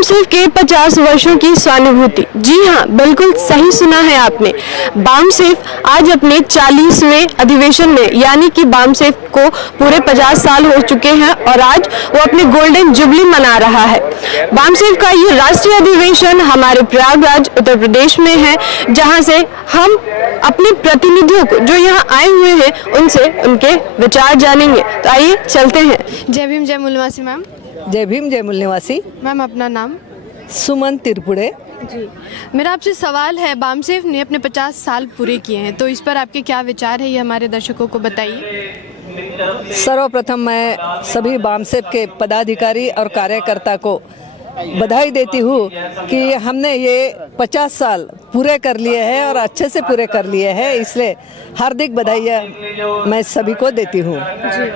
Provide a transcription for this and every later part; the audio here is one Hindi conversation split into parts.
बामसेफ के 50 वर्षों की स्वानुभूति। जी हाँ, बिल्कुल सही सुना है आपने। बामसेफ आज अपने 40वें अधिवेशन में, यानी कि बामसेफ को पूरे 50 साल हो चुके हैं और आज वो अपनी गोल्डन जुबली मना रहा है। बामसेफ का ये राष्ट्रीय अधिवेशन हमारे प्रयागराज उत्तर प्रदेश में है, जहां से हम अपने प्रतिनिधियों को जो यहाँ आए हुए हैं उनसे उनके विचार जानेंगे। तो आइए चलते हैं। जय भीम जय मूल निवासी। मैम जय भीम जय मूल निवासी। मैम अपना नाम? सुमन तिरपुड़े। जी, मेरा आपसे सवाल है, बामसेफ ने अपने 50 साल पूरे किए हैं, तो इस पर आपके क्या विचार है, ये हमारे दर्शकों को बताइए। सर्वप्रथम मैं सभी बामसेफ के पदाधिकारी और कार्यकर्ता को बधाई देती हूँ कि हमने ये 50 साल पूरे कर लिए हैं और अच्छे से पूरे कर लिए हैं, इसलिए हार्दिक बधाइयाँ मैं सभी को देती हूँ। जी,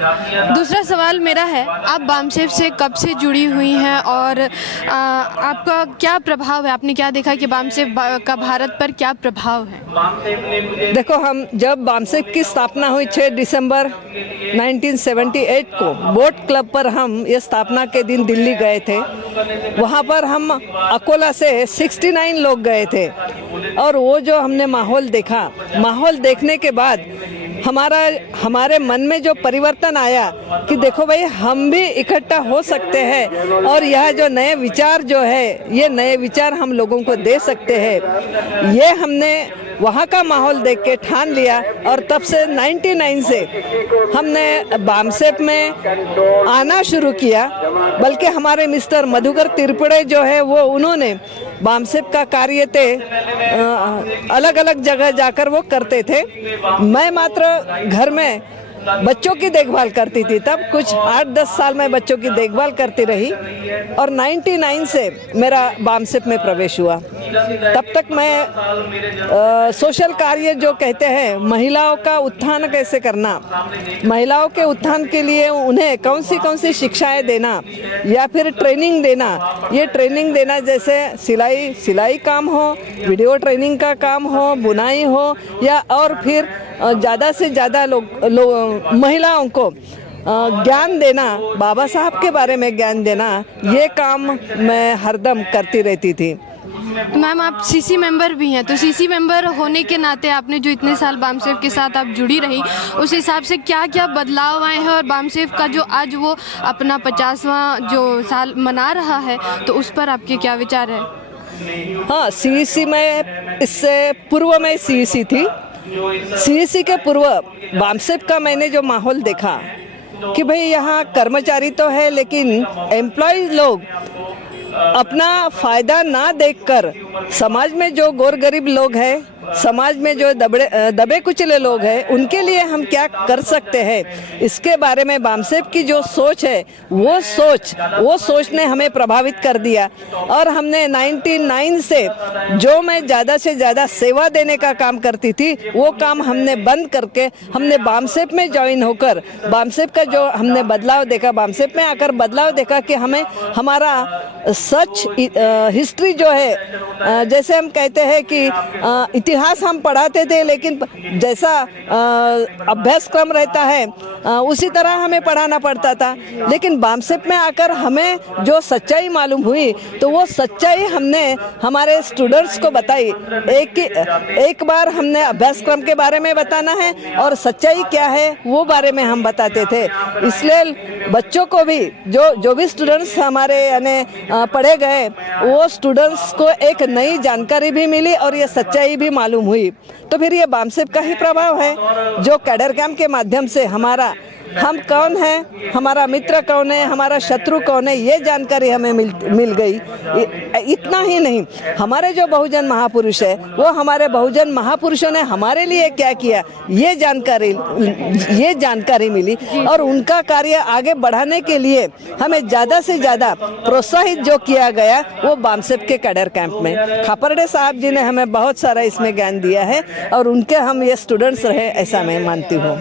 दूसरा सवाल मेरा है, आप बामसेफ से कब से जुड़ी हुई हैं और आपका क्या प्रभाव है? आपने क्या देखा कि बामसेफ का भारत पर क्या प्रभाव है? देखो, हम जब बामसेफ की स्थापना हुई 6 दिसंबर 1978 को बोट क्लब पर हम ये स्थापना के दिन दिल्ली गए थे। वहाँ पर हम अकोला से 69 लोग गए थे और वो जो हमने माहौल देखा, माहौल देखने के बाद हमारे मन में जो परिवर्तन आया कि देखो भाई, हम भी इकट्ठा हो सकते हैं और यह जो नए विचार जो है, ये नए विचार हम लोगों को दे सकते हैं। ये हमने वहाँ का माहौल देख के ठान लिया और तब से 99 से हमने बामसेफ में आना शुरू किया। बल्कि हमारे मिस्टर मधुकर तिरपुड़े जो है वो उन्होंने बामसेफ का कार्य थे अलग अलग जगह जाकर वो करते थे। मैं मात्र घर में बच्चों की देखभाल करती थी। तब कुछ 8-10 साल में बच्चों की देखभाल करती रही और 99 से मेरा बामसेफ में प्रवेश हुआ। तब तक मैं सोशल कार्य जो कहते हैं, महिलाओं का उत्थान कैसे करना, महिलाओं के उत्थान के लिए उन्हें कौन सी शिक्षाएं देना या फिर ट्रेनिंग देना, ये ट्रेनिंग देना जैसे सिलाई काम हो, वीडियो ट्रेनिंग का काम हो, बुनाई हो, या और फिर ज़्यादा से ज़्यादा महिलाओं को ज्ञान देना, बाबा साहब के बारे में ज्ञान देना, ये काम मैं हरदम करती रहती थी। मैम आप सीसी मेंबर भी हैं, तो सीसी मेंबर होने के नाते आपने जो इतने साल बामसेफ के साथ आप जुड़ी रही, उस हिसाब से क्या क्या बदलाव आए हैं और बामसेफ का जो आज वो अपना 50वां जो साल मना रहा है, तो उस पर आपके क्या विचार है? हाँ, सीईसी में इससे पूर्व में सीईसी थी। सीईसी के पूर्व बामसेफ का मैंने जो माहौल देखा कि भाई यहाँ कर्मचारी तो है, लेकिन एम्प्लॉयज लोग अपना फ़ायदा ना देखकर समाज में जो गौर गरीब लोग हैं, समाज में जो दबे कुचले लोग हैं, उनके लिए हम क्या कर सकते हैं, इसके बारे में बामसेफ की जो सोच है, वो सोच ने हमें प्रभावित कर दिया। और हमने 99 से जो मैं ज़्यादा से ज़्यादा सेवा देने का काम करती थी, वो काम हमने बंद करके हमने बामसेफ में ज्वाइन होकर बामसेफ का जो हमने बदलाव देखा, बामसेफ में आकर बदलाव देखा कि हमें हमारा सच हिस्ट्री जो है, जैसे हम कहते हैं कि इतिहास हम पढ़ाते थे, लेकिन जैसा अभ्यासक्रम रहता है उसी तरह हमें पढ़ाना पड़ता था। लेकिन बामसेफ में आकर हमें जो सच्चाई मालूम हुई, तो वो सच्चाई हमने हमारे स्टूडेंट्स को बताई। एक बार हमने अभ्यासक्रम के बारे में बताना है और सच्चाई क्या है वो बारे में हम बताते थे। इसलिए बच्चों को भी जो भी स्टूडेंट्स हमारे यानी पढ़े गए, वो स्टूडेंट्स को एक नई जानकारी भी मिली और ये सच्चाई भी मालूम हुई। तो फिर ये बामसेफ का ही प्रभाव है, जो कैडर कैंप के माध्यम से हम कौन हैं, हमारा मित्र कौन है, हमारा शत्रु कौन है, ये जानकारी हमें मिल गई। इतना ही नहीं, हमारे जो बहुजन महापुरुष है, वो हमारे बहुजन महापुरुषों ने हमारे लिए क्या किया, ये जानकारी मिली और उनका कार्य आगे बढ़ाने के लिए हमें ज़्यादा से ज़्यादा प्रोत्साहित जो किया गया, वो बामसेफ के कैडर कैंप में खापरडे साहब जी ने हमें बहुत सारा इसमें ज्ञान दिया है और उनके हम ये स्टूडेंट्स रहे, ऐसा मैं मानती हूँ।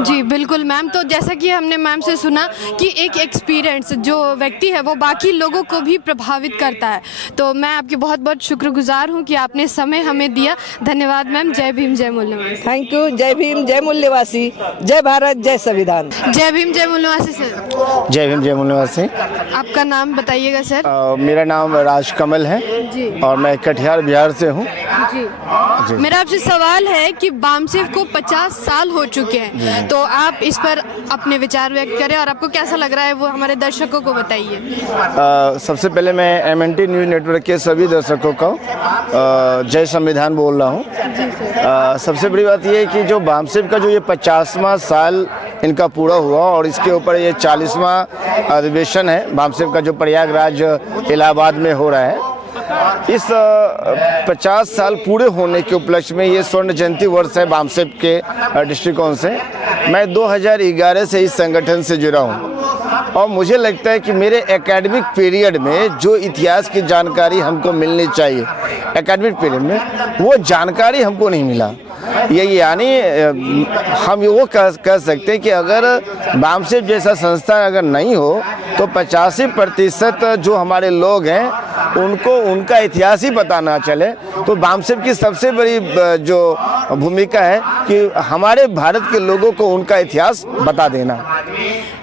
जी बिल्कुल मैम। तो जैसा कि हमने मैम से सुना कि एक एक्सपीरियंस जो व्यक्ति है वो बाकी लोगों को भी प्रभावित करता है। तो मैं आपकी बहुत बहुत शुक्रगुजार हूँ कि आपने समय हमें दिया। धन्यवाद मैम। जय भीम जय मूल्यवासी। Thank you. जय भीम जय मूल्यवासी, जय भारत जय संविधान। जय भीम जय मूल्यवासी सर। जय भीम जय मूल्यवासी। आपका नाम बताइएगा सर। मेरा नाम राजकमल है जी। और मैं कटिहार बिहार से हूँ। जी। मेरा आपसे सवाल है कि बामसेफ को 50 साल हो चुके हैं, तो आप इस पर अपने विचार व्यक्त करें और आपको कैसा लग रहा है वो हमारे दर्शकों को बताइए। सबसे पहले मैं MNT न्यूज़ नेटवर्क के सभी दर्शकों को जय संविधान बोल रहा हूँ। सबसे बड़ी बात यह है कि जो बामसेफ का जो ये 50वां साल इनका पूरा हुआ और इसके ऊपर ये 40वां अधिवेशन है बामसेफ का जो प्रयागराज इलाहाबाद में हो रहा है। इस 50 साल पूरे होने के उपलक्ष्य में ये स्वर्ण जयंती वर्ष है बामसेफ के दृष्टिकोण से। मैं 2011 से इस संगठन से जुड़ा हूँ और मुझे लगता है कि मेरे एकेडमिक पीरियड में जो इतिहास की जानकारी हमको मिलनी चाहिए एकेडमिक पीरियड में, वो जानकारी हमको नहीं मिला। ये यानी हम वो कह सकते हैं कि अगर बामसेफ जैसा संस्थान अगर नहीं हो तो 85% जो हमारे लोग हैं उनको उनका इतिहास ही पता ना चले। तो बामसेफ की सबसे बड़ी जो भूमिका है कि हमारे भारत के लोगों को उनका इतिहास बता देना।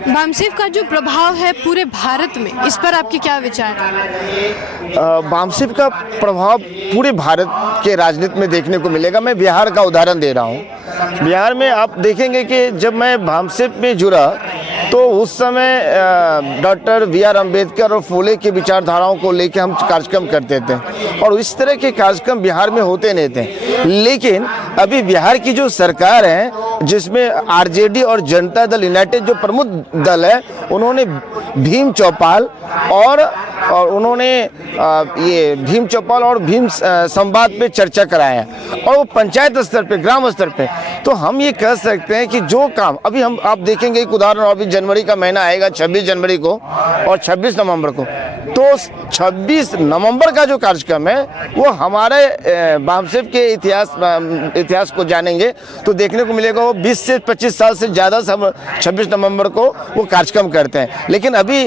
बामसेफ का जो प्रभाव है पूरे भारत में, इस पर आपके क्या विचार हैं? बामसेफ का प्रभाव पूरे भारत के राजनीति में देखने को मिलेगा। मैं बिहार का उदाहरण दे रहा हूँ। बिहार में आप देखेंगे कि जब मैं बामसेफ में जुड़ा तो उस समय डॉक्टर BR अम्बेडकर और फूले की विचारधाराओं को लेकर हम कार्यक्रम करते थे और इस तरह के कार्यक्रम बिहार में होते नहीं थे। लेकिन अभी बिहार की जो सरकार है जिसमें RJD और जनता दल यूनाइटेड जो प्रमुख दल है, उन्होंने भीम चौपाल और उन्होंने ये भीम चौपाल और भीम संवाद पे चर्चा कराया और वो पंचायत स्तर पे, ग्राम स्तर पे। तो हम ये कह सकते हैं कि जो काम अभी हम आप देखेंगे एक उदाहरण, अभी जनवरी का महीना आएगा 26 जनवरी को और 26 नवंबर को, तो 26 नवंबर का जो कार्यक्रम है वो हमारे बामसेफ के इतिहास को जानेंगे तो देखने को मिलेगा वो 20 से 25 साल से ज़्यादा से हम 26 नवंबर को वो कार्यक्रम करते हैं। लेकिन अभी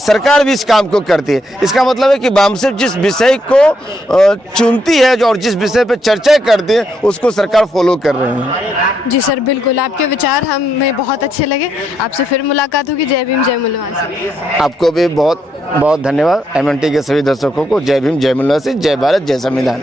सरकार भी इस काम को करती है। इसका मतलब है कि बामसेफ जिस विषय को चुनती है और जिस विषय पर चर्चा करती है उसको सरकार फॉलो कर रही है। जी सर, बिल्कुल आपके विचार हमें बहुत अच्छे लगे। आपसे फिर मुलाकात होगी। जय भीम जय मूल्यवासी। आपको भी बहुत बहुत धन्यवाद। MNT के सभी दर्शकों को जय भीम जय मूल्यवासी, जय भारत जय संविधान।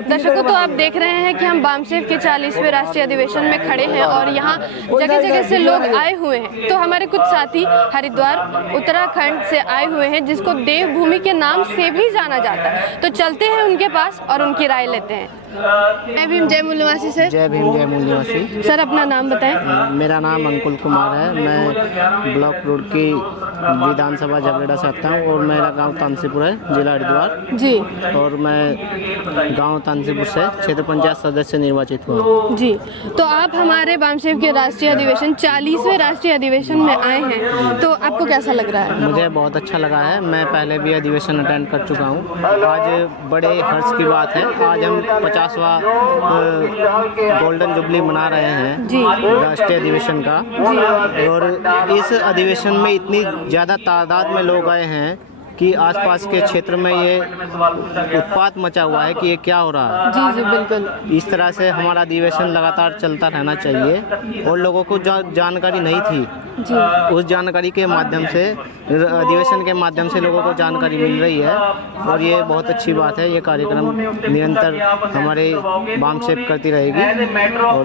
दर्शकों, तो आप देख रहे हैं कि हम बामसेफ के 40वें राष्ट्रीय अधिवेशन में खड़े हैं और यहाँ जगह जगह से लोग आए हुए हैं। तो हमारे कुछ साथी हरिद्वार उत्तराखंड से आए हुए हैं जिसको देवभूमि के नाम से भी जाना जाता है। तो चलते हैं उनके पास और उनकी राय लेते हैं। जय भीम जय मूल्यवासी सर। जय भीम जय मूल्यवासी। सर अपना नाम बताएं। मेरा नाम अंकुल कुमार है। मैं ब्लॉक रोड की विधानसभा झगड़ा से आता हूँ और मेरा गांव तानसीपुर है, जिला हरिद्वार जी। और मैं गांव तानसीपुर से क्षेत्र पंचायत सदस्य निर्वाचित हुआ जी। तो आप हमारे बामसेफ के राष्ट्रीय अधिवेशन 40वें राष्ट्रीय अधिवेशन में आए हैं, तो आपको कैसा लग रहा है? मुझे बहुत अच्छा लगा है। मैं पहले भी अधिवेशन अटेंड कर चुका हूँ। आज बड़े हर्ष की बात है, आज हम 50वां गोल्डन जुबली मना रहे हैं जी। राष्ट्रीय अधिवेशन का जी। और इस अधिवेशन में इतनी ज़्यादा तादाद में लोग आए हैं कि आसपास के क्षेत्र में ये उत्पात मचा हुआ है कि ये क्या हो रहा है। जी जी बिल्कुल। इस तरह से हमारा अधिवेशन लगातार चलता रहना चाहिए और लोगों को जानकारी नहीं थी जी। उस जानकारी के माध्यम से, अधिवेशन के माध्यम से लोगों को जानकारी मिल रही है और ये बहुत अच्छी बात है। ये कार्यक्रम निरंतर हमारे बामसेफ करती रहेगी। और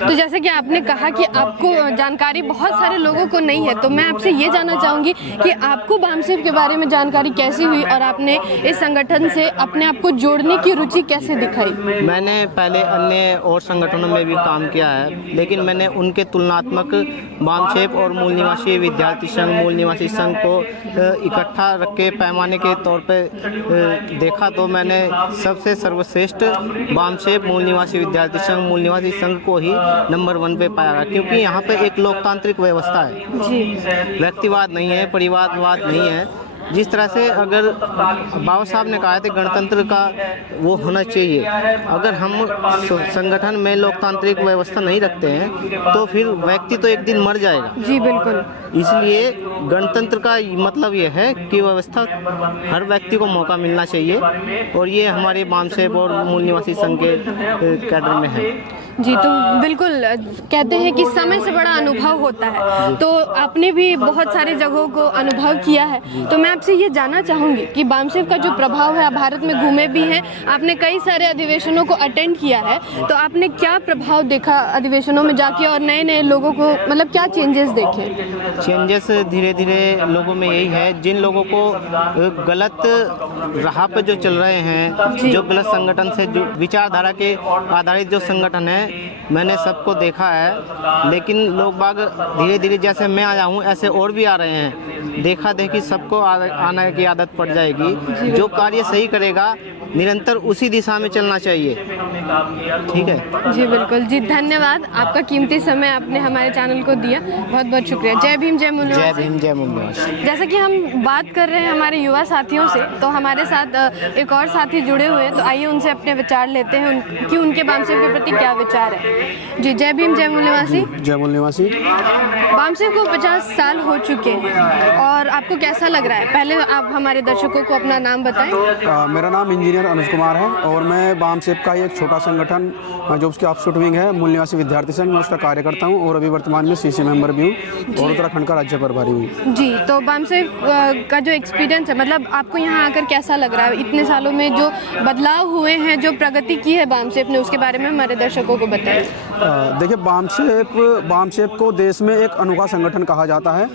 तो जैसे कि आपने कहा कि आपको जानकारी बहुत सारे लोगों को नहीं है, तो मैं आपसे ये जानना चाहूँगी कि आपको बामसेफ के बारे में जानकारी कैसी हुई और आपने इस संगठन से अपने आप को जोड़ने की रुचि कैसे दिखाई? मैंने पहले अन्य और संगठनों में भी काम किया है, लेकिन मैंने उनके तुलनात्मक बामसेफ और मूल निवासी विद्यार्थी संघ, मूल निवासी संघ को इकट्ठा रख के पैमाने के तौर पे देखा तो मैंने सबसे सर्वश्रेष्ठ बामसेफ मूल निवासी विद्यार्थी संघ, मूल निवासी संघ को ही नंबर 1 पे पाया, क्योंकि यहाँ पे एक लोकतांत्रिक व्यवस्था है जी। व्यक्तिवाद नहीं है, परिवारवाद नहीं है। जिस तरह से अगर बाबा साहब ने कहा था गणतंत्र का वो होना चाहिए, अगर हम संगठन में लोकतांत्रिक व्यवस्था नहीं रखते हैं तो फिर व्यक्ति तो एक दिन मर जाएगा। जी बिल्कुल। इसलिए गणतंत्र का मतलब ये है कि व्यवस्था हर व्यक्ति को मौका मिलना चाहिए, और ये हमारे बामसेफ और मूल निवासी संघ के कैडर में है। जी, तो बिल्कुल कहते हैं कि समय से बड़ा अनुभव होता है, तो आपने भी बहुत सारे जगहों को अनुभव किया है, तो मैं आपसे ये जानना चाहूँगी कि बामसेफ का जो प्रभाव है, आप भारत में घूमे भी हैं, आपने कई सारे अधिवेशनों को अटेंड किया है, तो आपने क्या प्रभाव देखा अधिवेशनों में जाके और नए नए लोगों को मतलब क्या चेंजेस देखे? चेंजेस धीरे धीरे लोगों में यही है, जिन लोगों को गलत राह पे जो चल रहे हैं, जो गलत संगठन से जो विचारधारा के आधारित जो संगठन है, मैंने सबको देखा है, लेकिन लोग बाग धीरे धीरे जैसे मैं आया हूँ ऐसे और भी आ रहे हैं। देखा देखी सबको आने की आदत पड़ जाएगी। जो कार्य सही करेगा निरंतर उसी दिशा में चलना चाहिए। ठीक है जी बिल्कुल। जी धन्यवाद, आपका कीमती समय आपने हमारे चैनल को दिया, बहुत बहुत शुक्रिया। जय भीम, जय मूल निवासी। जय भीम, जय मूल निवासी। जैसा कि हम बात कर रहे हैं हमारे युवा साथियों से, तो हमारे साथ एक और साथी जुड़े हुए हैं, तो आइए उनसे अपने विचार लेते हैं कि उनके बामसेफ के प्रति क्या विचार है। जी जय भीम, जय मूल निवासी। जय मूल निवासी। बामसेफ को 50 साल हो चुके हैं और आपको कैसा लग रहा है? पहले आप हमारे दर्शकों को अपना नाम बताएं। मेरा नाम इंजीनियर अनुज कुमार है और मैं बामसेफ का एक छोटा संगठन जो उसकी ऑफशूट विंग है मूल निवासी विद्यार्थी संघ में उसका कार्य करता हूँ, और अभी वर्तमान में सीसी मेंबर भी हूँ और उत्तराखंड का राज्य प्रभारी हूँ। जी, तो बामसेफ का जो एक्सपीरियंस है, मतलब आपको यहाँ आकर कैसा लग रहा है? इतने सालों में जो बदलाव हुए हैं, जो प्रगति की है बामसेफ ने, उसके बारे में हमारे दर्शकों को बताएं। देखिए, बामसेफ को देश में एक अनोखा संगठन कहा जाता है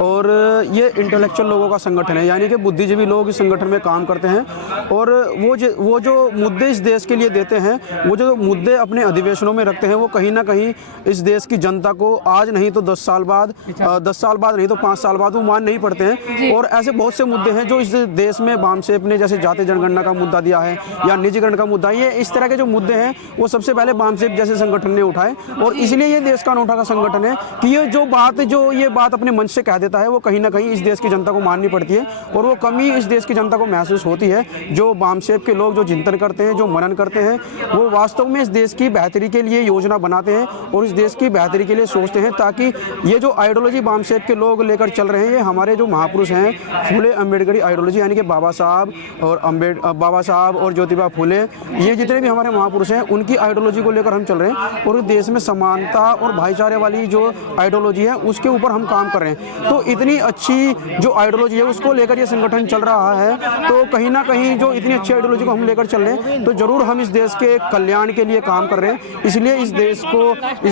और ये इंटेलेक्चुअल लोगों का संगठन है, यानी कि बुद्धिजीवी लोग इस संगठन में काम करते हैं, और वो जो मुद्दे इस देश के लिए देते हैं, वो जो मुद्दे अपने अधिवेशनों में रखते हैं, वो कहीं ना कहीं इस देश की जनता को आज नहीं तो 10 साल बाद नहीं तो 5 साल बाद वो मान नहीं पड़ते हैं। और ऐसे बहुत से मुद्दे हैं जो इस देश में बामसेफ ने, जैसे जाति जनगणना का मुद्दा दिया है या निजीकरण का मुद्दा, ये इस तरह के जो मुद्दे हैं वो सबसे पहले बामसेफ जैसे संगठन ने उठाए, और इसलिए ये देश का अनोखा का संगठन है कि ये बात अपने मंच से कह देता है, वो कहीं ना कहीं इस देश की जनता को माननी पड़ती है, और वो कमी इस देश की जनता को महसूस होती है। जो बामसेफ के लोग जो चिंतन करते हैं, जो मनन करते हैं, वो वास्तव में इस देश की बेहतरी के लिए योजना बनाते हैं और इस देश की बेहतरी के लिए सोचते हैं, ताकि ये जो आइडियोलॉजी बामसेफ के लोग लेकर चल रहे हैं, ये हमारे जो महापुरुष हैं, फूले अम्बेडकरी आइडियोलॉजी, यानी कि बाबा साहब और ज्योतिबा फूले, ये जितने भी हमारे महापुरुष हैं, उनकी आइडियोलॉजी को लेकर हम चल रहे हैं, और देश में समानता और भाईचारे वाली जो आइडियोलॉजी है उसके ऊपर हम काम कर रहे हैं। तो इतनी अच्छी जो आइडियोलॉजी है उसको लेकर ये संगठन चल रहा है, तो कहीं ना कहीं जो इतनी अच्छी आइडियोलॉजी को हम लेकर चल रहे हैं, तो जरूर हम इस देश के कल्याण के लिए काम कर रहे हैं। इसलिए इस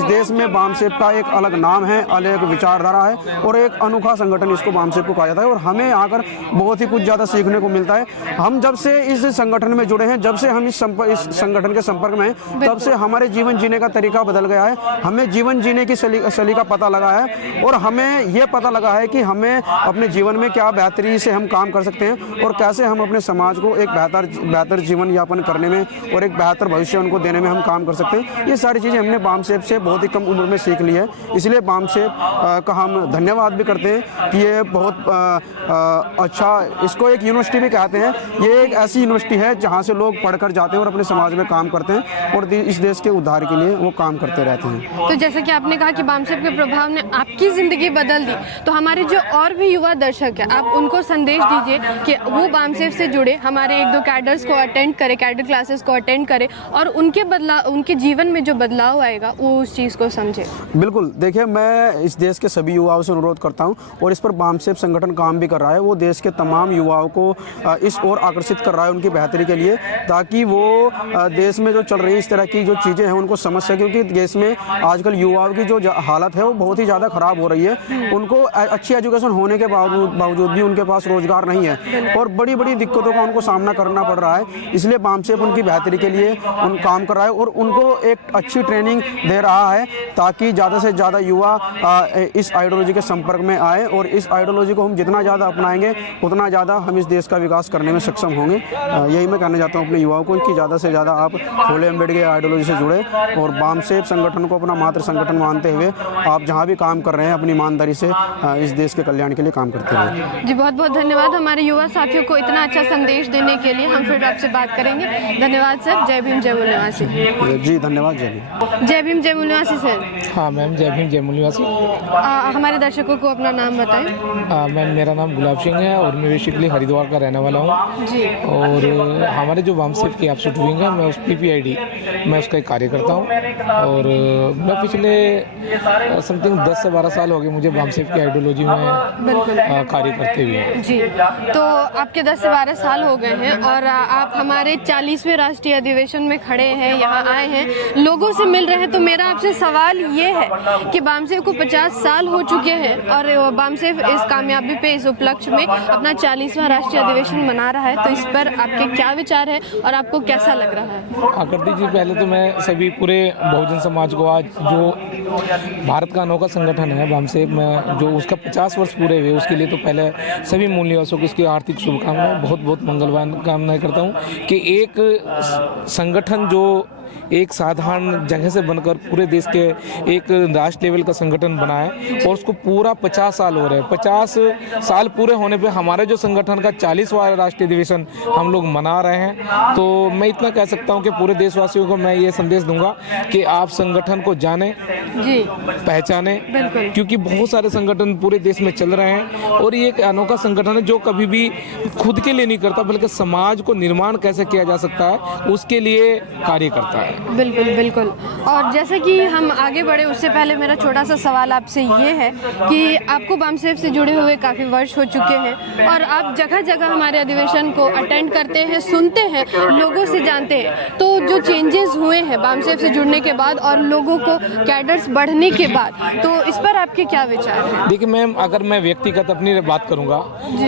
देश में बामसेफ का एक अलग नाम है, अलग विचारधारा है, और एक अनोखा संगठन इसको बामसेफ को कहा जाता है, और हमें आकर बहुत ही कुछ ज़्यादा सीखने को मिलता है। हम जब से इस संगठन में जुड़े हैं, जब से हम इस संगठन के संपर्क में हैं, तब से हमारे जीवन जीने का तरीका बदल गया है। हमें जीवन जीने की सलीका पता लगा है, और हमें यह पता लगा है कि हमें अपने जीवन में क्या बेहतरी से हम काम कर सकते हैं, और कैसे हम अपने समाज को एक बेहतर जीवन यापन करने में और एक बेहतर भविष्य उनको देने में हम काम कर सकते हैं। ये सारी चीज़ें हमने बामसेफ से बहुत ही कम उम्र में सीख ली है। इसलिए बामसेफ का हम धन्यवाद भी करते हैं कि ये बहुत अच्छा, इसको एक यूनिवर्सिटी भी कहते हैं। ये एक ऐसी यूनिवर्सिटी है जहाँ से लोग पढ़कर जाते हैं और अपने समाज में काम करते हैं, और इस देश के उद्धार के लिए वो काम करते रहते हैं। तो जैसे कि आपने कहा कि बामसेफ के प्रभाव ने आपकी ज़िंदगी बदल दी, तो हमारे जो और भी युवा दर्शक हैं, आप उनको संदेश दीजिए कि वो बामसेफ से जुड़े, हमारे 1-2 कैडर्स को अटेंड करें, कैडर क्लासेस को अटेंड करें, और उनके जीवन में जो बदलाव आएगा वो उस चीज़ को समझे। बिल्कुल, देखिए, मैं इस देश के सभी युवाओं से अनुरोध करता हूं, और इस पर बामसेफ संगठन काम भी कर रहा है। वो देश के तमाम युवाओं को इस ओर आकर्षित कर रहा है उनकी बेहतरी के लिए, ताकि वो देश में जो चल रही है इस तरह की जो चीज़ें हैं उनको समझ सके, क्योंकि देश में आजकल युवाओं की जो हालत है वो बहुत ही ज़्यादा ख़राब हो रही है। उनको अच्छी एजुकेशन होने के बावजूद भी उनके पास रोज़गार नहीं है, और बड़ी बड़ी दिक्कतों का उनको सामना करना पड़ रहा है। इसलिए बामसेफ उनकी बेहतरी के लिए काम कर रहा है, और उनको एक अच्छी ट्रेनिंग दे रहा है, ताकि ज़्यादा से ज़्यादा युवा इस आइडियोलॉजी के संपर्क में आए, और इस आइडियोलॉजी को हम जितना ज़्यादा अपनाएंगे उतना ज़्यादा हम इस देश का विकास करने में सक्षम होंगे। यही मैं कहना चाहता हूँ अपने युवाओं को कि ज़्यादा से ज़्यादा आप फूले अम्बेडकर आइडियोलॉजी से जुड़े और बामसेफ संगठन को अपना मातृ संगठन मानते हुए आप जहाँ भी काम कर रहे हैं अपनी ईमानदारी से इस देश के कल्याण के लिए काम करते रहें। जी बहुत बहुत धन्यवाद हमारे युवा साथियों को इतना अच्छा संदेश देने के लिए। हम फिर आपसे बात करेंगे। धन्यवाद सर। जय भीम जय मूल्यवासी। जी धन्यवाद। जय भीम। जय भीम जय मूल्यवासी सर। हाँ मैम, जय भीम जय मूल्यवासी। हमारे दर्शकों को अपना नाम बताएं। मैम मेरा नाम गुलाब सिंह है और मैं बेसिकली हरिद्वार का रहने वाला हूँ जी। और हमारे जो बामसेफ की एब्सोल्यूट विंग है, मैं उस PPID मैं उसका एक कार्यकर्ता हूँ और मैं पिछले समथिंग 10 से 12 साल हो गए मुझे बामसेफ की आइडियोलॉजी में कार्य करते हुए। जी तो आपके 10 से 12 साल हो गए हैं और आप हमारे 40वें राष्ट्रीय अधिवेशन में खड़े हैं, यहाँ आए हैं, लोगों से मिल रहे हैं। तो मेरा आपसे सवाल ये है कि बामसेफ को 50 साल हो चुके हैं और बामसेफ इस कामयाबी पे, इस उपलक्ष्य में अपना 40वां राष्ट्रीय अधिवेशन मना रहा है, तो इस पर आपके क्या विचार है और आपको कैसा लग रहा है? आकृति जी, पहले तो मैं सभी पूरे बहुजन समाज को आज जो भारत का अनोखा संगठन है बामसेफ में जो उसका 50 वर्ष पूरे हुए उसके लिए तो पहले सभी मूल निवासियों को इसकी आर्थिक शुभकामनाएं, बहुत बहुत मंगलवान कामनाएं करता हूँ कि एक संगठन जो एक साधारण जगह से बनकर पूरे देश के एक राष्ट्र लेवल का संगठन बना है और उसको पूरा 50 साल हो रहे हैं। 50 साल पूरे होने पे हमारे जो संगठन का 40वां राष्ट्रीय अधिवेशन हम लोग मना रहे हैं। तो मैं इतना कह सकता हूं कि पूरे देशवासियों को मैं ये संदेश दूंगा कि आप संगठन को जानें जी, पहचाने, क्योंकि बहुत सारे संगठन पूरे देश में चल रहे हैं और ये एक अनोखा संगठन है जो कभी भी खुद के लिए नहीं करता बल्कि समाज को निर्माण कैसे किया जा सकता है उसके लिए कार्य करता है। बिल्कुल बिल्कुल। और जैसे कि हम आगे बढ़े उससे पहले मेरा छोटा सा सवाल आपसे ये है कि आपको बामसेफ से जुड़े हुए काफ़ी वर्ष हो चुके हैं और आप जगह जगह हमारे अधिवेशन को अटेंड करते हैं, सुनते हैं, लोगों से जानते हैं। तो जो चेंजेस हुए हैं बामसेफ से जुड़ने के बाद और लोगों को कैडर्स बढ़ने के बाद, तो इस पर आपके क्या विचार हैं? देखिए मैम, अगर मैं व्यक्तिगत अपनी बात करूंगा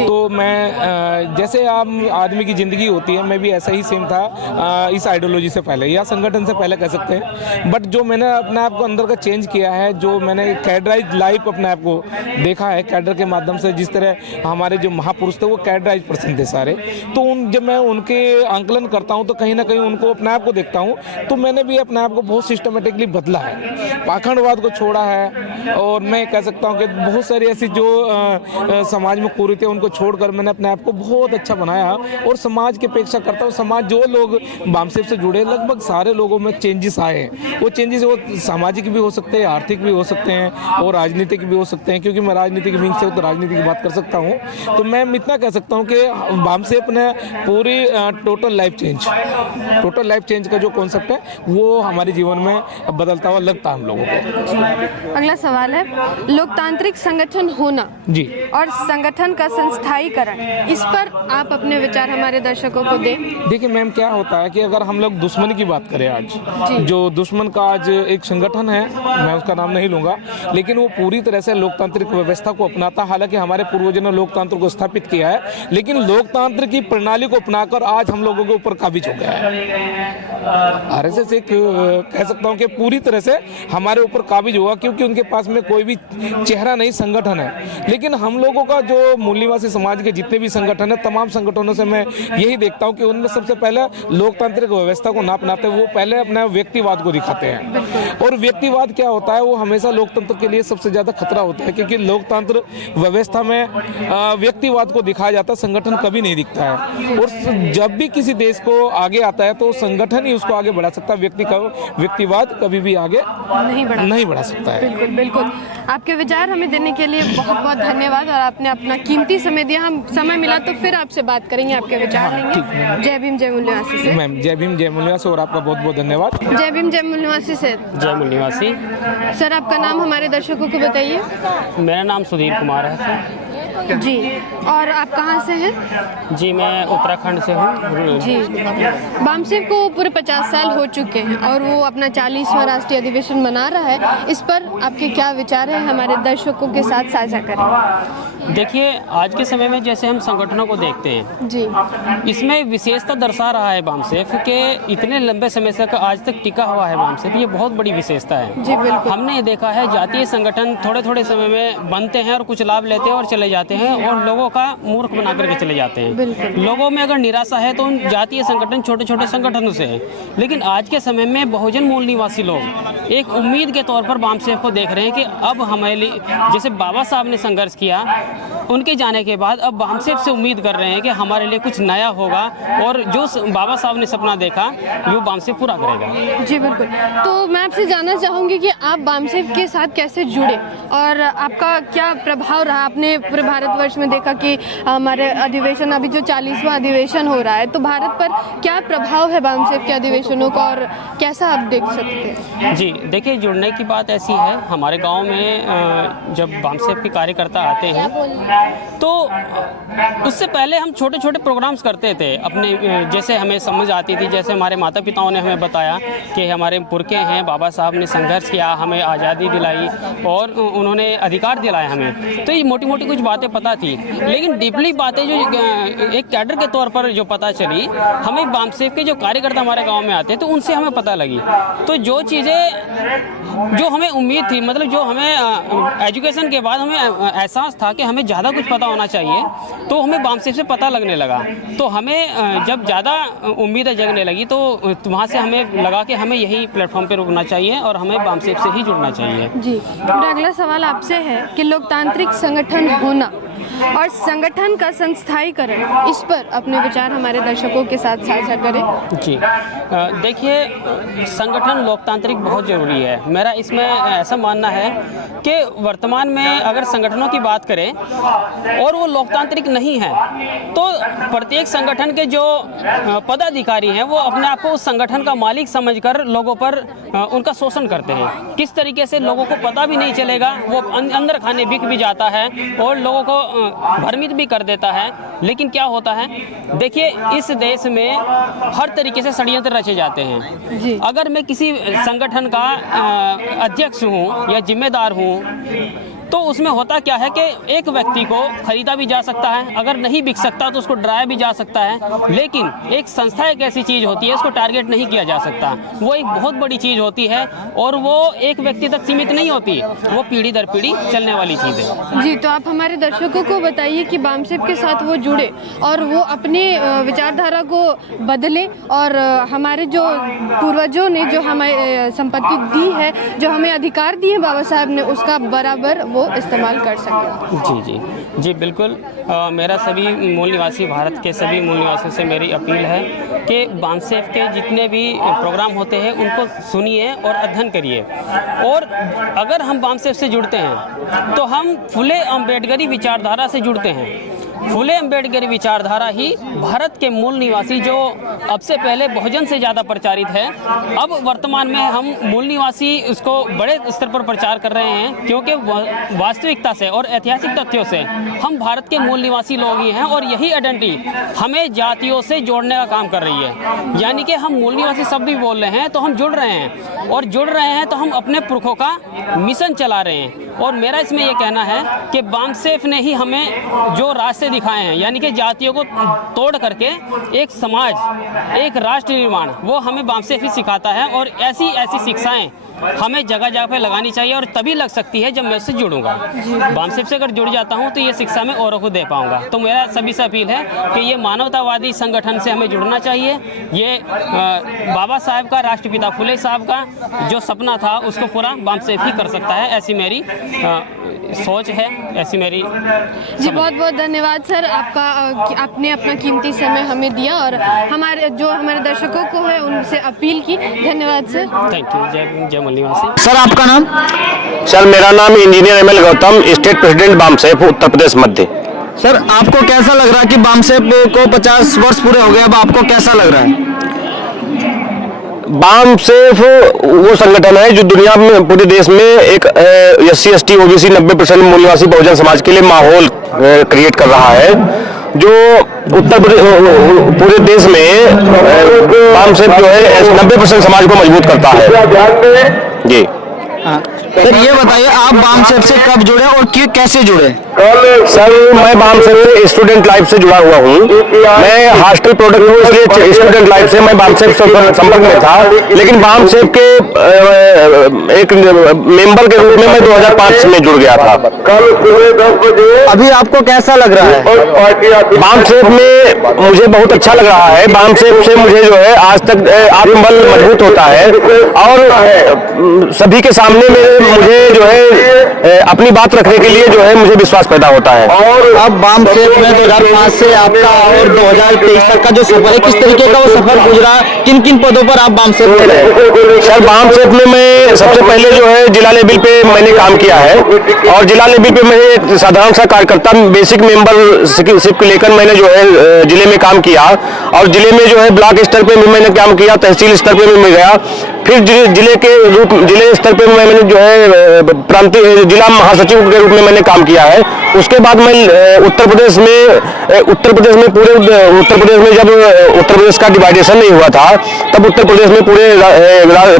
तो मैं जैसे आम आदमी की ज़िंदगी होती है, मैं भी ऐसा ही सेम था इस आइडियोलॉजी से पहले या संगठन से पहले कह सकते हैं। बट जो मैंने अपने आप को अंदर का चेंज किया है, जो मैंने कैडराइज लाइफ अपने आप को देखा है कैडर के माध्यम से, जिस तरह हमारे जो महापुरुष थे वो कैडराइज पर्सन थे सारे, तो जब मैं उनके आंकलन करता हूँ तो कहीं ना कहीं उनको अपने आप को देखता हूँ तो मैंने भी अपने आप को बहुत सिस्टमेटिकली बदला है, पाखंडवाद को छोड़ा है और मैं कह सकता हूँ कि बहुत सारी ऐसी जो समाज में कुरीतियां उनको छोड़कर मैंने अपने आप को बहुत अच्छा बनाया और समाज की अपेक्षा करता हूँ। समाज जो लोग बामसेफ से जुड़े लगभग सारे लोगों में चेंजेस आए हैं। वो चेंजेस वो सामाजिक भी हो सकते हैं, आर्थिक भी हो सकते हैं और राजनीतिक भी हो सकते हैं, क्योंकि मैं राजनीतिक विंग से तो राजनीति की बात कर सकता हूँ। तो मैं इतना कह सकता हूँ कि बामसेफ ने पूरी टोटल लाइफ चेंज का जो कॉन्सेप्ट है वो हमारे जीवन में बदलता हुआ लगता है हम लोगों को। अगला सवाल है, लोकतांत्रिक संगठन होना जी और संगठन का संस्थाईकरण, इस पर आप अपने विचार हमारे दर्शकों को दें। देखिए मैम, क्या होता है कि अगर हम लोग दुश्मनी की बात करें आज, जो दुश्मन का आज एक संगठन है, मैं उसका नाम नहीं लूंगा, लेकिन वो पूरी तरह से लोकतांत्रिक व्यवस्था को अपनाता। हालांकि हमारे पूर्वजों ने लोकतंत्र को स्थापित किया है, लेकिन लोकतंत्र की प्रणाली को अपनाकर आज हम लोगों के ऊपर काबिज हो गया है। RSS एक कह सकता हूँ कि पूरी तरह से हमारे ऊपर काबिज हुआ, क्योंकि उनके पास में कोई भी चेहरा नहीं, संगठन है। लेकिन हम लोगों का जो मूल निवासी समाज के जितने भी संगठन है, तमाम संगठनों से मैं यही देखता हूँ कि उनमें सबसे पहले लोकतांत्रिक व्यवस्था को ना अपनाते वो पहले अपने व्यक्तिवाद को दिखाते हैं। और व्यक्तिवाद क्या होता है, वो हमेशा लोकतंत्र के लिए सबसे ज्यादा खतरा होता है, क्योंकि लोकतंत्र व्यवस्था में व्यक्तिवाद को दिखाया जाता है, संगठन कभी नहीं दिखता है। और जब भी किसी देश को आगे आता है तो संगठन ही उसको आगे बढ़ा सकता है, व्यक्तिवाद कभी भी आगे नहीं बढ़ा सकता है। बिल्कुल बिल्कुल। आपके विचार हमें देने के लिए बहुत बहुत धन्यवाद और आपने अपना कीमती समय दिया। हम समय मिला तो फिर आपसे बात करेंगे, आपके विचार लेंगे। जय भीम जय मूल्यवासी से। मैम जय भीम जय मूल्यवासी और आपका बहुत बहुत धन्यवाद। जय भीम जय मूल्यवासी से। जय मूल्यवासी। सर आपका नाम हमारे दर्शकों को बताइए। मेरा नाम सुधीर कुमार है सर। जी, और आप कहाँ से हैं? जी मैं उत्तराखंड से हूँ। जी, बामसेफ को पूरे 50 साल हो चुके हैं और वो अपना 40वां राष्ट्रीय अधिवेशन मना रहा है। इस पर आपके क्या विचार हैं, हमारे दर्शकों के साथ साझा करें। देखिए, आज के समय में जैसे हम संगठनों को देखते हैं, जी इसमें विशेषता दर्शा रहा है बामसेफ के इतने लंबे समय से आज तक टिका हुआ है बामसेफ, ये बहुत बड़ी विशेषता है। जी बिल्कुल। हमने ये देखा है जातीय संगठन थोड़े थोड़े समय में बनते हैं और कुछ लाभ लेते हैं और चले जाते हैं और लोगों का मूर्ख बना करके चले जाते हैं। बिल्कुल। लोगों में अगर निराशा है तो उन जातीय संगठन छोटे छोटे संगठनों से है, लेकिन आज के समय में बहुजन मूल निवासी लोग एक उम्मीद के तौर पर बामसेफ को देख रहे हैं कि अब हमारे लिए, जैसे बाबा साहब ने संघर्ष किया, उनके जाने के बाद अब बामसेफ से उम्मीद कर रहे हैं कि हमारे लिए कुछ नया होगा और जो बाबा साहब ने सपना देखा वो बामसेफ पूरा करेगा। जी बिल्कुल। तो मैं आपसे जानना चाहूँगी कि आप बामसेफ के साथ कैसे जुड़े और आपका क्या प्रभाव रहा? आपने पूरे भारतवर्ष में देखा कि हमारे अधिवेशन, अभी जो 40वां अधिवेशन हो रहा है, तो भारत पर क्या प्रभाव है बामसेफ के अधिवेशनों का और कैसा आप देख सकते हैं? जी देखिए, जुड़ने की बात ऐसी है, हमारे गांव में जब बामसेफ के कार्यकर्ता आते हैं तो उससे पहले हम छोटे छोटे प्रोग्राम्स करते थे अपने, जैसे हमें समझ आती थी, जैसे हमारे माता पिताओं ने हमें बताया कि हमारे पुरखे हैं, बाबा साहब ने संघर्ष किया, हमें आज़ादी दिलाई और उन्होंने अधिकार दिलाए हमें, तो ये मोटी मोटी कुछ बातें पता थी। लेकिन डीपली बातें जो एक कैडर के तौर पर जो पता चली हमें, बामसेफ के जो कार्यकर्ता हमारे गाँव में आते तो उनसे हमें पता लगी। तो जो चीज़ें जो हमें उम्मीद थी, मतलब जो हमें एजुकेशन के बाद हमें एहसास था कि हमें ज़्यादा कुछ पता होना चाहिए, तो हमें बामसेफ से पता लगने लगा। तो हमें जब ज़्यादा उम्मीदें जगने लगी तो वहाँ से हमें लगा कि हमें यही प्लेटफॉर्म पे रुकना चाहिए और हमें बामसेफ से ही जुड़ना चाहिए। जी, मेरा अगला सवाल आपसे है कि लोकतांत्रिक संगठन होना और संगठन का संस्थाईकरण, इस पर अपने विचार हमारे दर्शकों के साथ साझा करें। जी देखिए, संगठन लोकतांत्रिक बहुत ज़रूरी है। मेरा इसमें ऐसा मानना है कि वर्तमान में अगर संगठनों की बात करें और वो लोकतांत्रिक नहीं है तो प्रत्येक संगठन के जो पदाधिकारी हैं वो अपने आप को उस संगठन का मालिक समझकर लोगों पर उनका शोषण करते हैं। किस तरीके से लोगों को पता भी नहीं चलेगा, वो अंदर खाने बिक भी जाता है और लोगों को भ्रमित भी कर देता है। लेकिन क्या होता है, देखिए इस देश में हर तरीके से षड्यंत्र रचे जाते हैं। जी। अगर मैं किसी संगठन का अध्यक्ष हूँ या जिम्मेदार हूँ तो उसमें होता क्या है कि एक व्यक्ति को खरीदा भी जा सकता है, अगर नहीं बिक सकता तो उसको डराया भी जा सकता है। लेकिन एक संस्था एक ऐसी चीज़ होती है, इसको टारगेट नहीं किया जा सकता। वो एक बहुत बड़ी चीज़ होती है और वो एक व्यक्ति तक सीमित नहीं होती, वो पीढ़ी दर पीढ़ी चलने वाली चीज़ है। जी, तो आप हमारे दर्शकों को बताइए कि बामसेफ के साथ वो जुड़े और वो अपने विचारधारा को बदले और हमारे जो पूर्वजों ने जो हमें संपत्ति दी है, जो हमें अधिकार दिए बाबा साहब ने, उसका बराबर वो इस्तेमाल कर सके। जी जी जी बिल्कुल। मेरा सभी मूल निवासी, भारत के सभी मूल निवासियों से मेरी अपील है कि बामसेफ के जितने भी प्रोग्राम होते हैं उनको सुनिए और अध्ययन करिए। और अगर हम बामसेफ से जुड़ते हैं तो हम फुले अम्बेडकरी विचारधारा से जुड़ते हैं। फुले अम्बेडकरी विचारधारा ही भारत के मूल निवासी, जो अब से पहले बहुजन से ज़्यादा प्रचारित है, अब वर्तमान में हम मूल निवासी उसको बड़े स्तर पर प्रचार कर रहे हैं, क्योंकि वास्तविकता से और ऐतिहासिक तथ्यों से हम भारत के मूल निवासी लोग ही हैं और यही आइडेंटिटी हमें जातियों से जोड़ने का काम कर रही है। यानी कि हम मूल निवासी शब्द भी बोल रहे हैं तो हम जुड़ रहे हैं, और जुड़ रहे हैं तो हम अपने पुरखों का मिशन चला रहे हैं। और मेरा इसमें यह कहना है कि बामसेफ ने ही हमें जो रास्ते दिखाए हैं, यानी कि जातियों को तोड़ करके एक समाज, एक राष्ट्र निर्माण, वो हमें बामसेफ ही सिखाता है। और ऐसी ऐसी शिक्षाएं हमें जगह जगह पे लगानी चाहिए और तभी लग सकती है जब मैं इससे जुड़ूंगा। बामसेफ से अगर जुड़ जाता हूं तो ये शिक्षा मैं औरों को दे पाऊंगा। तो मेरा सभी से अपील है कि ये मानवतावादी संगठन से हमें जुड़ना चाहिए। ये बाबा साहब का, राष्ट्रपिता फुले साहब का जो सपना था उसको पूरा बामसेफ ही कर सकता है, ऐसी मेरी सोच है, ऐसी मेरी जी। बहुत बहुत धन्यवाद सर, आपका आपने अपना कीमती समय हमें दिया और हमारे दर्शकों को है उनसे अपील की। धन्यवाद सर। Thank you. जय मूल निवासी। सर आपका नाम? सर मेरा नाम engineer ML Gautam, state president BAMCEF Uttar Pradesh मध्य। सर आपको कैसा लग रहा है कि बामसेफ को 50 वर्ष पूरे हो गए, अब आपको कैसा लग रहा है? बामसेफ वो संगठन है जो दुनिया में, पूरे देश में एक SC ST OBC 90% मूल निवासी बहुजन समाज के लिए माहौल क्रिएट कर रहा है, जो उत्तर प्रदेश पूरे देश में बामसेफ जो है 90% समाज को मजबूत करता है। जी सर ये बताइए, आप बामसेफ से कब जुड़े और कैसे जुड़े? सर मैं बामसेफ से स्टूडेंट लाइफ से जुड़ा हुआ हूँ। मैं हॉस्टल प्रोडक्ट हूँ, इसलिए स्टूडेंट लाइफ से मैं बामसेफ से संपर्क में था, लेकिन बामसेफ के एक मेंबर के रूप में मैं 2005 में जुड़ गया था। कल सुबह 10 बजे अभी आपको कैसा लग रहा है? बामसेफ में मुझे बहुत अच्छा लग रहा है। बामसेफ से मुझे जो है आज तक आत्मबल मजबूत होता है और सभी के सामने में मुझे जो है अपनी बात रखने के लिए जो है मुझे विश्वास पैदा होता है। और अब बामसेफ में 2005 से आपका और 2023 तक का जो सफर है, किस तरीके का वो सफर गुजरा? किन किन पदों पर आप बामसेफ में रहे? सर बामसेफ में मैं सबसे पहले जो है जिला लेवल पे मैंने काम किया है और जिला लेवल पे मैं एक साधारण सा कार्यकर्ता बेसिक मेंबरशिप को लेकर मैंने जो है जिले में काम किया और जिले में जो है ब्लॉक स्तर पे भी मैंने काम किया, तहसील स्तर पे भी मैं गया, फिर जिले स्तर पे मैंने जो है प्रांतीय जिला महासचिव के रूप में मैंने काम किया है। उसके बाद मैं उत्तर प्रदेश में जब उत्तर प्रदेश का डिवाइडेशन नहीं हुआ था तब उत्तर प्रदेश में पूरे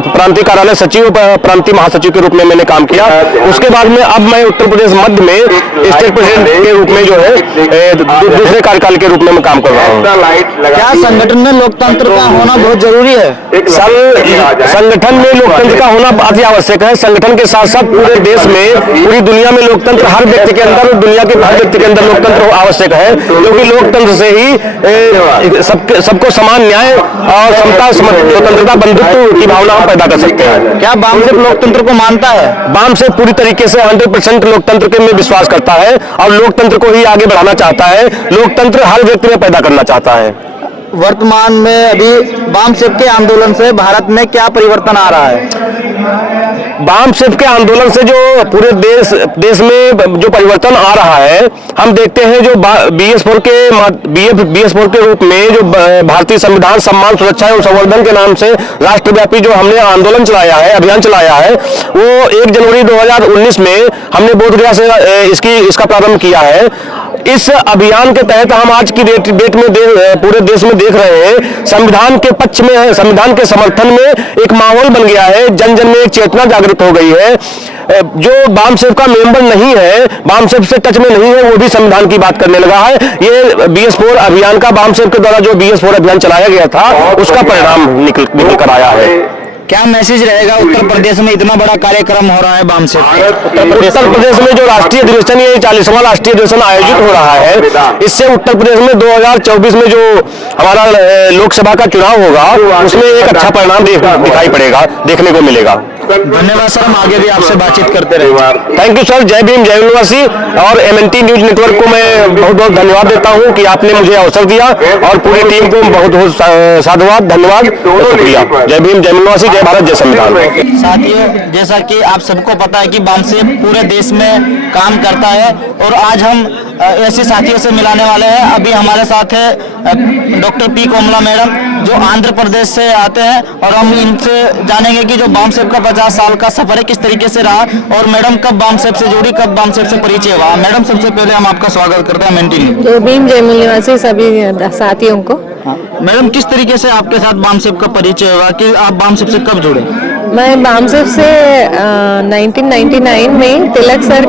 प्रांतीय कार्यालय सचिव प्रांतीय महासचिव के रूप में मैंने काम किया। उसके बाद में अब मैं उत्तर प्रदेश मध्य में स्टेट प्रेसिडेंट के रूप में जो है दूसरे कार्यकाल के रूप में मैं काम कर रहा हूँ। क्या संगठन में लोकतंत्र का होना बहुत जरूरी है? सर संगठन में लोकतंत्र का होना अति आवश्यक है। संगठन के साथ साथ पूरे देश में पूरी दुनिया में लोकतंत्र हर व्यक्ति के अंदर दुनिया के हर व्यक्ति के अंदर लोकतंत्र आवश्यक है, क्योंकि लोकतंत्र से ही सबको समान न्याय और समता स्वतंत्रता बंधुत्व की भावना हम पैदा कर सकते हैं। क्या बामसेफ लोकतंत्र को मानता है? बामसेफ पूरी तरीके से 100% लोकतंत्र के में विश्वास करता है और लोकतंत्र को ही आगे बढ़ाना चाहता है। लोकतंत्र हर व्यक्ति में पैदा करना चाहता है। वर्तमान में अभी बामसेफ के आंदोलन से भारत में क्या परिवर्तन आ रहा है? बामसेफ के आंदोलन से जो पूरे देश में जो परिवर्तन आ रहा है, हम देखते हैं जो BS4 के रूप में जो भारतीय संविधान सम्मान सुरक्षा एवं संवर्धन के नाम से राष्ट्रव्यापी जो हमने आंदोलन चलाया है, अभियान चलाया है, वो 1 जनवरी 2019 में हमने बोधगया से इसका प्रारंभ किया है। इस अभियान के तहत हम आज की डेट में पूरे देश में देख रहे हैं संविधान के पक्ष में, संविधान के समर्थन में एक माहौल बन गया है, जन जन में एक चेतना जागृत हो गई है। जो बामसेफ का मेंबर नहीं है, बामसेफ से टच में नहीं है, वो भी संविधान की बात करने लगा है। ये BS4 अभियान का बामसेफ के द्वारा जो BS4 अभियान चलाया गया था उसका परिणाम निकल कर आया है। क्या मैसेज रहेगा? उत्तर प्रदेश में इतना बड़ा कार्यक्रम हो रहा है बामसेफ, उत्तर प्रदेश में जो राष्ट्रीय अधिवेशन, ये 40वां राष्ट्रीय अधिवेशन आयोजित हो रहा है, इससे उत्तर प्रदेश में 2024 में जो हमारा लोकसभा का चुनाव होगा उसमें एक अच्छा परिणाम दिखाई पड़ेगा, देखने को मिलेगा। धन्यवाद सर, हम आगे भी आपसे बातचीत करते रहेंगे। Thank you sir. जय भीम, जय निवासी और MNT न्यूज नेटवर्क को मैं बहुत बहुत धन्यवाद देता हूं कि आपने मुझे अवसर दिया और पूरी टीम को बहुत बहुत साधुवाद, धन्यवाद, शुक्रिया। जय भीम, जय निवासी, जय भारत, जय संविधान। साथियों, जैसा कि आप सबको पता है कि बामसेफ पूरे देश में काम करता है और आज हम ऐसे साथियों से मिलाने वाले हैं। अभी हमारे साथ है डॉक्टर P. कोमला मैडम, जो आंध्र प्रदेश से आते हैं और हम इनसे जानेंगे कि जो बामसेफ का 50 साल का सफर है किस तरीके से रहा और मैडम कब बामसेफ से जुड़ी, कब बामसेफ से परिचय हुआ। मैडम, सबसे पहले हम आपका स्वागत करते हैं MNT न्यूज। जय भीम, जय निवासी सभी साथियों को। मैडम, किस तरीके से आपके साथ बामसेफ का परिचय हुआ कि आप बामसेफ से कब जुड़े? मैं बामसेफ से 1999 में तिलक सर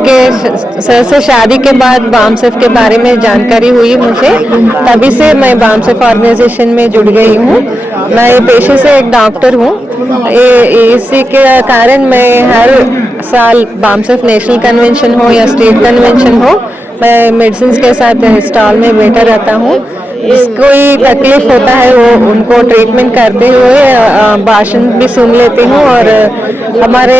से शादी के बाद बामसेफ के बारे में जानकारी हुई मुझे, तभी से मैं बामसेफ ऑर्गेनाइजेशन में जुड़ गई हूँ। मैं पेशे से एक डॉक्टर हूँ, इसी के कारण मैं हर साल बामसेफ नेशनल कन्वेंशन हो या स्टेट कन्वेंशन हो, मैं मेडिसिन के साथ स्टॉल में बैठा रहता हूँ। कोई तकलीफ होता है वो उनको ट्रीटमेंट करते हुए भाषण भी सुन लेती हूँ और हमारे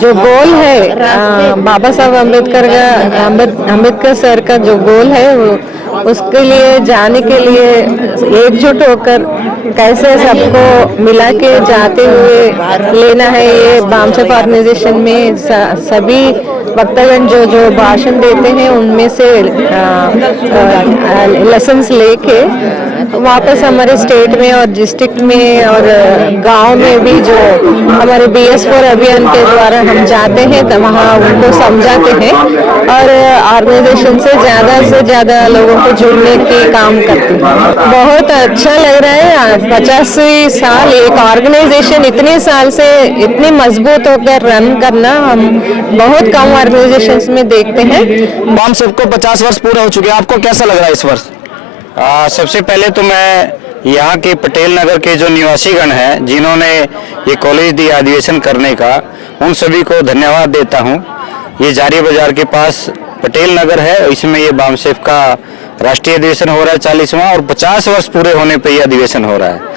जो गोल है बाबा साहब अम्बेडकर सर का जो गोल है वो उसके लिए जाने के लिए एकजुट होकर कैसे सबको मिला के जाते हुए लेना है, ये बामसेफ ऑर्गेनाइजेशन में सभी वक्तागण जो भाषण देते हैं उनमें से लेसन्स ले देखे, वापस हमारे स्टेट में और डिस्ट्रिक्ट में और गांव में भी जो हमारे BS4 अभियान के द्वारा हम जाते हैं तो वहाँ उनको समझाते हैं और ऑर्गेनाइजेशन से ज़्यादा लोगों को जुड़ने की काम करते हैं। बहुत अच्छा लग रहा है। 50वीं साल एक ऑर्गेनाइजेशन इतने साल से इतनी मजबूत होकर रन करना हम बहुत कम ऑर्गेनाइजेशंस में देखते हैं। बामसेफ को 50 वर्ष पूरे हो चुके हैं, आपको कैसा लग रहा है इस वर्ष? सबसे पहले तो मैं यहाँ के पटेल नगर के जो निवासीगण हैं जिन्होंने ये कॉलेज दिया अधिवेशन करने का, उन सभी को धन्यवाद देता हूँ। ये जारी बाजार के पास पटेल नगर है, इसमें ये बामसेफ का राष्ट्रीय अधिवेशन हो रहा है 40वां, और 50 वर्ष पूरे होने पे ये अधिवेशन हो रहा है।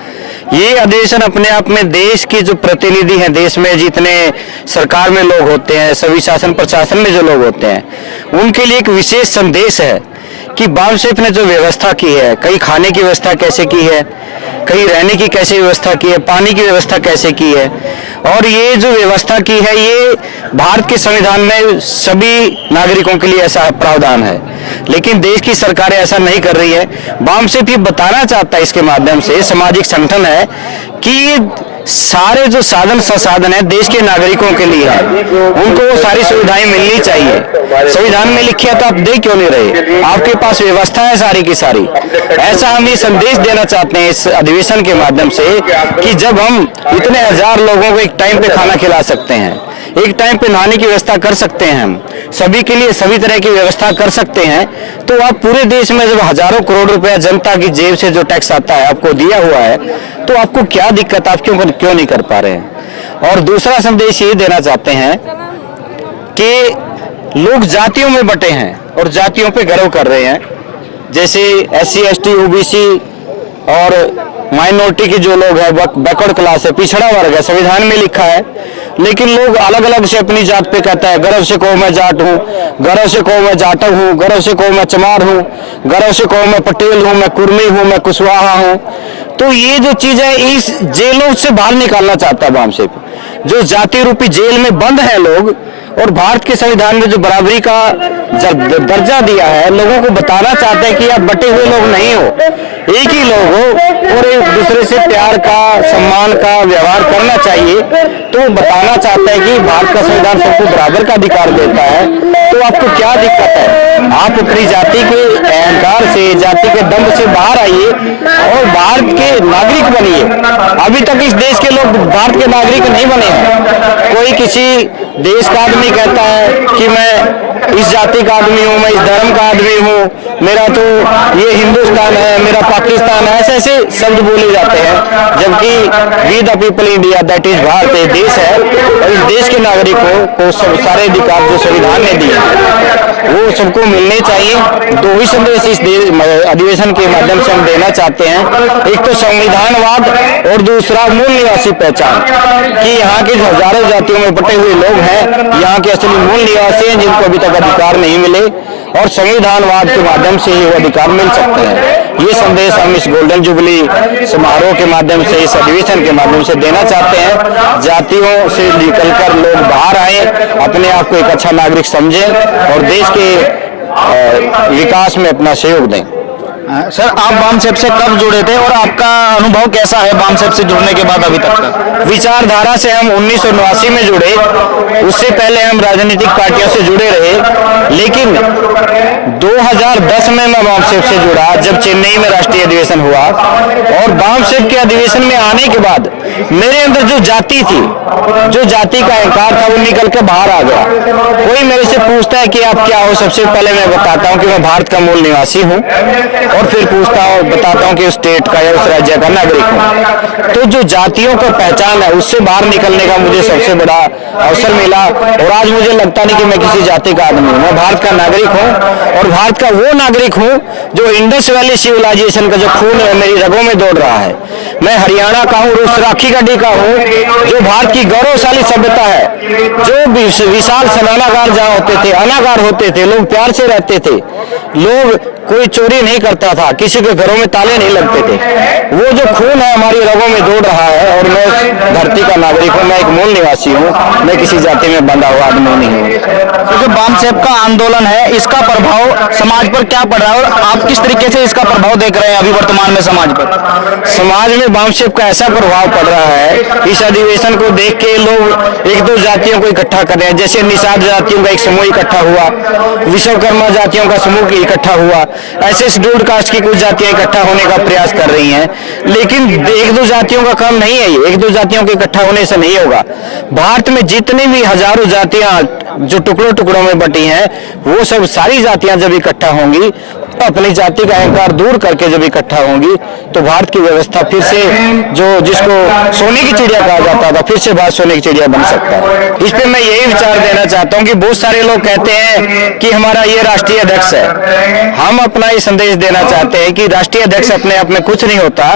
ये अधिवेशन अपने आप में देश के जो प्रतिनिधि हैं, देश में जितने सरकार में लोग होते हैं, सभी शासन प्रशासन में जो लोग होते हैं, उनके लिए एक विशेष संदेश है कि बामसेफ ने जो व्यवस्था की है, कहीं खाने की व्यवस्था कैसे की है, कहीं रहने की कैसे व्यवस्था की है, पानी की व्यवस्था कैसे की है, और ये जो व्यवस्था की है ये भारत के संविधान में सभी नागरिकों के लिए ऐसा प्रावधान है, लेकिन देश की सरकारें ऐसा नहीं कर रही है। बामसेफ ये बताना चाहता है इसके माध्यम से, सामाजिक संगठन है, कि सारे जो साधन संसाधन है देश के नागरिकों के लिए है, उनको वो सारी सुविधाएं मिलनी चाहिए। संविधान में लिखी है तो आप दे क्यों नहीं रहे? आपके पास व्यवस्था है सारी की सारी। ऐसा हम ये संदेश देना चाहते हैं इस अधिवेशन के माध्यम से कि जब हम इतने हजार लोगों को एक टाइम पे खाना खिला सकते हैं, एक टाइम पे नहाने की व्यवस्था कर सकते हैं, हम सभी के लिए सभी तरह की व्यवस्था कर सकते हैं, तो आप पूरे देश में जब हजारों करोड़ रुपया जनता की जेब से जो टैक्स आता है आपको दिया हुआ है, तो आपको क्या दिक्कत, आप क्यों नहीं कर पा रहे हैं? और दूसरा संदेश ये देना चाहते हैं कि लोग जातियों में बटे हैं और जातियों पे गर्व कर रहे हैं। जैसे SC ST OBC और माइनॉरिटी के जो लोग हैं, बैकवर्ड क्लास है, पिछड़ा वर्ग है, संविधान में लिखा है, लेकिन लोग अलग अलग से अपनी जात पे कहता है, गर्व से कहो मैं जाट हूँ, गर्व से कहो मैं जाटव हूँ, गर्व से कहो मैं चमार हूँ, गर्व से कहो मैं पटेल हूँ, मैं कुर्मी हूँ, मैं कुशवाहा हूँ। तो ये जो चीज है इस जेलों से बाहर निकालना चाहता है बामसेफ। जो जाति रूपी जेल में बंद है लोग, और भारत के संविधान में जो बराबरी का दर्जा दिया है, लोगों को बताना चाहते हैं कि आप बटे हुए लोग नहीं हो, एक ही लोग हो और एक दूसरे से प्यार का, सम्मान का व्यवहार करना चाहिए। तो बताना चाहते हैं कि भारत का संविधान सबको बराबर का अधिकार देता है, तो आपको क्या दिक्कत है? आप अपनी जाति के अहंकार से, जाति के दंभ से बाहर आइए और भारत के नागरिक बनिए। अभी तक इस देश के लोग भारत के नागरिक नहीं बने हैं। कोई किसी देश का आदमी कहता है कि मैं इस जाति का आदमी हूँ, मैं इस धर्म का आदमी हूँ, मेरा तो ये हिंदुस्तान है, मेरा पाकिस्तान है, ऐसे ऐसे शब्द बोले जाते हैं, जबकि we the people India, that is Bharat, ये देश है और इस देश के नागरिकों को सब सारे अधिकार जो संविधान ने दिए वो सबको मिलने चाहिए। दो ही संदेश इस अधिवेशन के माध्यम से हम देना चाहते हैं, एक तो संविधानवाद और दूसरा मूल निवासी पहचान, कि यहाँ के हजारों जातियों में बटे हुए लोग हैं, यहाँ के असली मूल निवासी हैं जिनको अभी तक अधिकार नहीं मिले, और संविधानवाद के माध्यम से ही वो अधिकार मिल सकते हैं। ये संदेश हम इस गोल्डन जुबली समारोह के माध्यम से, इस अधिवेशन के माध्यम से देना चाहते हैं। जातियों से निकलकर लोग बाहर आए, अपने आप को एक अच्छा नागरिक समझें और देश के विकास में अपना सहयोग दें। सर, आप बामसेफ से कब जुड़े थे और आपका अनुभव कैसा है बामसेफ से जुड़ने के बाद अभी तक का? विचारधारा से हम 1989 में जुड़े, उससे पहले हम राजनीतिक पार्टियों से जुड़े रहे, लेकिन 2010 में मैं बामसेफ से जुड़ा जब चेन्नई में राष्ट्रीय अधिवेशन हुआ, और बामसेफ के अधिवेशन में आने के बाद मेरे अंदर जो जाति थी, जो जाति का अहंकार था, वो निकल के बाहर आ गया। कोई मेरे से पूछता है कि आप क्या हो, सबसे पहले मैं बताता हूँ कि मैं भारत का मूल निवासी हूँ, और फिर बताता हूँ कि उस स्टेट का या उस राज्य का नागरिक हूँ। तो जो जातियों का पहचान है उससे बाहर निकलने का मुझे सबसे बड़ा अवसर मिला, और आज मुझे लगता नहीं कि मैं किसी जाति का आदमी हूँ, मैं भारत का नागरिक हूँ, और भारत का वो नागरिक हूँ जो इंडस वैली सिविलाइजेशन का जो खून है मेरी रगों में दौड़ रहा है। मैं हरियाणा का हूँ, रुद्राक्षी गढ़ी का हूँ, जो भारत की गौरवशाली सभ्यता है, जो विशाल स्नानागार जहाँ होते थे, अनागार होते थे, लोग प्यार से रहते थे, लोग कोई चोरी नहीं करता था, किसी के घरों में ताले नहीं लगते थे, वो जो खून है हमारी रगों में दौड़ रहा है, और मैं उस धरती का नागरिक हूँ, मैं एक मूल निवासी हूँ, मैं किसी जाति में बंधा हुआ आदमी नहीं हूँ। तो जो बामसेफ का आंदोलन है, इसका प्रभाव समाज पर क्या पड़ रहा है और आप किस तरीके से इसका प्रभाव देख रहे हैं अभी वर्तमान में समाज पर? समाज में बामसेफ का ऐसा प्रभाव पड़ रहा है, इस अधिवेशन को देख के लोग एक दो जातियों को इकट्ठा कर रहे हैं। जैसे निषाद जातियों का एक समूह इकट्ठा हुआ, विश्वकर्मा जातियों का समूह इकट्ठा हुआ, ऐसे शेड्यूल्ड कास्ट की कुछ जातियां इकट्ठा होने का प्रयास कर रही हैं। लेकिन एक दो जातियों का काम नहीं है, ये एक दो जातियों के इकट्ठा होने से नहीं होगा। भारत में जितनी भी हजारों जातियां जो टुकड़ों टुकड़ों में बटी हैं, वो सब सारी जातियां जब इकट्ठा होंगी, अपनी जाति का अहंकार दूर करके जब इकट्ठा होंगी, तो भारत की व्यवस्था फिर से जो जिसको सोने की चिड़िया कहा जाता था, फिर से भारत सोने की चिड़िया बन सकता है। इस पे मैं यही विचार देना चाहता हूँ कि बहुत सारे लोग कहते हैं कि हमारा ये राष्ट्रीय अध्यक्ष है। हम अपना ये संदेश देना चाहते हैं कि राष्ट्रीय अध्यक्ष अपने आप में कुछ नहीं होता,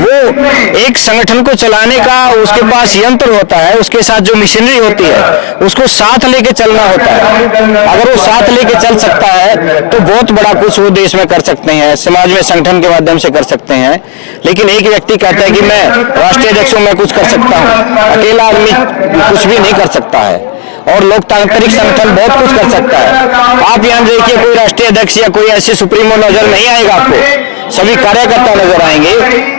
वो एक संगठन को चलाने का उसके पास यंत्र होता है, उसके साथ जो मशीनरी होती है उसको साथ लेके चलना होता है। अगर वो साथ लेके चल सकता है तो बहुत बड़ा कुछ वो देश में कर सकते हैं, समाज में संगठन के माध्यम से कर सकते हैं। लेकिन एक व्यक्ति कहता है कि मैं राष्ट्रीय अध्यक्ष हूं, मैं कुछ कर सकता हूं, अकेला आदमी कुछ भी नहीं कर सकता है। और लोकतांत्रिक संगठन बहुत कुछ कर सकता है। आप यहाँ देखिए, कोई राष्ट्रीय अध्यक्ष या कोई ऐसे सुप्रीमो नजर नहीं आएगा आपको, सभी कार्यकर्ता नजर आएंगे।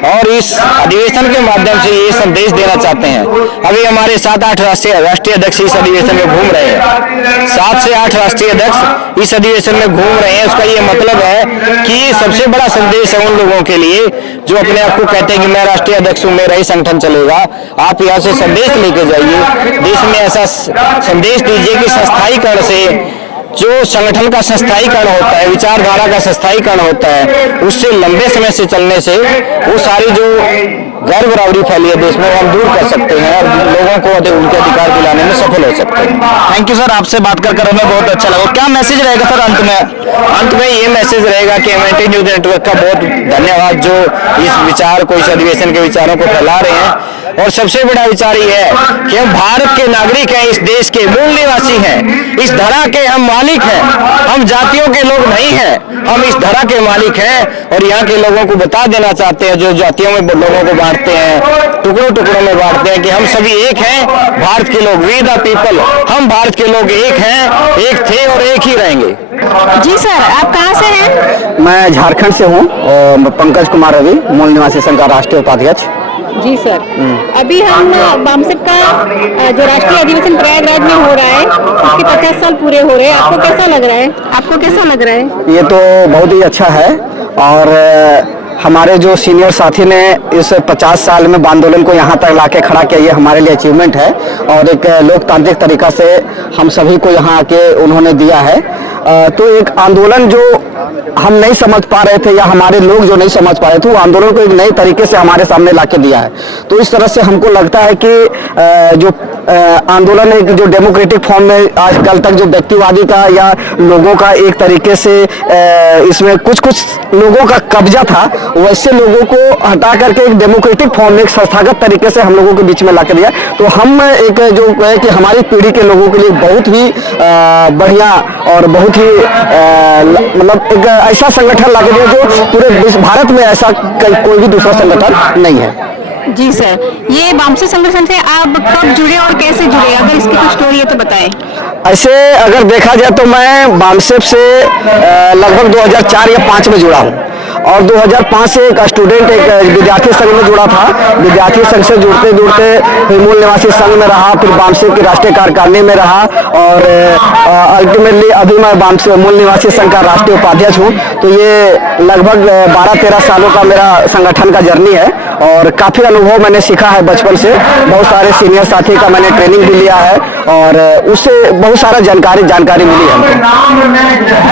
और इस अधिवेशन के माध्यम से ये संदेश देना चाहते हैं। अभी हमारे 7-8 राष्ट्रीय अध्यक्ष इस अधिवेशन में घूम रहे हैं, 7 से 8 राष्ट्रीय अध्यक्ष इस अधिवेशन में घूम रहे हैं। उसका ये मतलब है कि सबसे बड़ा संदेश है उन लोगों के लिए जो अपने आप को कहते हैं कि मैं राष्ट्रीय अध्यक्ष हूँ, मेरा ही संगठन चलेगा। आप यहाँ से संदेश लेके जाइए, देश में ऐसा संदेश दीजिए कि संस्थाईकरण से, जो संगठन का संस्थाईकरण होता है, विचारधारा का संस्थाईकरण होता है, उससे लंबे समय से चलने से वो सारी जो गैर बराबरी फैली है देश में, वो हम दूर कर सकते हैं और लोगों को उनके अधिकार दिलाने में सफल हो सकते हैं। थैंक यू सर, आपसे बात कर हमें बहुत अच्छा लगा। क्या मैसेज रहेगा सर अंत में? अंत में ये मैसेज रहेगा कि एमएनटी न्यूज नेटवर्क का बहुत धन्यवाद जो इस विचार को, इस अधिवेशन के विचारों को फैला रहे हैं। और सबसे बड़ा विचार ये है कि हम भारत के नागरिक हैं, इस देश के मूल निवासी हैं, इस धरा के हम मालिक हैं, हम जातियों के लोग नहीं हैं, हम इस धरा के मालिक हैं। और यहाँ के लोगों को बता देना चाहते हैं जो जातियों में लोगों को बांटते हैं, टुकड़ों टुकड़ों में बांटते हैं, कि हम सभी एक हैं, भारत के लोग, वी द पीपल, हम भारत के लोग एक हैं, एक थे और एक ही रहेंगे। जी सर, आप कहाँ से हैं? मैं झारखंड से हूँ, पंकज कुमार रवि, मूल निवासी संघ का राष्ट्रीय उपाध्यक्ष। जी सर, अभी हम बामसेफ का जो राष्ट्रीय अधिवेशन प्रयागराज में हो रहा है, उसके 50 साल पूरे हो रहे हैं। आपको कैसा लग रहा है? आपको कैसा लग रहा है? ये तो बहुत ही अच्छा है। और हमारे जो सीनियर साथी ने इस 50 साल में आंदोलन को यहाँ तक लाके खड़ा किया, ये हमारे लिए अचीवमेंट है। और एक लोकतांत्रिक तरीका से हम सभी को यहाँ आके उन्होंने दिया है। तो एक आंदोलन जो हम नहीं समझ पा रहे थे या हमारे लोग जो नहीं समझ पा रहे थे, वो आंदोलन को एक नए तरीके से हमारे सामने लाके दिया है। तो इस तरह से हमको लगता है कि जो आंदोलन एक जो डेमोक्रेटिक फॉर्म में आजकल तक जो व्यक्तिवादी का या लोगों का एक तरीके से इसमें कुछ लोगों का कब्जा था, वैसे लोगों को हटा करके एक डेमोक्रेटिक फॉर्म में एक संस्थागत तरीके से हम लोगों के बीच में लाके दिया। तो हम एक जो है कि हमारी पीढ़ी के लोगों के लिए बहुत ही बढ़िया और बहुत ही मतलब एक ऐसा संगठन लाके दिया जो पूरे भारत में ऐसा कोई भी दूसरा संगठन नहीं है। जी सर, ये बामसेफ संगठन से आप कब जुड़े और कैसे जुड़े? अगर इसकी कुछ स्टोरी है तो बताएं। ऐसे अगर देखा जाए तो मैं बामसेफ से लगभग 2004 या 5 में जुड़ा हूँ। और 2005 से एक स्टूडेंट एक विद्यार्थी संघ में जुड़ा था। विद्यार्थी संघ से जुड़ते जुड़ते फिर मूल निवासी संघ में रहा, फिर बामसेफ की राष्ट्रीय कार्यकारिणी में रहा और अल्टीमेटली अभी मैं बामसेफ मूल निवासी संघ का राष्ट्रीय उपाध्यक्ष हूँ। तो ये लगभग 12-13 सालों का मेरा संगठन का जर्नी है और काफ़ी अनुभव मैंने सीखा है बचपन से। बहुत सारे सीनियर साथी का मैंने ट्रेनिंग भी लिया है और उससे बहुत सारा जानकारी मिली है।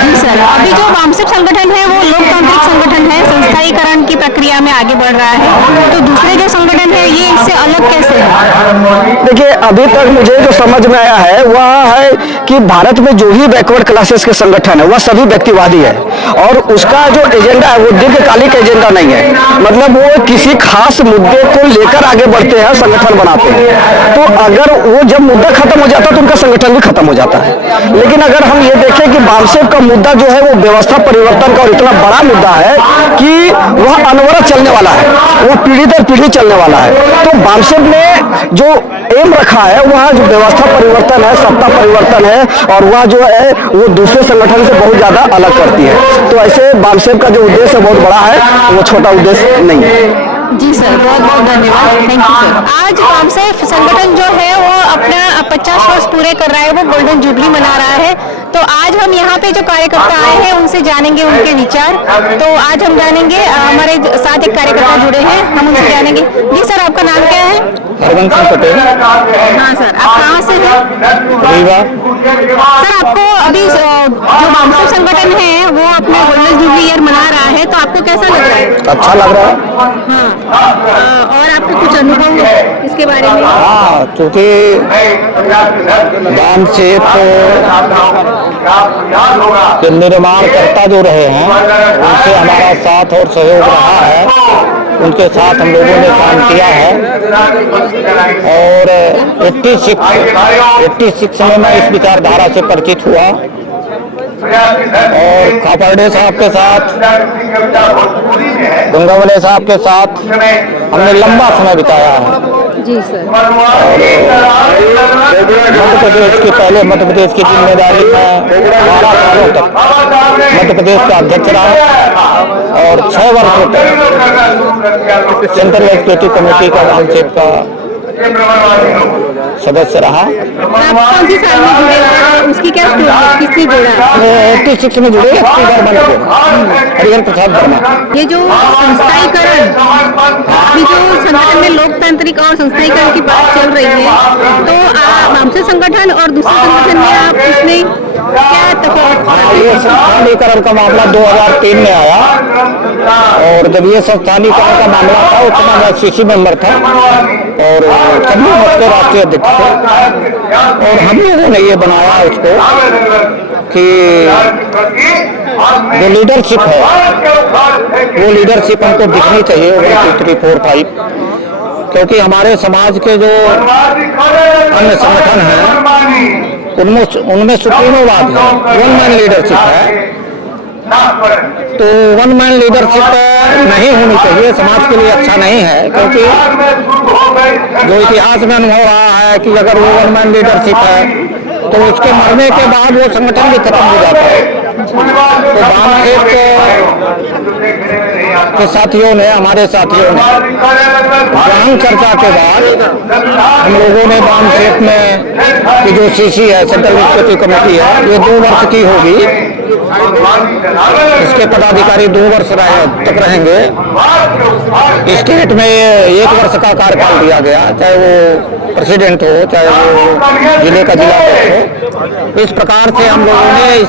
जी सर, अभी जो बामसेफ संगठन है वो लोकतांत्रिक संगठन है, संस्थाईकरण की प्रक्रिया में आगे बढ़ रहा है। तो दूसरे जो संगठन है ये इससे अलग कैसे है? देखिए, अभी तक मुझे जो समझ में आया है वह है कि भारत में जो भी बैकवर्ड क्लासेस के संगठन है वह सभी व्यक्तिवादी है और उसका जो एजेंडा है वो दीर्घकालिक एजेंडा नहीं है। मतलब वो किसी खास मुद्दे को लेकर आगे बढ़ते हैं, संगठन बनाते हैं। तो अगर वो जब मुद्दा खत्म हो जाता है तो उनका संगठन भी खत्म हो जाता है। लेकिन अगर हम ये देखें कि बामसेफ का मुद्दा जो है वो व्यवस्था परिवर्तन का और इतना बड़ा मुद्दा है कि वह अनवरत चलने वाला है, वो पीढ़ी दर पीढ़ी चलने वाला है। तो बामसेफ ने जो एम रखा है वह जो व्यवस्था परिवर्तन है, सत्ता परिवर्तन है, है और वह जो है वो दूसरे संगठन से बहुत ज़्यादा अलग करती है। तो ऐसे बामसेफ का जो उद्देश्य बहुत बड़ा है, वो छोटा उद्देश्य नहीं है। जी सर, बहुत बहुत धन्यवाद, थैंक यू सर। आज बामसेफ संगठन जो है वो अपना 50 वर्ष पूरे कर रहा है, वो गोल्डन जुबली मना रहा है। तो आज हम यहाँ पे जो कार्यकर्ता आए हैं उनसे जानेंगे उनके विचार। तो आज हम जानेंगे, हमारे साथ एक कार्यकर्ता जुड़े हैं, हम उनसे जानेंगे। जी सर, आपका नाम क्या है? हरवंश सिंह पटेल। हाँ सर, आप कहाँ से हैं? रीवा। सर, आपको अभी जो बामसेफ संगठन है वो अपने गोल्डन जुबली ईयर मना रहा है, तो आपको कैसा लग रहा है? अच्छा लग रहा है। हाँ, और आपको कुछ अनुभव इसके बारे में? हाँ, क्योंकि बामसेफ के निर्माणकर्ता जो रहे हैं उनसे हमारा साथ और सहयोग रहा है, उनके साथ हम लोगों ने काम किया है। और 86 में मैं इस विचारधारा से परिचित हुआ और खापर्डे साहब के साथ, गंगावले साहब के साथ हमने लंबा समय बिताया है। जी सर। मध्य प्रदेश के पहले मध्य प्रदेश की जिम्मेदारी में 12 सालों तक मध्य प्रदेश का अध्यक्ष रहा और 6 वर्षों तक सेंट्रल एग्जीक्यूटिव कमेटी का बामसेफ का सदस्य रहा। आप कौन सी साल में जुड़े और उसकी क्या स्टोरी है, किसने जोड़ा? 86 में जुड़े, अक्टूबर बने हरिहर प्रसाद वर्मा। ये जो संस्थाईकरण, अभी जो संगठन में लोकतांत्रिक और संस्थाईकरण की बात चल रही है, तो बामसेफ संगठन और दूसरे संगठन में आप उसमें क्या तफावत? ये संस्थानीकरण का मामला 2003 में आया और जब ये संस्थानीकरण का मामला था उस समय मैं सीसी मेंबर था और कम्युनिस्ट के राष्ट्रीय अध्यक्ष थे। और हम लोगों ने ये बनाया उसको कि जो लीडरशिप है वो लीडरशिप हमको दिखनी चाहिए 1 2 3 4 5, क्योंकि हमारे समाज के जो अन्य संगठन हैं उनमें सुप्रीमोवाद है, वन मैन लीडरशिप है। तो वन मैन लीडरशिप नहीं होनी चाहिए, समाज के लिए अच्छा नहीं है, क्योंकि जो इतिहास में अनुभव रहा है कि अगर वो वन मैन लीडरशिप है तो उसके मरने के बाद वो संगठन भी खत्म हो जाता है। तो बामसेफ के साथियों ने, हमारे साथियों ने गहन चर्चा के बाद हम लोगों ने बामसेफ में कि जो सीसी है, सेंट्रल एग्जीक्यूटिव कमेटी है, ये 2 वर्ष की होगी, इसके पदाधिकारी 2 वर्ष तक रहेंगे। स्टेट में 1 वर्ष का कार्यकाल दिया गया, चाहे वो प्रेसिडेंट हो चाहे वो जिले का जिलाध्यक्ष हो। इस प्रकार से हम लोगों ने इस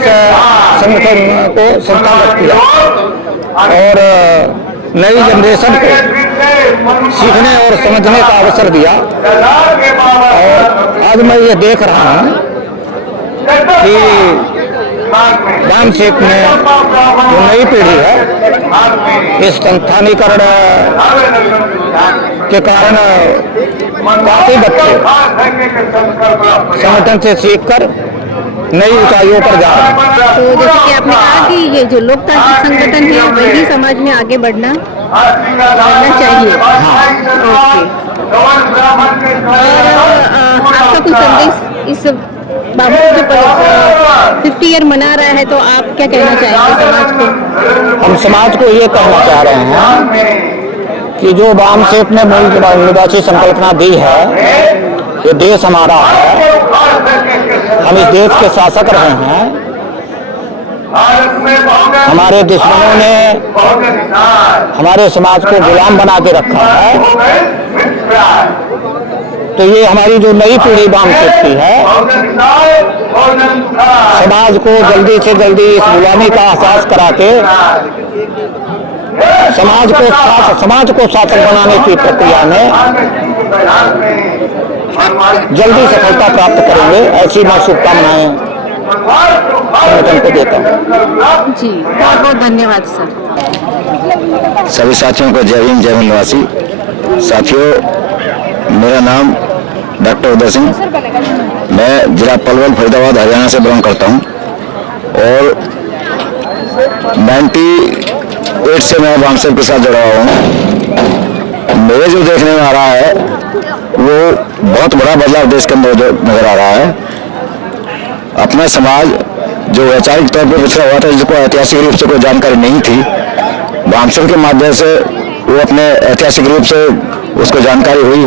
संगठन को संस्थागत किया और नई जनरेशन को सीखने और समझने का अवसर दिया। और आज मैं ये देख रहा हूँ कि बामसेफ में जो नई पीढ़ी है, इस संस्थानीकरण के कारण काफी बच्चे संगठन से सीखकर नई ऊंचाइयों पर जा रहे हैं। तो जैसे कि आपने कहा कि ये जो लोकतांत्रिक संगठन है वही समाज में आगे बढ़ना चाहिए। हाँ। और आपका कुछ संदेश इस बामसेफ जो 50 ईयर मना रहा है, तो आप क्या कहना चाहेंगे समाज को? हम समाज को ये कहना चाह रहे हैं कि जो बामसेफ ने मूल निवासी संकल्पना दी है, ये देश हमारा है, हम इस देश के शासक रहे हैं। हमारे दुश्मनों ने हमारे समाज को गुलाम बना के रखा है। तो ये हमारी जो नई पीढ़ी बामसेफ की है, समाज को जल्दी से जल्दी इस गुलामी का एहसास करा के समाज को शासक बनाने की प्रक्रिया में जल्दी सफलता प्राप्त करेंगे, ऐसी मैं शुभकामनाएं संगठन को देता हूँ। जी, बहुत बहुत धन्यवाद सर। सभी साथियों को जय हिंद, जय हिंद निवासी साथियों। मेरा नाम डॉक्टर उदय सिंह, मैं जिला पलवल फरीदाबाद हरियाणा से बिलोंग करता हूँ और 98 से मैं बामसेफ के साथ जुड़ा हुआ हूँ। मेरे जो देखने में आ रहा है वो बहुत बड़ा बदलाव देश के अंदर जो नजर आ रहा है। अपना समाज जो वैचारिक तौर पर पिछड़ा हुआ था, जिसको ऐतिहासिक रूप से कोई जानकारी नहीं थी, बामसेफ के माध्यम से वो अपने ऐतिहासिक रूप से उसको जानकारी हुई।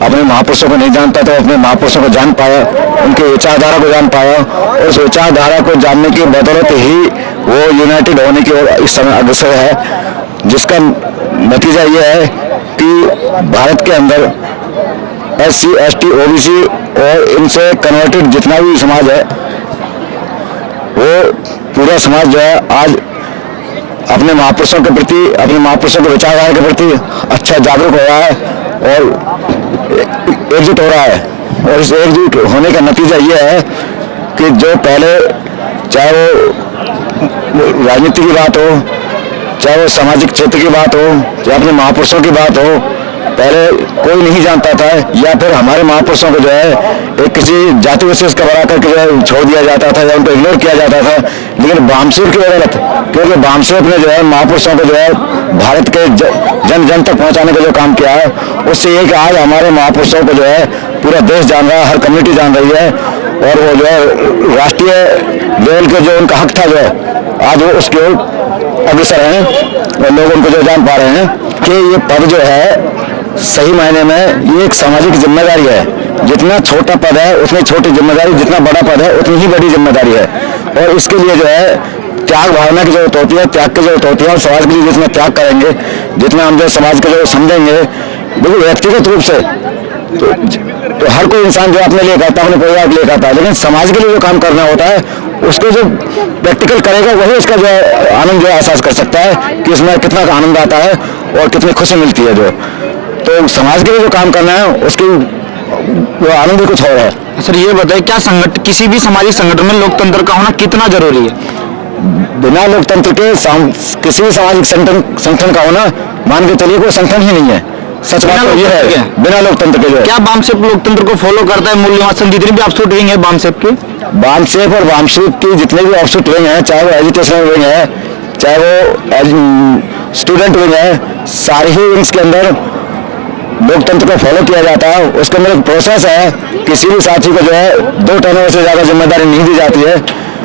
अपने महापुरुषों को नहीं जानता था, अपने महापुरुषों को जान पाया, उनकी विचारधारा को जान पाया, और उस विचारधारा को जानने की बदौलत ही वो यूनाइटेड होने की ओर इस समय अग्रसर है, जिसका नतीजा ये है कि भारत के अंदर SC, ST, OBC और इनसे कन्वर्टेड जितना भी समाज है, वो पूरा समाज जो है आज अपने महापुरुषों के प्रति, अपने महापुरुषों के विचारधारा के प्रति अच्छा जागरूक हो रहा है और एकजुट हो रहा है। और इस एकजुट होने का नतीजा ये है कि जो पहले, चाहे वो राजनीति की बात हो, चाहे वो सामाजिक क्षेत्र की बात हो, चाहे अपने महापुरुषों की बात हो, पहले कोई नहीं जानता था, या फिर हमारे महापुरुषों को जो है एक किसी जाति विशेष का बना करके जो है छोड़ दिया जाता था या उनको इग्नोर किया जाता था। लेकिन बामसेफ की बदौलत, क्योंकि बामसेफ ने जो है महापुरुषों को जो है भारत के जन जन तक पहुंचाने का जो काम किया है, उससे ये कि आज हमारे महापुरुषों को जो है पूरा देश जान रहा है, हर कम्युनिटी जान रही है, और वो जो है राष्ट्रीय लेवल के जो उनका हक था जो है आज वो उसके अग्रसर हैं, और लोग उनको जो जान पा रहे हैं कि ये पद जो है सही मायने में ये एक सामाजिक जिम्मेदारी है। जितना छोटा पद है उतनी छोटी जिम्मेदारी, जितना बड़ा पद है उतनी ही बड़ी जिम्मेदारी है, और इसके लिए जो है त्याग भावना की जरूरत होती है, त्याग की जरूरत होती है। और समाज के लिए जितना त्याग करेंगे, जितना हम जो समाज को जो समझेंगे, बिल्कुल व्यक्तिगत रूप से तो हर कोई इंसान जो अपने लिए करता है, अपने परिवार के लिए करता है, लेकिन समाज के लिए जो काम करना होता है उसको जो प्रैक्टिकल करेगा वही उसका जो आनंद जो एहसास कर सकता है कि इसमें कितना का आनंद आता है और कितनी खुशी मिलती है। जो तो समाज के लिए जो काम करना है उसकी वो आनंद ही कुछ और है। सर ये बताइए, क्या किसी भी सामाजिक संगठन में लोकतंत्र का होना कितना जरूरी है? बिना लोकतंत्र के किसी भी सामाजिक संगठन का होना, मान के चलिए कोई संगठन ही नहीं है। सच बात तो ये है, बिना लोकतंत्र के जो है। क्या बामसेफ लोकतंत्र को फॉलो करता है? मूल्यवान जितनी भी ऑफशूट विंग है बामसेफ की, बामसेफ और बामसेफ की जितने भी ऑफशूट विंग हैं, चाहे वो एजुकेशनल विंग है, चाहे वो स्टूडेंट विंग है, सारे ही विंग्स के अंदर लोकतंत्र को फॉलो किया जाता है। उसके अंदर एक प्रोसेस है, किसी भी साथी को जो है 2 टर्नोवर से ज़्यादा जिम्मेदारी नहीं दी जाती है,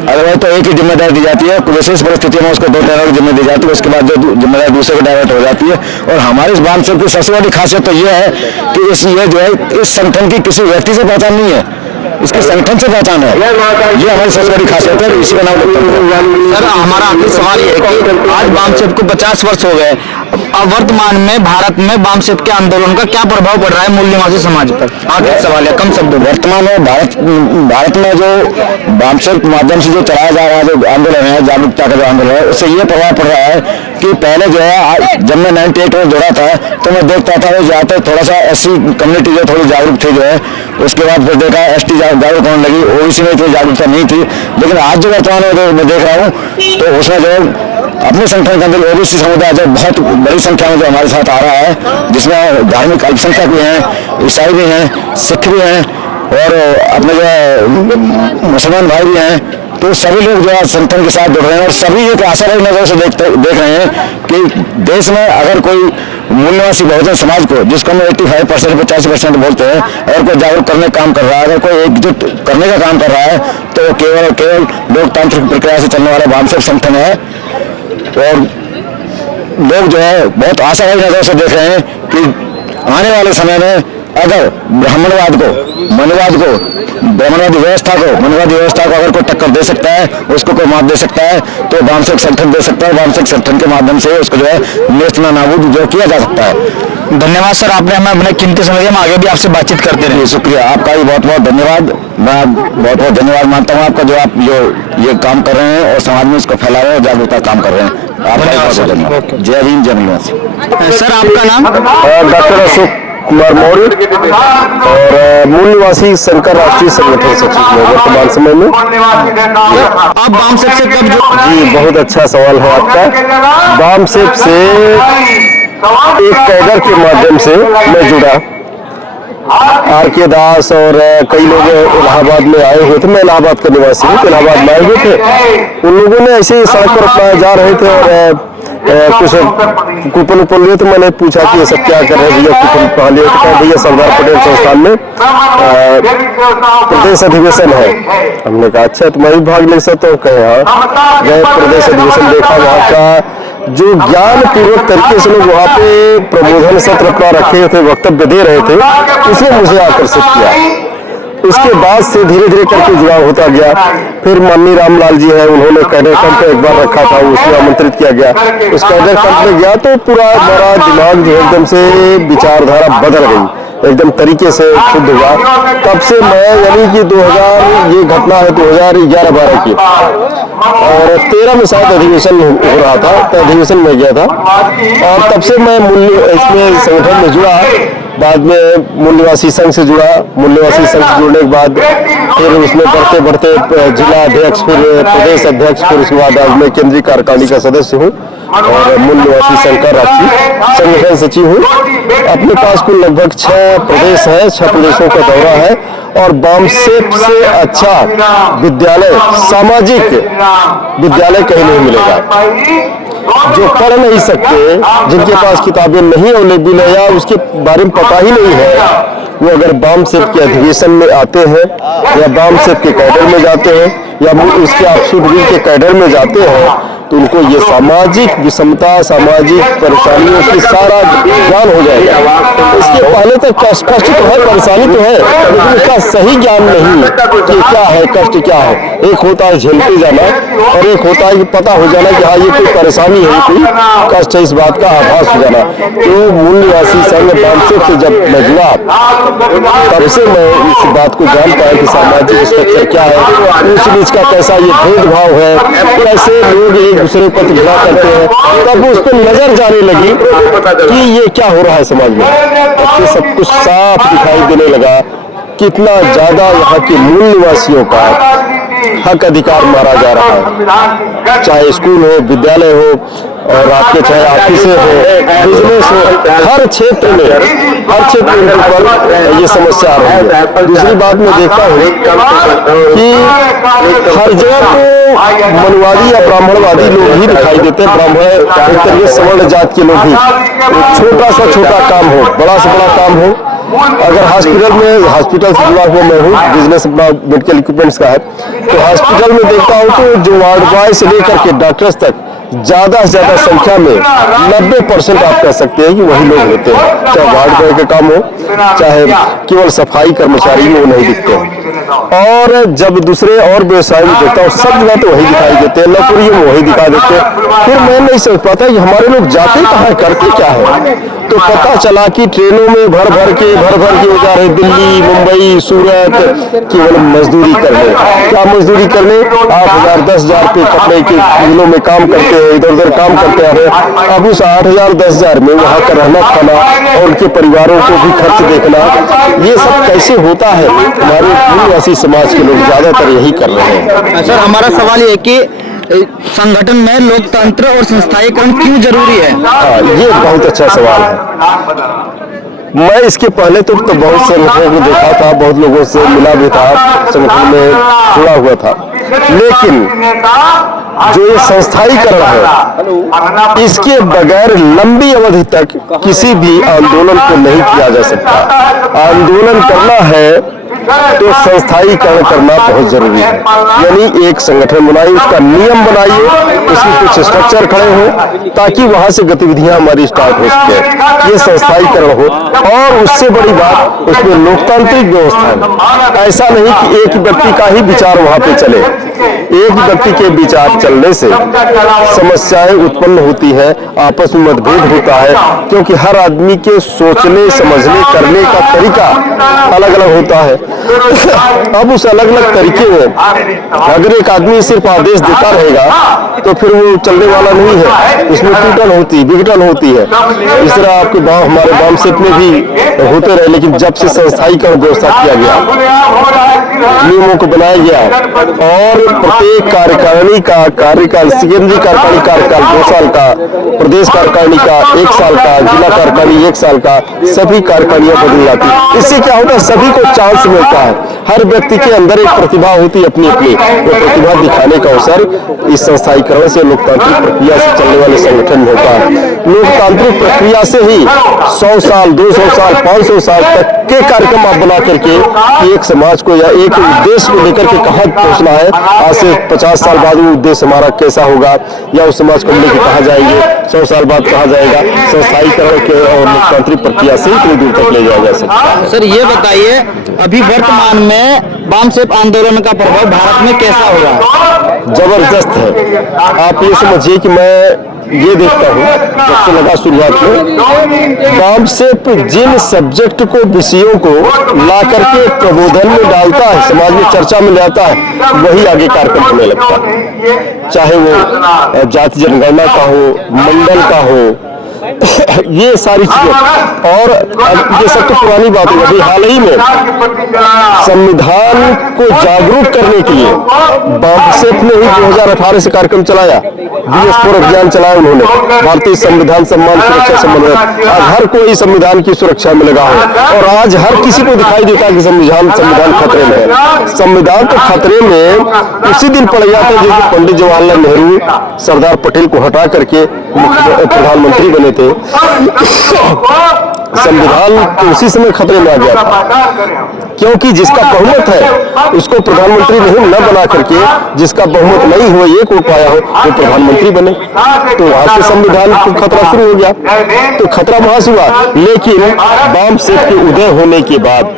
अगर तो एक ही जिम्मेदारी दी जाती है। विशेष परिस्थितियों में उसको 2 टर्नोवर की जिम्मेदारी दी जाती है, उसके बाद जो जिम्मेदारी दूसरे को डाइवर्ट हो जाती है। और हमारे इस बामसेफ की सबसे बड़ी खासियत तो ये है कि ये जो है इस संगठन की किसी व्यक्ति से पहचान नहीं है, इसके संगठन से पहचान है। ये हमारी सबसे बड़ी खासियत है, इसी का नाम लोकतंत्र। सर हमारा आखिरी सवाल ये है कि आज बामसेफ को 50 वर्ष हो गए, अब वर्तमान में भारत में बामसेफ के आंदोलन का क्या प्रभाव पड़ रहा है मूल निवासी समाज पर? आखिरी सवाल है, कम शब्दों में। वर्तमान में भारत में जो बामसेफ के माध्यम से जो चलाया जा रहा है जो आंदोलन है, जागरूकता का जो आंदोलन है, उससे ये प्रभाव पड़ रहा है कि पहले जो है जब मैं 98 में जुड़ा था तो मैं देखता था वो ज़्यादातर थोड़ा सा SC कम्युनिटी जो थोड़ी जागरूक थी जो है, उसके बाद फिर देखा ST जागरूक होने लगी, OBC में इतनी जागरूकता नहीं थी। लेकिन आज जो वर्तमान में जो मैं देख रहा हूँ तो उसमें जो अपने संगठन के अंदर OBC समुदाय जो बहुत बड़ी संख्या में जो हमारे साथ आ रहा है, जिसमें धार्मिक अल्पसंख्यक भी हैं, ईसाई भी हैं, सिख भी हैं, और अपने जो है मुसलमान भाई भी हैं। तो सभी लोग जो है संगठन के साथ जुड़ रहे हैं और सभी एक आशावादी नजर से देख रहे हैं कि देश में अगर कोई मूल निवासी बहुजन समाज को, जिसको हम 85% 85% बोलते हैं, अगर कोई जागरूक करने का काम कर रहा है, अगर कोई एकजुट करने का काम कर रहा है, तो केवल लोकतांत्रिक प्रक्रिया से चलने वाला बामसेफ संगठन है। और लोग जो है बहुत आशावादी नजर से देख रहे हैं कि आने वाले समय में अगर ब्राह्मणवाद को, ब्राह्मणवादी व्यवस्था को अगर कोई टक्कर दे सकता है, उसको कोई मात दे सकता है, तो बामसेफ संगठन दे सकता है। बामसेफ संगठन के माध्यम से उसको जो है नेस्तना नाबूद जो किया जा सकता है। धन्यवाद सर, आपने हमें अपने कीमती समय दिया, हम आगे भी आपसे बातचीत करते रहे। शुक्रिया, आपका भी बहुत बहुत धन्यवाद। मैं बहुत बहुत धन्यवाद मानता हूँ आपका, जो आप ये काम कर रहे हैं और समाज में इसको फैला रहे हैं और जागरूकता काम कर रहे हैं। आपका बहुत धन्यवाद। जय हिंद, जय निवासी। सर आपका नाम? डॉक्टर अशोक कुमार मौर्य, और मूल निवासी संघ राष्ट्रीय संगठन सचिव है वर्तमान समय में। आप बामसेफ से कब जी, बहुत अच्छा सवाल है आपका। बामसेफ से एक कैडर के माध्यम से मैं जुड़ा। RK दास और कई लोग इलाहाबाद में आए हुए थे, मैं इलाहाबाद का निवासी हूँ, इलाहाबाद में आए हुए थे। उन लोगों ने ऐसे ही सड़क पर अपना जा रहे थे और कुछ कूपन ऊपन लिए, तो मैंने पूछा कि ये सब क्या कर रहे हैं भैया, कूपन पा लिए। तो कहा भैया सरदार पटेल संस्थान में प्रदेश अधिवेशन है। हमने कहा अच्छा तो मैं भी भाग ले सकता हूँ। कहे हाँ। गए प्रदेश अधिवेशन देखा, वहाँ का जो ज्ञान पूर्वक तरीके से लोग वहाँ पे प्रबोधन सत्र अपना रखे थे, वक्तव्य दे रहे थे, उसने मुझे आकर्षित किया। उसके बाद से धीरे धीरे करके जुड़ाव होता गया। फिर माननीय रामलाल जी है, उन्होंने कैडर कैंप एक बार रखा था, उसमें आमंत्रित किया गया। उस कैडर कैंप में गया तो पूरा मेरा दिमाग जो एकदम से विचारधारा बदल गई, एकदम तरीके से शुद्ध हुआ। तब से मैं यानी कि 2000 ये घटना है 2011-12 की, और 13 में शायद अधिवेशन हो रहा था, तो अधिवेशन में गया था। और तब से मैं इसमें संगठन में जुड़ा। बाद में मूल निवासी संघ से जुड़ा। मूल निवासी संघ से जुड़ने के बाद फिर उसमें बढ़ते बढ़ते जिला अध्यक्ष, फिर प्रदेश अध्यक्ष, फिर उसके बाद आज मैं केंद्रीय कार्यकारिणी का सदस्य हूँ और मूल निवासी संघ का राष्ट्रीय संगठन सचिव हूँ। अपने पास कुल लगभग 6 प्रदेश है, 6 प्रदेशों का दौरा है। और बामसेफ से अच्छा विद्यालय, सामाजिक विद्यालय कहीं नहीं मिलेगा। जो पढ़ नहीं सकते, जिनके पास किताबें नहीं अवेलेबल है या उसके बारे में पता ही नहीं है, वो अगर बामसेफ के अधिवेशन में आते हैं या बामसेफ के कैडर में जाते हैं या उसके ऑक्सफोर्ड विंग के कैडर में जाते हैं, तो उनको ये सामाजिक विषमता, सामाजिक परेशानियों की सारा ज्ञान हो जाएगा। इसके पहले तक कष्ट तो है, परेशानी तो है, लेकिन इसका सही ज्ञान नहीं कि क्या है कष्ट, क्या है। एक होता है झेलते जाना और एक होता है कि पता हो जाना कि हाँ ये कोई परेशानी है, कोई कष्ट है, इस बात का आभास हो जाना। तो मूल निवासी संघ बामसेफ से जब मैं जुड़ा, तब से मैं इस बात को जान पाया कि सामाजिक स्ट्रक्चर क्या है, ऊंच नीच का कैसा ये भेदभाव है, कैसे लोग एक दूसरे पर घृणा करते हैं। तब उस पर नजर जाने लगी कि ये क्या हो रहा है समाज में। तब से सब कुछ साफ दिखाई देने लगा, कितना ज्यादा यहाँ के मूल निवासियों का हक अधिकार मारा जा रहा है, चाहे स्कूल हो, विद्यालय हो, और आपके चाहे ऑफिस हो, बिजनेस हो, हर क्षेत्र में ये समस्या आ रही है। दूसरी बात मैं देखता हूँ कि हर जगह तो मनवादी या ब्राह्मणवादी लोग ही दिखाई देते हैं। ब्राह्मण एक तरीके सवर्ण जात के लोग ही, छोटा सा छोटा काम हो, बड़ा से बड़ा काम हो। अगर हॉस्पिटल से जुड़ा हुआ मैं हूँ, बिजनेस अपना मेडिकल इक्विपमेंट्स का है, तो हॉस्पिटल में देखता हूँ तो जो वार्ड बॉय से लेकर के डॉक्टर्स तक ज्यादा से ज्यादा संख्या में 90% आप कह सकते हैं कि वही लोग होते हैं। चाहे वार्ड बॉय का काम हो, चाहे केवल सफाई कर्मचारी वो नहीं दिखते। और जब दूसरे और व्यवसाय में देखता हूँ, सब जगह तो वही दिखाई देते हैं, नौकरी में वही दिखा देते हैं। फिर मैं नहीं समझ पाता कि हमारे लोग जाते कहाँ, करते क्या है। तो पता चला कि ट्रेनों में भर भर के वो जा रहे दिल्ली, मुंबई, सूरत, केवल मजदूरी करने। क्या मजदूरी करने? 8,000 10,000 रुपये कपड़े के मिलों में काम करते हैं, इधर उधर काम करते आ रहे। अब उस 8,000 10,000 में वहाँ का रहना खाना और उनके परिवारों को भी खर्च देखना, ये सब कैसे होता है? हमारे निवासी समाज के लोग ज्यादातर यही कर रहे हैं। सर, हमारा सवाल ये कि संगठन में लोकतंत्र और संस्थाईकरण क्यों जरूरी है? ये बहुत अच्छा सवाल है। मैं इसके पहले तो बहुत से लोगों को देखा था, बहुत लोगों से मिला भी था, संगठन में जुड़ा हुआ था, लेकिन जो ये संस्थाईकरण है, इसके बगैर लंबी अवधि तक किसी भी आंदोलन को नहीं किया जा सकता। आंदोलन करना है तो संस्थाईकरण करना बहुत जरूरी है। यानी एक संगठन बनाइए, उसका नियम बनाइए, उसकी कुछ स्ट्रक्चर खड़े हो, ताकि वहां से गतिविधियां हमारी स्टार्ट हो सके, ये संस्थाईकरण हो। और उससे बड़ी बात, उसमें लोकतांत्रिक व्यवस्था है। ऐसा नहीं कि एक व्यक्ति का ही विचार वहां पे चले। एक व्यक्ति के विचार चलने से समस्याएं उत्पन्न होती है, आपस में मतभेद होता है, क्योंकि हर आदमी के सोचने, समझने, करने का तरीका अलग अलग होता है। अब उस अलग अलग तरीके में अगर एक आदमी सिर्फ आदेश देता रहेगा तो फिर वो चलने वाला नहीं है, उसमें टूटन होती, विघटन होती है। इस तरह आपके हमारे बामसेफ में भी होते रहे, लेकिन जब से संस्थाईकरण व्यवस्था किया गया, नियमों को बनाया गया और प्रत्येक कार्यकारिणी का कार्यकाल, केंद्रीय कार्यकारिणी कार्यकाल 2 साल का, प्रदेश कार्यकारिणी का 1 साल का, जिला कार्यकारिणी 1 साल का, सभी कार्यकारिणियां बदल जाती। इससे क्या होता है? सभी को चांस मिलता है। हर व्यक्ति के अंदर एक प्रतिभा होती है अपनी अपनी, वो प्रतिभा दिखाने का अवसर इस संस्थायीकरण से, लोकतांत्रिक प्रक्रिया से चलने वाले संगठन में होता है। लोकतांत्रिक प्रक्रिया से ही 100 साल 200 साल 500 साल तक के कार्यक्रम आप बना करके कि एक समाज को या एक उद्देश्य को लेकर के कहाँ पहुँचना है, आज से 50 साल बाद वो उद्देश्य हमारा कैसा होगा, या उस समाज को लेकर कहाँ जाएंगे, 100 साल बाद कहाँ जाएगा, संस्थायीकरण के और लोकतांत्रिक प्रक्रिया से इतनी दूर तक ले जाया जा सकता है। सर ये बताइए, अभी वर्तमान में वामसेफ आंदोलन का प्रभाव भारत में कैसा हो रहा है? जबरदस्त है। आप ये समझिए कि मैं ये देखता हूँ जब से लगा शुरुआत में, वामसेफ जिन सब्जेक्ट को, विषयों को ला करके प्रबोधन में डालता है, समाज में चर्चा में लाता है, वही आगे कार्यक्रम होने लगता है। चाहे वो जाति जनगणना का हो, मंडल का हो, ये सारी चीजें। और ये सब तो पुरानी बात है। अभी हाल ही में संविधान को जागरूक करने के लिए वामसेफ ने ही 2018 से कार्यक्रम चलाया, BS4 अभियान चलाया उन्होंने, भारतीय संविधान सम्मान सुरक्षा समन्वय। आज हर कोई संविधान की सुरक्षा में लगा है और आज हर किसी को दिखाई देता है कि संविधान खतरे में है। संविधान तो खतरे में उसी दिन पड़ गया था जब पंडित जवाहरलाल नेहरू सरदार पटेल को हटा करके प्रधानमंत्री बने थे। संविधान तो उसी समय खतरे में आ गया था, क्योंकि जिसका बहुमत है उसको प्रधानमंत्री नहीं न बना करके, जिसका बहुमत नहीं हो, एक वोट पाया हो, वो प्रधानमंत्री बने। तो वहां से संविधान को खतरा शुरू हो गया। तो खतरा वहां से हुआ, लेकिन वामसेफ के उदय होने के बाद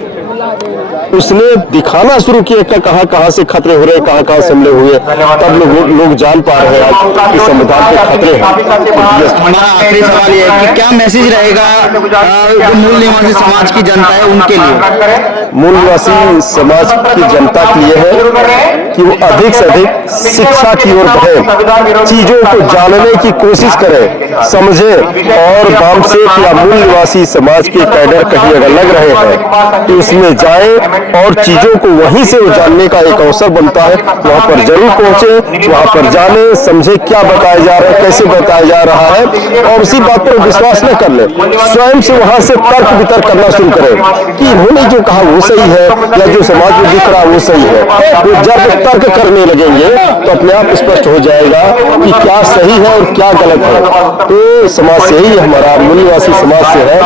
उसने दिखाना शुरू किया कि कहां से खतरे हो रहे, कहां से हमले हुए, तब लोग जान पा रहे हैं आज कि संविधान के खतरे हैं। हमारा आखिरी सवाल ये है कि क्या मैसेज रहेगा जो मूल निवासी समाज की जनता है उनके लिए? मूल निवासी समाज की जनता के लिए है कि वो अधिक से अधिक शिक्षा की ओर बढ़े, चीजों को जानने की कोशिश करें, समझे, और वामसेफ या मूल निवासी समाज के कैडर कहीं अगर लग रहे हैं तो उसमें जाए और चीजों को वहीं से जानने का एक अवसर बनता है। वहां पर जरूर पहुंचे, वहां पर जाने, समझे क्या बताया जा रहा है, कैसे बताया जा रहा है, और उसी बात पर विश्वास न कर ले, स्वयं से वहां से तर्क वितर्क करना शुरू करें कि इन्होंने जो कहा वो सही है या जो समाज में दिख रहा वो सही है। तो जब तर्क करने लगेंगे तो अपने आप स्पष्ट हो जाएगा कि क्या सही है और क्या गलत है। तो समाज से ही हमारा मूल निवासी समाज से है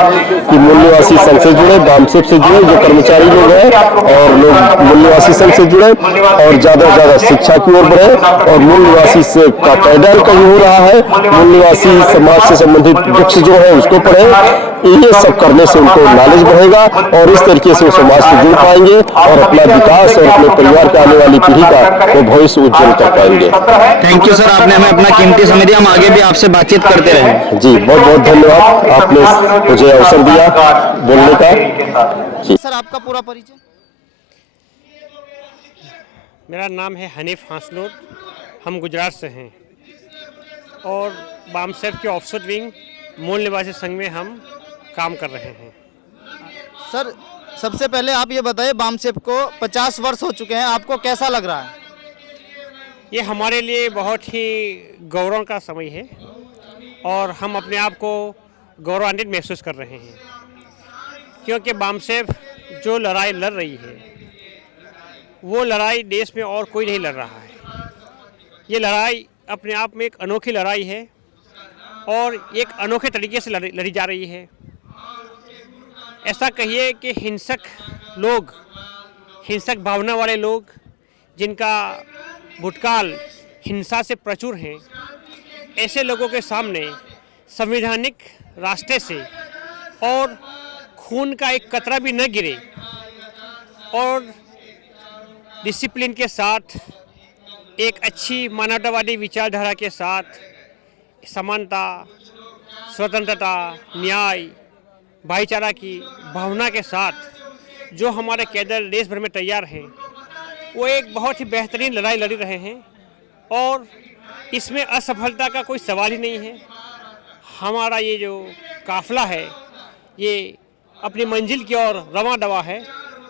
कि मूल निवासी संघ से जुड़े, वामसेफ से जुड़े जो कर्मचारी लोग हैं, और लोग मूल निवासी संघ से जुड़े और ज्यादा से ज्यादा शिक्षा की ओर बढ़े, और मूल निवासी से का कैडर कहीं हो रहा है, मूल निवासी समाज से संबंधित बुक्स जो है उसको पढ़े। ये सब करने से उनको नॉलेज बढ़ेगा और इस तरीके से वो समाज से जुड़ पाएंगे और अपना विकास और अपने परिवार के आने वाली पीढ़ी का वो भविष्य उज्जवल कर पाएंगे। थैंक यू सर, आपने हमें अपना कीमती समय दिया। हम आगे भी आपसे बातचीत करते रहें। जी बहुत बहुत धन्यवाद, आपने मुझे अवसर दिया बोलने का। जी सर, आपका पूरा परिचय? मेरा नाम है हनीफ हासनूर, हम गुजरात से हैं और वामसेफ के ऑफिसर विंग मूल निवासी संघ में हम काम कर रहे हैं। सर सबसे पहले आप ये बताइए, वामसेफ को 50 वर्ष हो चुके हैं, आपको कैसा लग रहा है? ये हमारे लिए बहुत ही गौरव का समय है और हम अपने आप को गौरवान्वित महसूस कर रहे हैं, क्योंकि वामसेफ जो लड़ाई लड़ रही है वो लड़ाई देश में और कोई नहीं लड़ रहा है। ये लड़ाई अपने आप में एक अनोखी लड़ाई है और एक अनोखे तरीके से लड़ी जा रही है। ऐसा कहिए कि हिंसक लोग, हिंसक भावना वाले लोग जिनका भूतकाल हिंसा से प्रचुर हैं, ऐसे लोगों के सामने संवैधानिक रास्ते से और खून का एक कतरा भी न गिरे और डिसिप्लिन के साथ, एक अच्छी मानवतावादी विचारधारा के साथ, समानता, स्वतंत्रता, न्याय, भाईचारा की भावना के साथ जो हमारे कैडर देश भर में तैयार हैं, वो एक बहुत ही बेहतरीन लड़ाई लड़ रहे हैं और इसमें असफलता का कोई सवाल ही नहीं है। हमारा ये जो काफिला है ये अपनी मंजिल की ओर रवां दवा है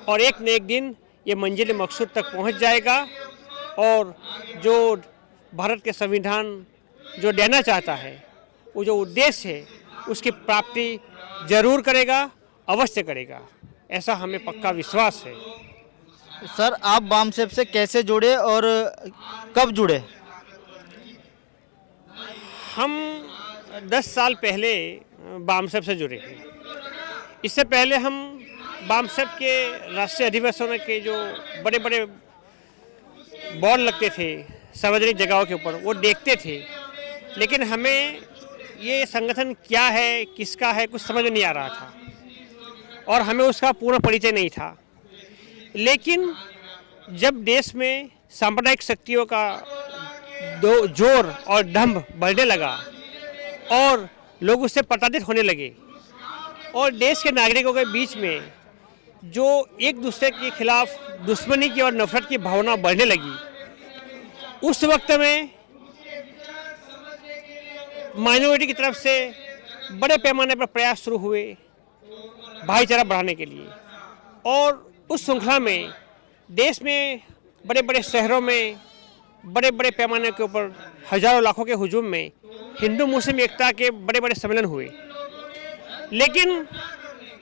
और एक न एक दिन ये मंजिल मकसूद तक पहुंच जाएगा और जो भारत के संविधान जो देना चाहता है, वो जो उद्देश्य है, उसकी प्राप्ति जरूर करेगा, अवश्य करेगा, ऐसा हमें पक्का विश्वास है। सर आप बामसेफ से कैसे जुड़े और कब जुड़े? हम 10 साल पहले बामसेफ से जुड़े हैं। इससे पहले हम बामसेफ के राष्ट्रीय अधिवेशनों के जो बड़े बड़े बोर्ड लगते थे सार्वजनिक जगहों के ऊपर, वो देखते थे, लेकिन हमें ये संगठन क्या है, किसका है, कुछ समझ नहीं आ रहा था और हमें उसका पूर्ण परिचय नहीं था। लेकिन जब देश में सांप्रदायिक शक्तियों का जोर और दंभ बढ़ने लगा और लोग उससे प्रताड़ित होने लगे और देश के नागरिकों के बीच में जो एक दूसरे के खिलाफ दुश्मनी की और नफरत की भावना बढ़ने लगी, उस वक्त में माइनॉरिटी की तरफ से बड़े पैमाने पर प्रयास शुरू हुए भाईचारा बढ़ाने के लिए। और उस श्रृंखला में देश में बड़े बड़े शहरों में बड़े बड़े पैमाने के ऊपर हजारों लाखों के हुजूम में हिंदू मुस्लिम एकता के बड़े बड़े सम्मेलन हुए। लेकिन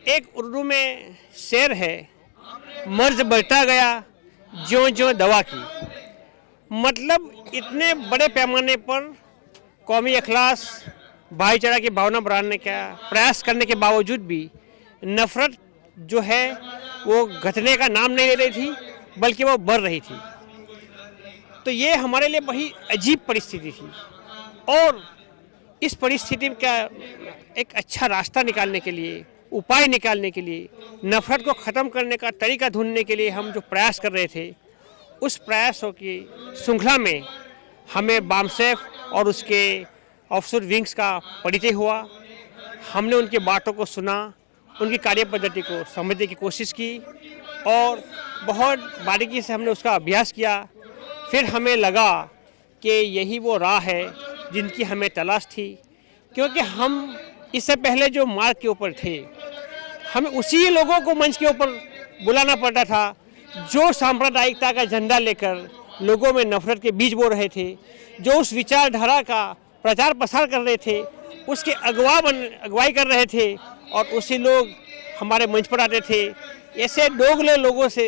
एक उर्दू में शेर है, मर्ज बढ़ता गया ज्यों ज्यों दवा की। मतलब इतने बड़े पैमाने पर कौमी अखलास भाईचारा की भावना बढ़ाने का प्रयास करने के बावजूद भी नफरत जो है वो घटने का नाम नहीं ले रही थी, बल्कि वो बढ़ रही थी। तो ये हमारे लिए बड़ी अजीब परिस्थिति थी और इस परिस्थिति का एक अच्छा रास्ता निकालने के लिए, उपाय निकालने के लिए, नफरत को ख़त्म करने का तरीका ढूंढने के लिए हम जो प्रयास कर रहे थे, उस प्रयासों की श्रृंखला में हमें बामसेफ और उसके ऑफिसर विंग्स का परिचय हुआ। हमने उनकी बातों को सुना, उनकी कार्य पद्धति को समझने की कोशिश की और बहुत बारीकी से हमने उसका अभ्यास किया। फिर हमें लगा कि यही वो राह है जिनकी हमें तलाश थी, क्योंकि हम इससे पहले जो मार्ग के ऊपर थे, हमें उसी लोगों को मंच के ऊपर बुलाना पड़ता था जो सांप्रदायिकता का झंडा लेकर लोगों में नफरत के बीज बो रहे थे, जो उस विचारधारा का प्रचार प्रसार कर रहे थे, उसके अगुवाई कर रहे थे और उसी लोग हमारे मंच पर आते थे। ऐसे दोगले लोगों से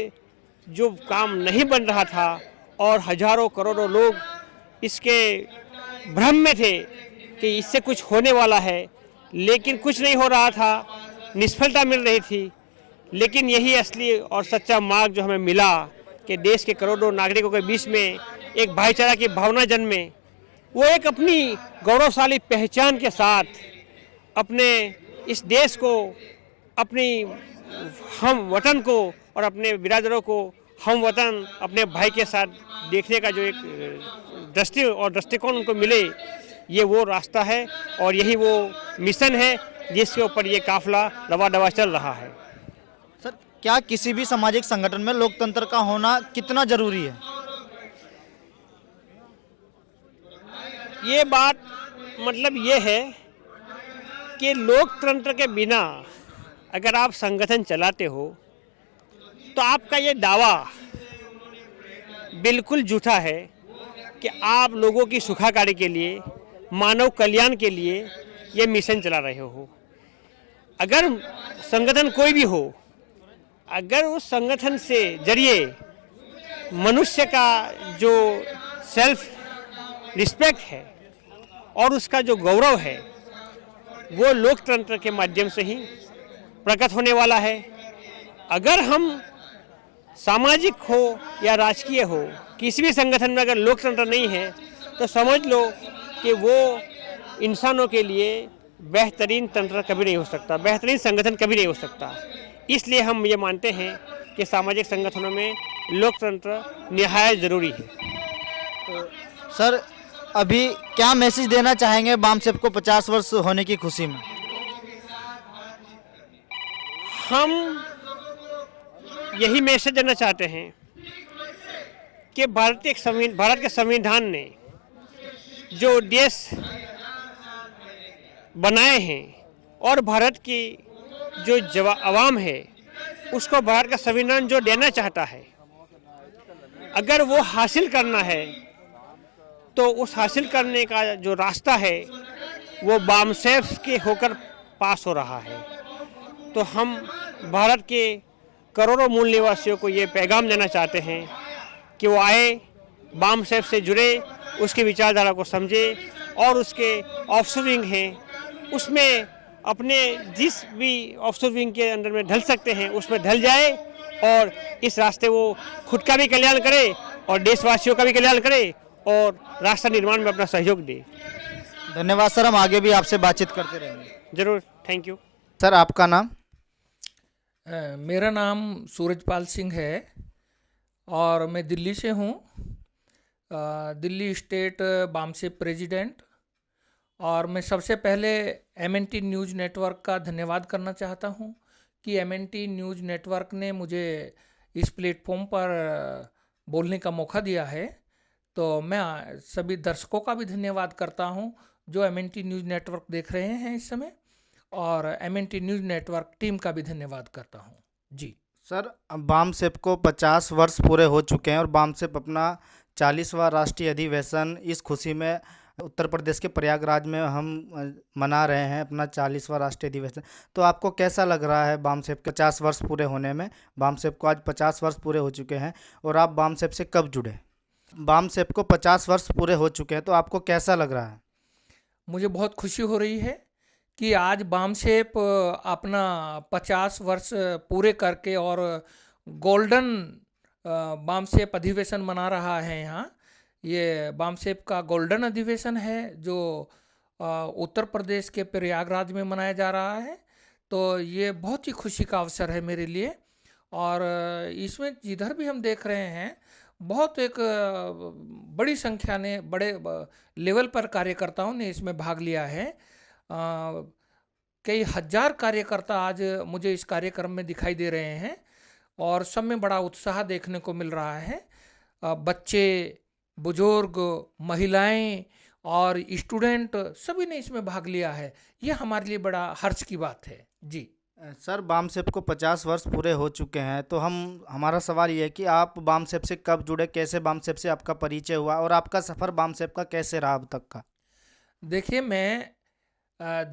जो काम नहीं बन रहा था और हजारों करोड़ों लोग इसके भ्रम में थे कि इससे कुछ होने वाला है, लेकिन कुछ नहीं हो रहा था, निष्फलता मिल रही थी। लेकिन यही असली और सच्चा मार्ग जो हमें मिला कि देश के करोड़ों नागरिकों के बीच में एक भाईचारा की भावना जन्मे, वो एक अपनी गौरवशाली पहचान के साथ अपने इस देश को, अपनी हम वतन को और अपने बिरादरों को हम वतन अपने भाई के साथ देखने का जो एक दृष्टि और दृष्टिकोण उनको मिले, ये वो रास्ता है और यही वो मिशन है जिसके ऊपर ये काफिला दवा दवा चल रहा है। सर क्या किसी भी सामाजिक संगठन में लोकतंत्र का होना कितना जरूरी है? ये बात मतलब ये है कि लोकतंत्र के बिना अगर आप संगठन चलाते हो तो आपका ये दावा बिल्कुल झूठा है कि आप लोगों की सुखाकारी के लिए, मानव कल्याण के लिए ये मिशन चला रहे हो। अगर संगठन कोई भी हो, अगर उस संगठन से जरिए मनुष्य का जो सेल्फ रिस्पेक्ट है और उसका जो गौरव है वो लोकतंत्र के माध्यम से ही प्रकट होने वाला है। अगर हम सामाजिक हो या राजकीय हो, किसी भी संगठन में अगर लोकतंत्र नहीं है तो समझ लो कि वो इंसानों के लिए बेहतरीन तंत्र कभी नहीं हो सकता, बेहतरीन संगठन कभी नहीं हो सकता। इसलिए हम ये मानते हैं कि सामाजिक संगठनों में लोकतंत्र निहायत ज़रूरी है। तो सर अभी क्या मैसेज देना चाहेंगे बामसेफ को 50 वर्ष होने की खुशी में? हम यही मैसेज देना चाहते हैं कि भारत के संविधान ने जो देश बनाए हैं और भारत की जो आवाम है उसको भारत का संविधान जो देना चाहता है, अगर वो हासिल करना है तो उस हासिल करने का जो रास्ता है वो बामसेफ के होकर पास हो रहा है। तो हम भारत के करोड़ों मूल निवासियों को ये पैगाम देना चाहते हैं कि वो आए, बामसेफ से जुड़े, उसकी विचारधारा को समझे और उसके ऑफिसर विंग हैं उसमें अपने जिस भी ऑफिसर विंग के अंदर में ढल सकते हैं उसमें ढल जाए और इस रास्ते वो खुद का भी कल्याण करे और देशवासियों का भी कल्याण करे और राष्ट्र निर्माण में अपना सहयोग दे। धन्यवाद सर, हम आगे भी आपसे बातचीत करते रहेंगे। जरूर, थैंक यू सर। आपका नाम? मेरा नाम सूरजपाल सिंह है और मैं दिल्ली से हूँ, दिल्ली स्टेट बामसेफ प्रेसिडेंट। और मैं सबसे पहले MNT न्यूज़ नेटवर्क का धन्यवाद करना चाहता हूँ कि MNT न्यूज़ नेटवर्क ने मुझे इस प्लेटफॉर्म पर बोलने का मौका दिया है। तो मैं सभी दर्शकों का भी धन्यवाद करता हूँ जो MNT न्यूज़ नेटवर्क देख रहे हैं इस समय, और MNT न्यूज़ नेटवर्क टीम का भी धन्यवाद करता हूँ जी। सर, बामसेफ को 50 वर्ष पूरे हो चुके हैं और बामसेफ अपना 40वां राष्ट्रीय अधिवेशन इस खुशी में उत्तर प्रदेश के प्रयागराज में हम मना रहे हैं अपना 40वां राष्ट्रीय अधिवेशन। तो आपको कैसा लग रहा है बामसेफ के 50 वर्ष पूरे होने में? बामसेफ को आज 50 वर्ष पूरे हो चुके हैं और आप बामसेफ से कब जुड़े? बामसेफ को 50 वर्ष पूरे हो चुके हैं, तो आपको कैसा लग रहा है? मुझे बहुत खुशी हो रही है कि आज बामसेफ अपना 50 वर्ष पूरे करके और गोल्डन बामसेफ अधिवेशन मना रहा है। यहाँ ये बामसेफ का गोल्डन अधिवेशन है जो उत्तर प्रदेश के प्रयागराज में मनाया जा रहा है। तो ये बहुत ही खुशी का अवसर है मेरे लिए। और इसमें जिधर भी हम देख रहे हैं बहुत एक बड़ी संख्या ने, बड़े लेवल पर कार्यकर्ताओं ने इसमें भाग लिया है। कई हजार कार्यकर्ता आज मुझे इस कार्यक्रम में दिखाई दे रहे हैं और सब में बड़ा उत्साह देखने को मिल रहा है। बच्चे, बुजुर्ग, महिलाएं और स्टूडेंट सभी ने इसमें भाग लिया है। यह हमारे लिए बड़ा हर्ष की बात है जी। सर, बामसेफ को 50 वर्ष पूरे हो चुके हैं, तो हमारा सवाल ये है कि आप बामसेफ से कब जुड़े, कैसे बामसेफ से आपका परिचय हुआ और आपका सफ़र बामसेफ का कैसे रहा अब तक का? देखिए, मैं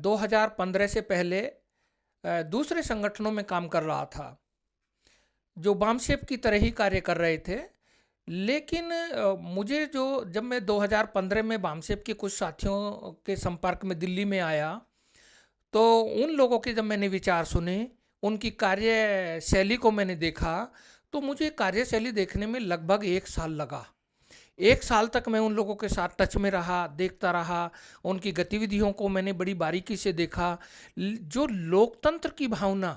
2015 से पहले दूसरे संगठनों में काम कर रहा था जो बामसेफ की तरह ही कार्य कर रहे थे। लेकिन मुझे जब मैं 2015 में बामसेफ के कुछ साथियों के संपर्क में दिल्ली में आया तो उन लोगों के जब मैंने विचार सुने, उनकी कार्यशैली को मैंने देखा, तो मुझे कार्यशैली देखने में लगभग 1 साल लगा। 1 साल तक मैं उन लोगों के साथ टच में रहा, देखता रहा, उनकी गतिविधियों को मैंने बड़ी बारीकी से देखा। जो लोकतंत्र की भावना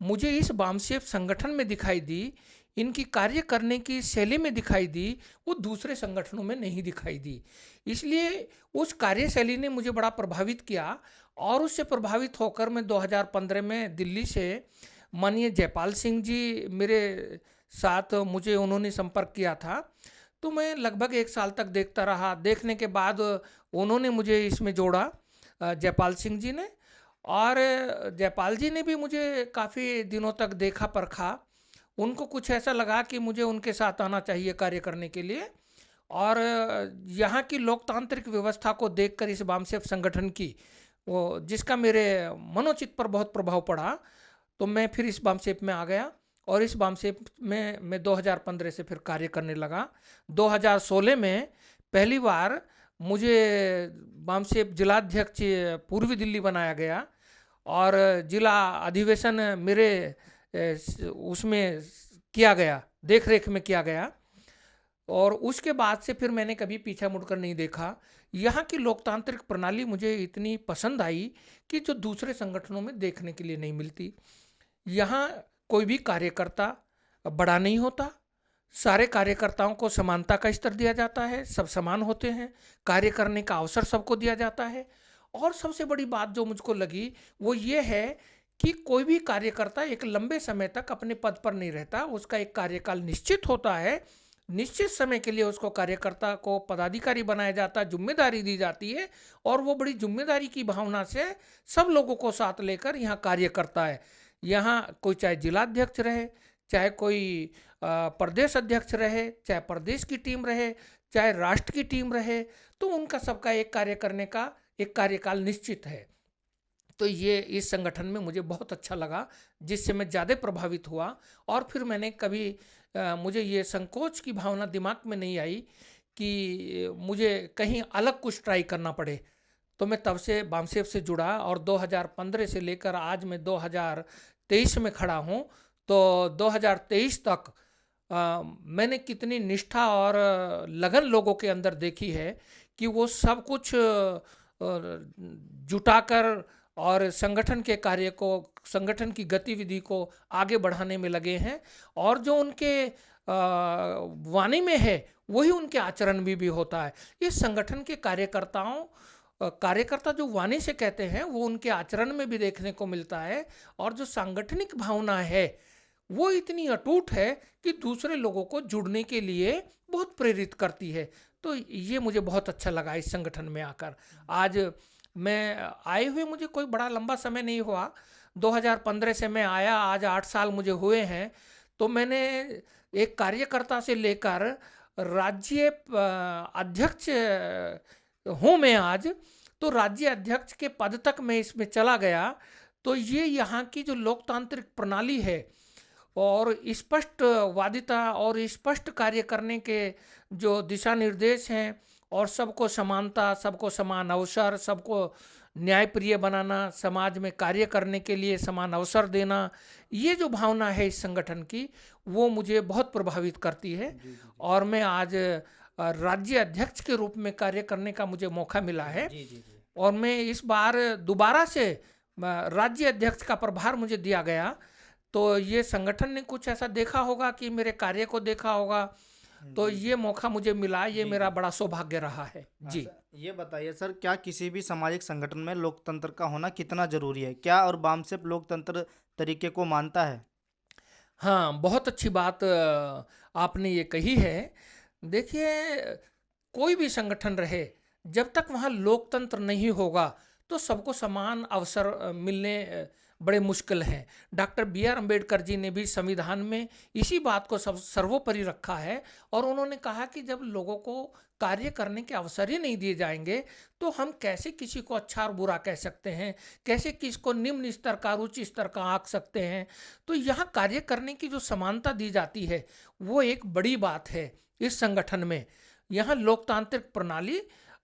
मुझे इस बामसेफ संगठन में दिखाई दी, इनकी कार्य करने की शैली में दिखाई दी, वो दूसरे संगठनों में नहीं दिखाई दी। इसलिए उस कार्यशैली ने मुझे बड़ा प्रभावित किया और उससे प्रभावित होकर मैं 2015 में दिल्ली से माननीय जयपाल सिंह जी मेरे साथ, मुझे उन्होंने संपर्क किया था। तो मैं लगभग 1 साल तक देखता रहा। देखने के बाद उन्होंने मुझे इसमें जोड़ा, जयपाल सिंह जी ने। और जयपाल जी ने भी मुझे काफ़ी दिनों तक देखा परखा। उनको कुछ ऐसा लगा कि मुझे उनके साथ आना चाहिए कार्य करने के लिए। और यहाँ की लोकतांत्रिक व्यवस्था को देखकर इस बामसेफ संगठन की जिसका मेरे मनोचित पर बहुत प्रभाव पड़ा, तो मैं फिर इस बामसेफ में आ गया और इस बामसेफ में मैं 2015 से फिर कार्य करने लगा। 2016 में पहली बार मुझे बामसेफ जिलाध्यक्ष पूर्वी दिल्ली बनाया गया और जिला अधिवेशन मेरे उसमें किया गया, देख रेख में किया गया। और उसके बाद से फिर मैंने कभी पीछा मुड़कर नहीं देखा। यहाँ की लोकतांत्रिक प्रणाली मुझे इतनी पसंद आई कि जो दूसरे संगठनों में देखने के लिए नहीं मिलती। यहाँ कोई भी कार्यकर्ता बड़ा नहीं होता, सारे कार्यकर्ताओं को समानता का स्तर दिया जाता है, सब समान होते हैं, कार्य करने का अवसर सबको दिया जाता है। और सबसे बड़ी बात जो मुझको लगी वो ये है कि कोई भी कार्यकर्ता एक लंबे समय तक अपने पद पर नहीं रहता, उसका एक कार्यकाल निश्चित होता है। निश्चित समय के लिए उसको कार्यकर्ता को पदाधिकारी बनाया जाता है, जिम्मेदारी दी जाती है और वो बड़ी जिम्मेदारी की भावना से सब लोगों को साथ लेकर यहाँ कार्य करता है। यहाँ कोई चाहे जिलाध्यक्ष रहे, चाहे कोई प्रदेश अध्यक्ष रहे, चाहे प्रदेश की टीम रहे, चाहे राष्ट्र की टीम रहे, तो उनका सबका एक कार्य करने का एक कार्यकाल निश्चित है। तो ये इस संगठन में मुझे बहुत अच्छा लगा, जिससे मैं ज़्यादा प्रभावित हुआ। और फिर मैंने कभी मुझे ये संकोच की भावना दिमाग में नहीं आई कि मुझे कहीं अलग कुछ ट्राई करना पड़े। तो मैं तब से बामसेफ से जुड़ा और 2015 से लेकर आज मैं 2023 में खड़ा हूँ। तो 2023 तक मैंने कितनी निष्ठा और लगन लोगों के अंदर देखी है कि वो सब कुछ जुटाकर और संगठन के कार्य को, संगठन की गतिविधि को आगे बढ़ाने में लगे हैं। और जो उनके वाणी में है वही उनके आचरण में भी होता है। इस संगठन के कार्यकर्ता जो वाणी से कहते हैं वो उनके आचरण में भी देखने को मिलता है। और जो सांगठनिक भावना है वो इतनी अटूट है कि दूसरे लोगों को जुड़ने के लिए बहुत प्रेरित करती है। तो ये मुझे बहुत अच्छा लगा इस संगठन में आकर। आज मैं आए हुए मुझे कोई बड़ा लंबा समय नहीं हुआ, 2015 से मैं आया, आज 8 साल मुझे हुए हैं। तो मैंने एक कार्यकर्ता से लेकर राज्य अध्यक्ष हूँ मैं आज, तो राज्य अध्यक्ष के पद तक मैं इसमें चला गया। तो ये यहाँ की जो लोकतांत्रिक प्रणाली है और स्पष्ट वादिता और स्पष्ट कार्य करने के जो दिशा निर्देश हैं और सबको समानता, सबको समान अवसर, सबको न्यायप्रिय बनाना, समाज में कार्य करने के लिए समान अवसर देना, ये जो भावना है इस संगठन की वो मुझे बहुत प्रभावित करती है। और मैं आज राज्य अध्यक्ष के रूप में कार्य करने का मुझे मौका मिला है। और मैं इस बार दोबारा से राज्य अध्यक्ष का प्रभार मुझे दिया गया। तो ये संगठन ने कुछ ऐसा देखा होगा कि मेरे कार्य को देखा होगा, तो ये मौका मुझे मिला, ये मेरा बड़ा सौभाग्य रहा है। जी, ये बताइए सर, क्या किसी भी सामाजिक संगठन में लोकतंत्र का होना कितना जरूरी है? क्या और बामसेफ लोकतंत्र तरीके को मानता है? हाँ, बहुत अच्छी बात आपने ये कही है। देखिए, कोई भी संगठन रहे, जब तक वहाँ लोकतंत्र नहीं होगा तो सबको समान अवसर मिलने बड़े मुश्किल हैं। Doctor B R. अम्बेडकर जी ने भी संविधान में इसी बात को सर्वोपरि रखा है। और उन्होंने कहा कि जब लोगों को कार्य करने के अवसर ही नहीं दिए जाएंगे तो हम कैसे किसी को अच्छा और बुरा कह सकते हैं, कैसे किसको निम्न स्तर का, उच्च स्तर का आंक सकते हैं। तो यहाँ कार्य करने की जो समानता दी जाती है वो एक बड़ी बात है इस संगठन में। यहाँ लोकतांत्रिक प्रणाली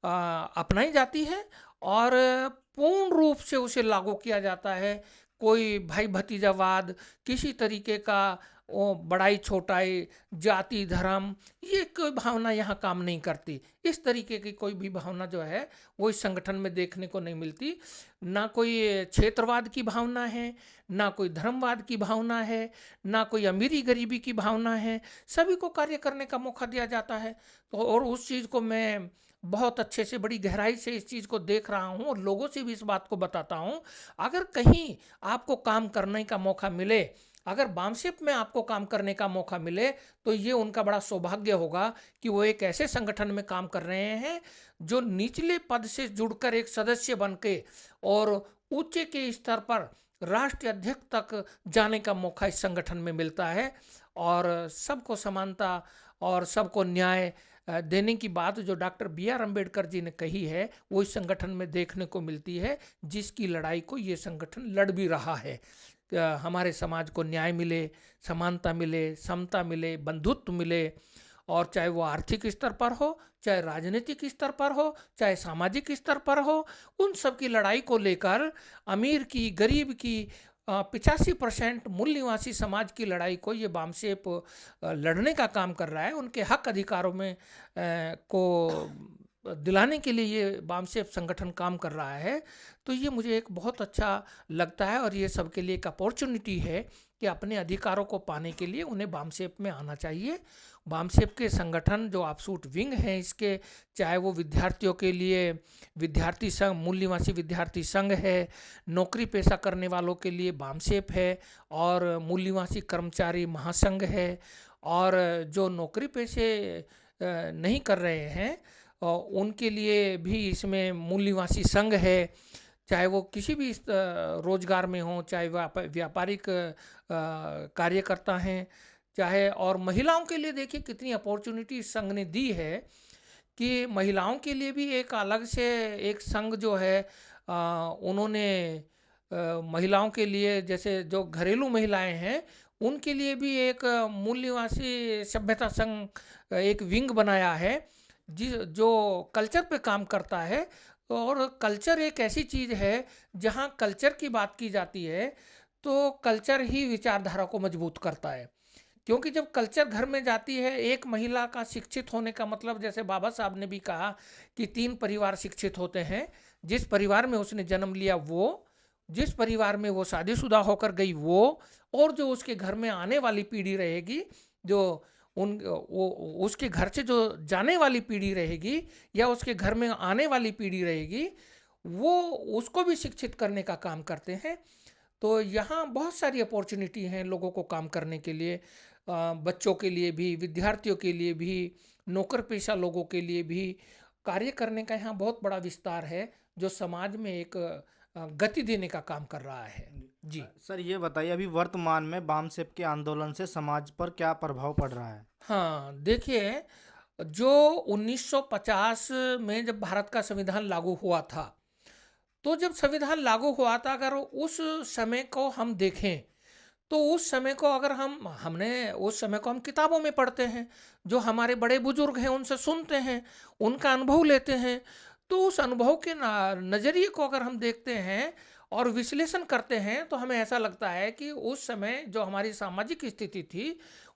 अपनाई जाती है और पूर्ण रूप से उसे लागू किया जाता है। कोई भाई भतीजावाद, किसी तरीके का बड़ाई छोटाई, जाति धर्म, ये कोई भावना यहाँ काम नहीं करती। इस तरीके की कोई भी भावना जो है वो इस संगठन में देखने को नहीं मिलती। ना कोई क्षेत्रवाद की भावना है, ना कोई धर्मवाद की भावना है, ना कोई अमीरी गरीबी की भावना है। सभी को कार्य करने का मौका दिया जाता है। तो और उस चीज़ को मैं बहुत अच्छे से, बड़ी गहराई से इस चीज़ को देख रहा हूँ और लोगों से भी इस बात को बताता हूँ। अगर कहीं आपको काम करने का मौका मिले, अगर बामसेफ में आपको काम करने का मौका मिले, तो ये उनका बड़ा सौभाग्य होगा कि वो एक ऐसे संगठन में काम कर रहे हैं जो निचले पद से जुड़कर एक सदस्य बन के और ऊंचे के स्तर पर राष्ट्रीय अध्यक्ष तक जाने का मौका इस संगठन में मिलता है। और सबको समानता और सबको न्याय देने की बात जो डॉक्टर बी.आर. अम्बेडकर जी ने कही है वो इस संगठन में देखने को मिलती है, जिसकी लड़ाई को ये संगठन लड़ भी रहा है। हमारे समाज को न्याय मिले, समानता मिले, समता मिले, बंधुत्व मिले। और चाहे वो आर्थिक स्तर पर हो, चाहे राजनीतिक स्तर पर हो, चाहे सामाजिक स्तर पर हो, उन सब की लड़ाई को लेकर अमीर की, गरीब की, 85% मूल निवासी समाज की लड़ाई को ये बामसेफ लड़ने का काम कर रहा है। उनके हक अधिकारों में को दिलाने के लिए ये बामसेफ संगठन काम कर रहा है। तो ये मुझे एक बहुत अच्छा लगता है और ये सबके लिए एक अपॉर्चुनिटी है कि अपने अधिकारों को पाने के लिए उन्हें बामसेफ में आना चाहिए। बामसेफ के संगठन जो आपसूट विंग हैं इसके, चाहे वो विद्यार्थियों के लिए विद्यार्थी संघ, मूल निवासी विद्यार्थी संघ है, नौकरी पेशा करने वालों के लिए बामसेफ है, और मूल निवासी कर्मचारी महासंघ है, और जो नौकरी पेशे नहीं कर रहे हैं उनके लिए भी इसमें मूल निवासी संघ है। चाहे वो किसी भी रोजगार में हो, चाहे व्यापारिक कार्यकर्ता हैं, चाहे, और महिलाओं के लिए देखिए कितनी अपॉर्चुनिटी संघ ने दी है कि महिलाओं के लिए भी एक अलग से एक संघ जो है उन्होंने महिलाओं के लिए, जैसे जो घरेलू महिलाएं हैं उनके लिए भी एक मूल निवासी सभ्यता संघ एक विंग बनाया है जो कल्चर पे काम करता है। और कल्चर एक ऐसी चीज़ है जहाँ कल्चर की बात की जाती है तो कल्चर ही विचारधारा को मजबूत करता है, क्योंकि जब कल्चर घर में जाती है, एक महिला का शिक्षित होने का मतलब, जैसे बाबा साहब ने भी कहा कि 3 परिवार शिक्षित होते हैं, जिस परिवार में उसने जन्म लिया वो, जिस परिवार में वो शादीशुदा होकर गई वो, और जो उसके घर में आने वाली पीढ़ी रहेगी, जो उसके घर से जो जाने वाली पीढ़ी रहेगी या उसके घर में आने वाली पीढ़ी रहेगी, वो उसको भी शिक्षित करने का काम करते हैं। तो यहाँ बहुत सारी अपॉर्चुनिटी हैं लोगों को काम करने के लिए, बच्चों के लिए भी, विद्यार्थियों के लिए भी, नौकर पेशा लोगों के लिए भी कार्य करने का यहाँ बहुत बड़ा विस्तार है जो समाज में एक गति देने का काम कर रहा है। जी सर, ये बताइए अभी वर्तमान में बामसेफ के आंदोलन से समाज पर क्या प्रभाव पड़ रहा है? हाँ, देखिए, जो 1950 में जब भारत का संविधान लागू हुआ था, तो जब संविधान लागू हुआ था, अगर उस समय को हम देखें तो उस समय को अगर हमने उस समय को हम किताबों में पढ़ते हैं, जो हमारे बड़े बुजुर्ग हैं उनसे सुनते हैं, उनका अनुभव लेते हैं, तो उस अनुभव के नज़रिए को अगर हम देखते हैं और विश्लेषण करते हैं तो हमें ऐसा लगता है कि उस समय जो हमारी सामाजिक स्थिति थी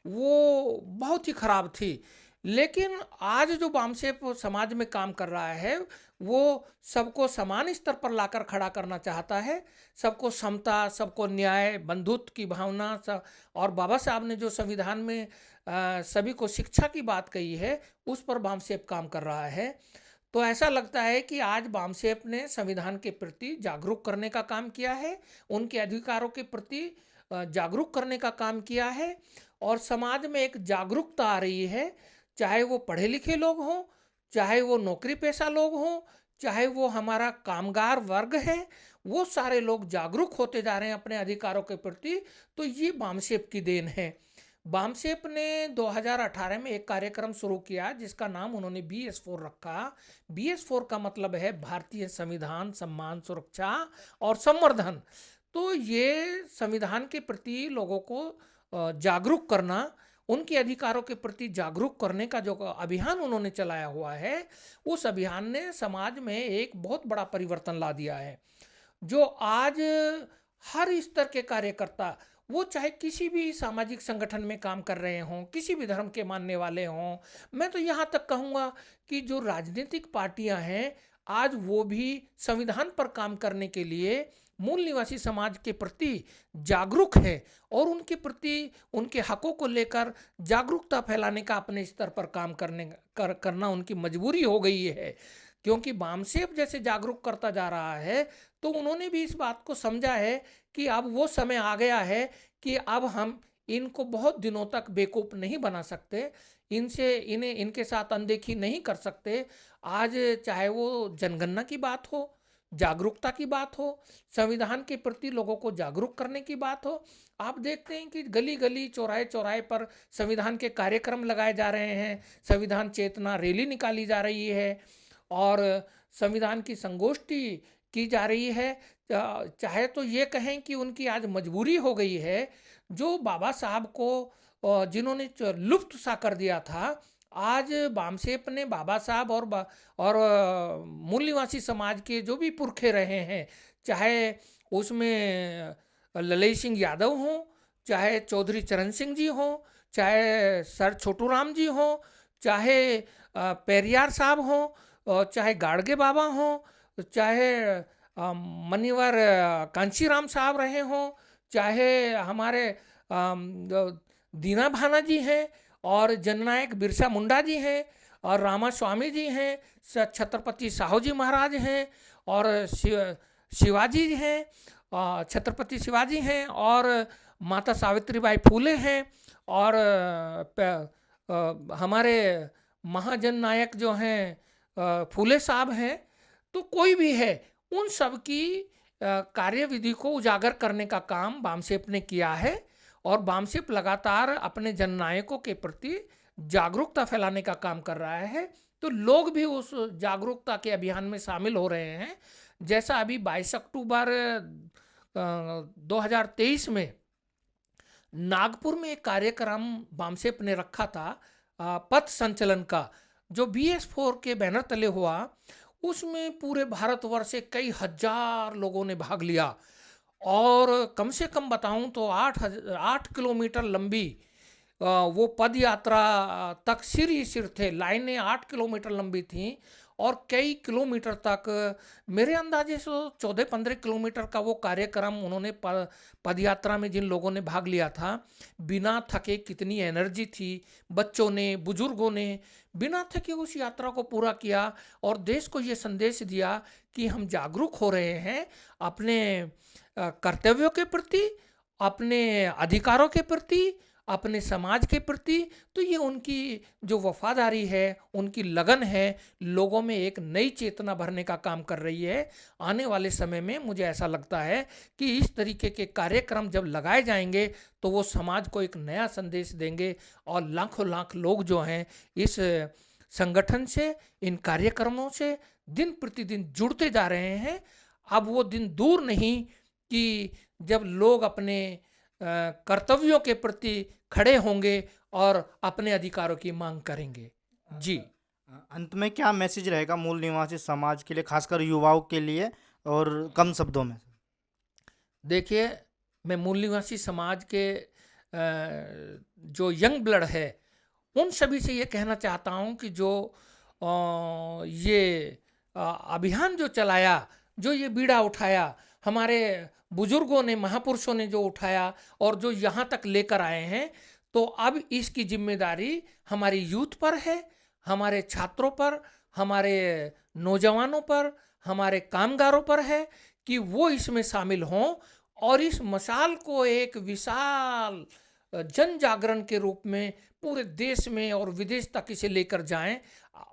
वो बहुत ही खराब थी। लेकिन आज जो बामसेफ समाज में काम कर रहा है वो सबको समान स्तर पर लाकर खड़ा करना चाहता है, सबको समता, सबको न्याय, बंधुत्व की भावना, और बाबा साहब ने जो संविधान में सभी को शिक्षा की बात कही है उस पर बामसेफ काम कर रहा है। तो ऐसा लगता है कि आज बामसेफ ने संविधान के प्रति जागरूक करने का काम किया है, उनके अधिकारों के प्रति जागरूक करने का काम किया है, और समाज में एक जागरूकता आ रही है, चाहे वो पढ़े लिखे लोग हों, चाहे वो नौकरी पेशा लोग हों, चाहे वो हमारा कामगार वर्ग है, वो सारे लोग जागरूक होते जा रहे हैं अपने अधिकारों के प्रति। तो ये बामसेफ की देन है। बामसेफ ने 2018 में एक कार्यक्रम शुरू किया जिसका नाम उन्होंने BS4 रखा। BS4 का मतलब है भारतीय संविधान सम्मान, सुरक्षा और संवर्धन। तो ये संविधान के प्रति लोगों को जागरूक करना, उनके अधिकारों के प्रति जागरूक करने का जो अभियान उन्होंने चलाया हुआ है, उस अभियान ने समाज में एक बहुत बड़ा परिवर्तन ला दिया है, जो आज हर स्तर के कार्यकर्ता, वो चाहे किसी भी सामाजिक संगठन में काम कर रहे हों, किसी भी धर्म के मानने वाले हों, मैं तो यहाँ तक कहूँगा कि जो राजनीतिक पार्टियाँ हैं आज वो भी संविधान पर काम करने के लिए मूल निवासी समाज के प्रति जागरूक है और उनके प्रति, उनके हकों को लेकर जागरूकता फैलाने का अपने स्तर पर काम करना उनकी मजबूरी हो गई है। क्योंकि बामसेफ जैसे जागरूक करता जा रहा है तो उन्होंने भी इस बात को समझा है कि अब वो समय आ गया है कि अब हम इनको बहुत दिनों तक बेवकूफ़ नहीं बना सकते, इनके साथ अनदेखी नहीं कर सकते। आज चाहे वो जनगणना की बात हो, जागरूकता की बात हो, संविधान के प्रति लोगों को जागरूक करने की बात हो, आप देखते हैं कि गली गली, चौराहे चौराहे पर संविधान के कार्यक्रम लगाए जा रहे हैं, संविधान चेतना रैली निकाली जा रही है और संविधान की संगोष्ठी की जा रही है। चाहे तो ये कहें कि उनकी आज मजबूरी हो गई है, जो बाबा साहब को जिन्होंने लुप्त सा कर दिया था, आज बामसेफ ने बाबा साहब और मूल निवासी समाज के जो भी पुरखे रहे हैं, चाहे उसमें ललई सिंह यादव हों, चाहे चौधरी चरण सिंह जी हों, चाहे सर छोटू राम जी हों, चाहे पेरियार साहब हों, चाहे गाड़गे बाबा हों, चाहे मनिवर कांशीराम साहब रहे हों, चाहे हमारे दीना भाना जी हैं और जननायक बिरसा मुंडा जी हैं और रामा स्वामी जी हैं, छत्रपति साहू जी महाराज हैं और शिवाजी हैं, छत्रपति शिवाजी हैं और माता सावित्रीबाई फूले हैं और हमारे महाजन नायक जो हैं फूले साहब हैं। तो कोई भी है, उन सब की कार्यविधि को उजागर करने का काम बामसेफ ने किया है और बामसेफ लगातार अपने जननायकों के प्रति जागरूकता फैलाने का काम कर रहा है। तो लोग भी उस जागरूकता के अभियान में शामिल हो रहे हैं। जैसा अभी 22 अक्टूबर 2023 में नागपुर में एक कार्यक्रम बामसेप ने रखा था पथ संचलन का, जो BS4 के बैनर तले हुआ। उसमें पूरे भारतवर्ष से कई हजार लोगों ने भाग लिया और कम से कम बताऊं तो 8 किलोमीटर लंबी वो पद यात्रा तक सिर ही सिर थे। लाइनें 8 किलोमीटर लंबी थीं और कई किलोमीटर तक, मेरे अंदाजे से 14-15 किलोमीटर का वो कार्यक्रम उन्होंने पदयात्रा में जिन लोगों ने भाग लिया था, बिना थके, कितनी एनर्जी थी, बच्चों ने, बुजुर्गों ने बिना थके उस यात्रा को पूरा किया और देश को ये संदेश दिया कि हम जागरूक हो रहे हैं अपने कर्तव्यों के प्रति, अपने अधिकारों के प्रति, अपने समाज के प्रति। तो ये उनकी जो वफादारी है, उनकी लगन है, लोगों में एक नई चेतना भरने का काम कर रही है। आने वाले समय में मुझे ऐसा लगता है कि इस तरीके के कार्यक्रम जब लगाए जाएंगे तो वो समाज को एक नया संदेश देंगे और लाखों लाख लोग जो हैं इस संगठन से, इन कार्यक्रमों से दिन प्रतिदिन जुड़ते जा रहे हैं। अब वो दिन दूर नहीं कि जब लोग अपने कर्तव्यों के प्रति खड़े होंगे और अपने अधिकारों की मांग करेंगे। जी, अंत में क्या मैसेज रहेगा मूल निवासी समाज के लिए, खासकर युवाओं के लिए, और कम शब्दों में? देखिए, मैं मूल निवासी समाज के जो यंग ब्लड है उन सभी से ये कहना चाहता हूँ कि जो ये अभियान जो चलाया, जो ये बीड़ा उठाया, हमारे बुजुर्गों ने, महापुरुषों ने जो उठाया और जो यहाँ तक लेकर आए हैं, तो अब इसकी जिम्मेदारी हमारी यूथ पर है, हमारे छात्रों पर, हमारे नौजवानों पर, हमारे कामगारों पर है कि वो इसमें शामिल हों और इस मशाल को एक विशाल जन जागरण के रूप में पूरे देश में और विदेश तक इसे लेकर जाएं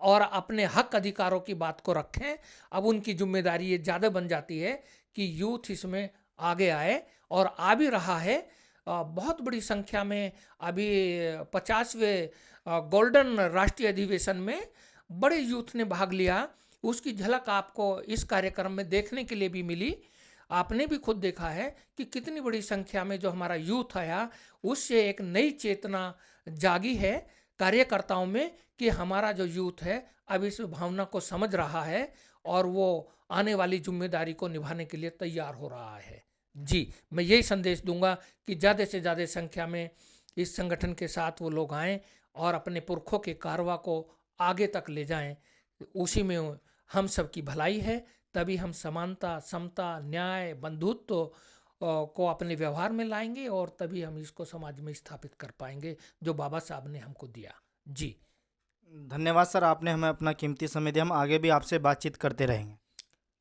और अपने हक अधिकारों की बात को रखें। अब उनकी जिम्मेदारी ये ज़्यादा बन जाती है कि यूथ इसमें आगे आए और आ भी रहा है। बहुत बड़ी संख्या में अभी 50वें गोल्डन राष्ट्रीय अधिवेशन में बड़े यूथ ने भाग लिया। उसकी झलक आपको इस कार्यक्रम में देखने के लिए भी मिली। आपने भी खुद देखा है कि कितनी बड़ी संख्या में जो हमारा यूथ आया, उससे एक नई चेतना जागी है कार्यकर्ताओं में कि हमारा जो यूथ है अब इस भावना को समझ रहा है और वो आने वाली जिम्मेदारी को निभाने के लिए तैयार हो रहा है। जी, मैं यही संदेश दूंगा कि ज़्यादा से ज़्यादा संख्या में इस संगठन के साथ वो लोग आएं और अपने पुरखों के कारवा को आगे तक ले जाएं। उसी में हम सब की भलाई है, तभी हम समानता, समता, न्याय, बंधुत्व को अपने व्यवहार में लाएंगे और तभी हम इसको समाज में स्थापित कर पाएंगे जो बाबा साहब ने हमको दिया। जी, धन्यवाद सर, आपने हमें अपना कीमती समय दिया। हम आगे भी आपसे बातचीत करते रहेंगे।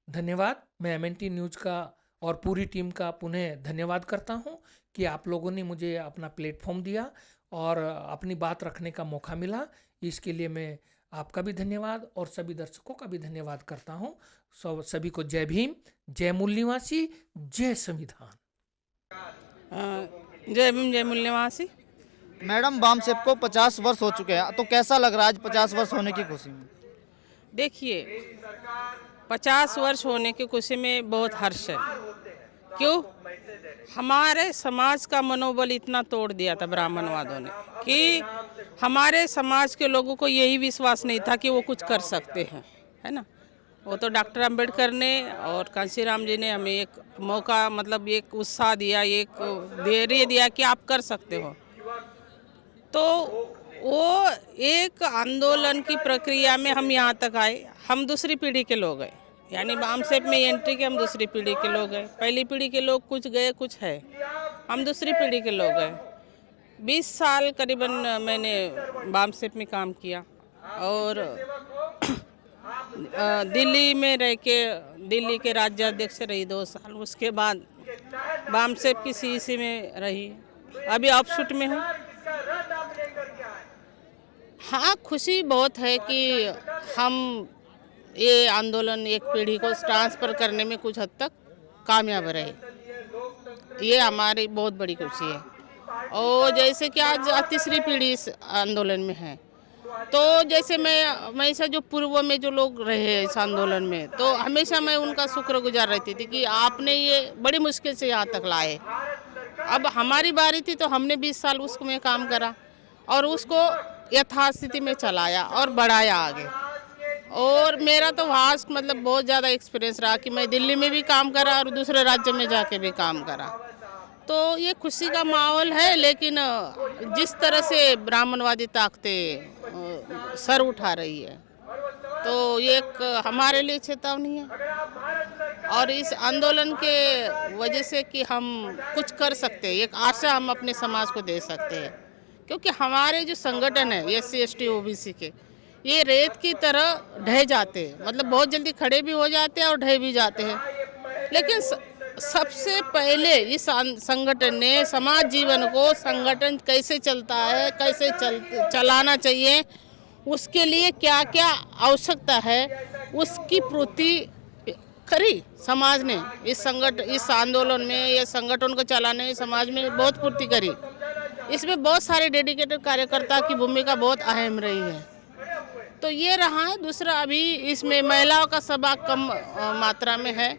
धन्यवाद। मैं MNT न्यूज़ का और पूरी टीम का पुनः धन्यवाद करता हूं कि आप लोगों ने मुझे अपना प्लेटफॉर्म दिया और अपनी बात रखने का मौका मिला। इसके लिए मैं आपका भी धन्यवाद और सभी दर्शकों का भी धन्यवाद करता हूं। सभी को जय भीम, जय मूल निवासी, जय संविधान। जय भीम, जय मूल निवासी। मैडम, बामसेप को 50 वर्ष हो चुके हैं, तो कैसा लग रहा है आज 50 वर्ष होने की खुशी में? देखिए, 50 वर्ष होने की खुशी में बहुत हर्ष है। क्यों? हमारे समाज का मनोबल इतना तोड़ दिया था ब्राह्मणवादों ने कि हमारे समाज के लोगों को यही विश्वास नहीं था कि वो कुछ कर सकते हैं, है ना। वो तो डॉक्टर अंबेडकर ने और कांशीराम जी ने हमें एक मौका, मतलब एक उत्साह दिया, एक धैर्य दिया कि आप कर सकते हो। तो वो एक आंदोलन की प्रक्रिया में हम यहाँ तक आए। हम दूसरी पीढ़ी के लोग हैं, यानी बामसेप में एंट्री के हम दूसरी पीढ़ी के लोग हैं। पहली पीढ़ी के लोग कुछ गए, कुछ है, हम दूसरी पीढ़ी के लोग हैं। 20 साल करीबन मैंने बामसेप में काम किया और दिल्ली में रह के दिल्ली के राज्याध्यक्ष रही 2 साल। उसके बाद बामसेप की CEC में रही, अभी ऑफशूट में हूँ। हाँ, खुशी बहुत है कि हम ये आंदोलन एक पीढ़ी को ट्रांसफ़र करने में कुछ हद तक कामयाब रहे। ये हमारी बहुत बड़ी खुशी है। और जैसे कि आज तीसरी पीढ़ी इस आंदोलन में है, तो जैसे मैं हमेशा जो पूर्व में जो लोग रहे इस आंदोलन में, तो हमेशा मैं उनका शुक्रगुजार रहती थी कि आपने ये बड़ी मुश्किल से यहाँ तक लाए। अब हमारी बारी थी तो हमने 20 साल उसमें काम करा और उसको यथास्थिति में चलाया और बढ़ाया आगे। और मेरा तो वास्ट मतलब बहुत ज़्यादा एक्सपीरियंस रहा कि मैं दिल्ली में भी काम करा और दूसरे राज्य में जाके भी काम करा। तो ये खुशी का माहौल है, लेकिन जिस तरह से ब्राह्मणवादी ताकतें सर उठा रही है तो ये एक हमारे लिए चेतावनी है। और इस आंदोलन के वजह से कि हम कुछ कर सकते हैं, एक आशा हम अपने समाज को दे सकते हैं, क्योंकि हमारे जो संगठन है SC ST OBC के, ये रेत की तरह ढह जाते हैं, मतलब बहुत जल्दी खड़े भी हो जाते हैं और ढह भी जाते हैं। लेकिन सबसे पहले इस संगठन ने समाज जीवन को, संगठन कैसे चलता है, कैसे चलाना चाहिए, उसके लिए क्या क्या आवश्यकता है, उसकी पूर्ति करी समाज ने। इस आंदोलन में या संगठन को चलाने में समाज में बहुत पूर्ति करी। इसमें बहुत सारे डेडिकेटेड कार्यकर्ता की भूमिका बहुत अहम रही है। तो ये रहा है। दूसरा, अभी इसमें महिलाओं का सभा कम मात्रा में है,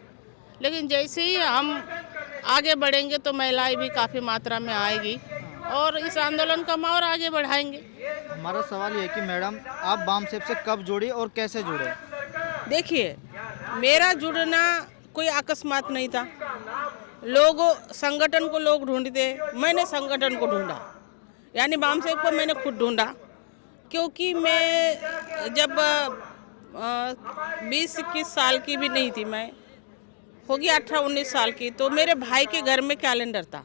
लेकिन जैसे ही हम आगे बढ़ेंगे तो महिलाएं भी काफ़ी मात्रा में आएगी और इस आंदोलन का और आगे बढ़ाएंगे। हमारा सवाल ये है कि मैडम आप बामसेफ से कब जुड़ी और कैसे जुड़े? देखिए, मेरा जुड़ना कोई अकस्मात नहीं था। संगठन को लोग ढूंढते, मैंने संगठन को ढूंढा, यानी बामसेफ को मैंने खुद ढूंढा। क्योंकि मैं जब 20-21 साल की भी नहीं थी, मैं होगी 18-19 साल की, तो मेरे भाई के घर में कैलेंडर था।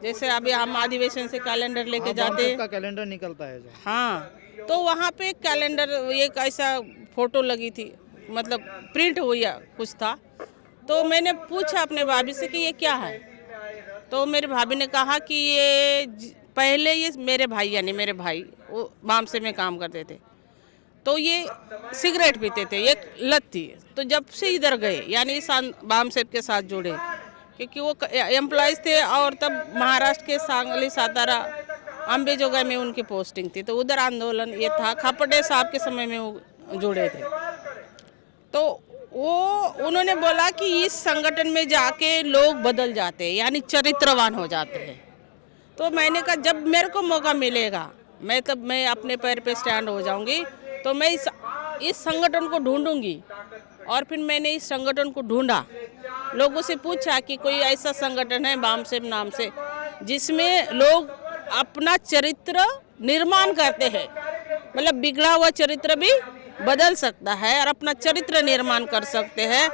जैसे अभी हम अधिवेशन से कैलेंडर लेके जाते हैं, का कैलेंडर निकलता है जो। हाँ, तो वहाँ पे कैलेंडर एक ऐसा फोटो लगी थी, मतलब प्रिंट हुई कुछ था। तो मैंने पूछा अपने भाभी से कि ये क्या है, तो मेरे भाभी ने कहा कि ये पहले ये मेरे भाई, यानी मेरे भाई वो बामसेफ में काम करते थे, तो ये सिगरेट पीते थे, एक लत थी। तो जब से इधर गए, यानी बामसेफ के साथ जुड़े, क्योंकि वो एम्प्लॉयज़ थे और तब महाराष्ट्र के सांगली, सातारा, अंबेजोगाई में उनकी पोस्टिंग थी। तो उधर आंदोलन ये था, खापड़े साहब के समय में वो जुड़े थे। तो उन्होंने बोला कि इस संगठन में जाके लोग बदल जाते हैं, यानी चरित्रवान हो जाते हैं। तो मैंने कहा जब मेरे को मौका मिलेगा मैं अपने पैर पे स्टैंड हो जाऊंगी, तो मैं इस संगठन को ढूंढूंगी। और फिर मैंने इस संगठन को ढूंढा, लोगों से पूछा कि कोई ऐसा संगठन है बामसेफ नाम से, जिसमें लोग अपना चरित्र निर्माण करते हैं, मतलब बिगड़ा हुआ चरित्र भी बदल सकता है और अपना चरित्र निर्माण कर सकते हैं।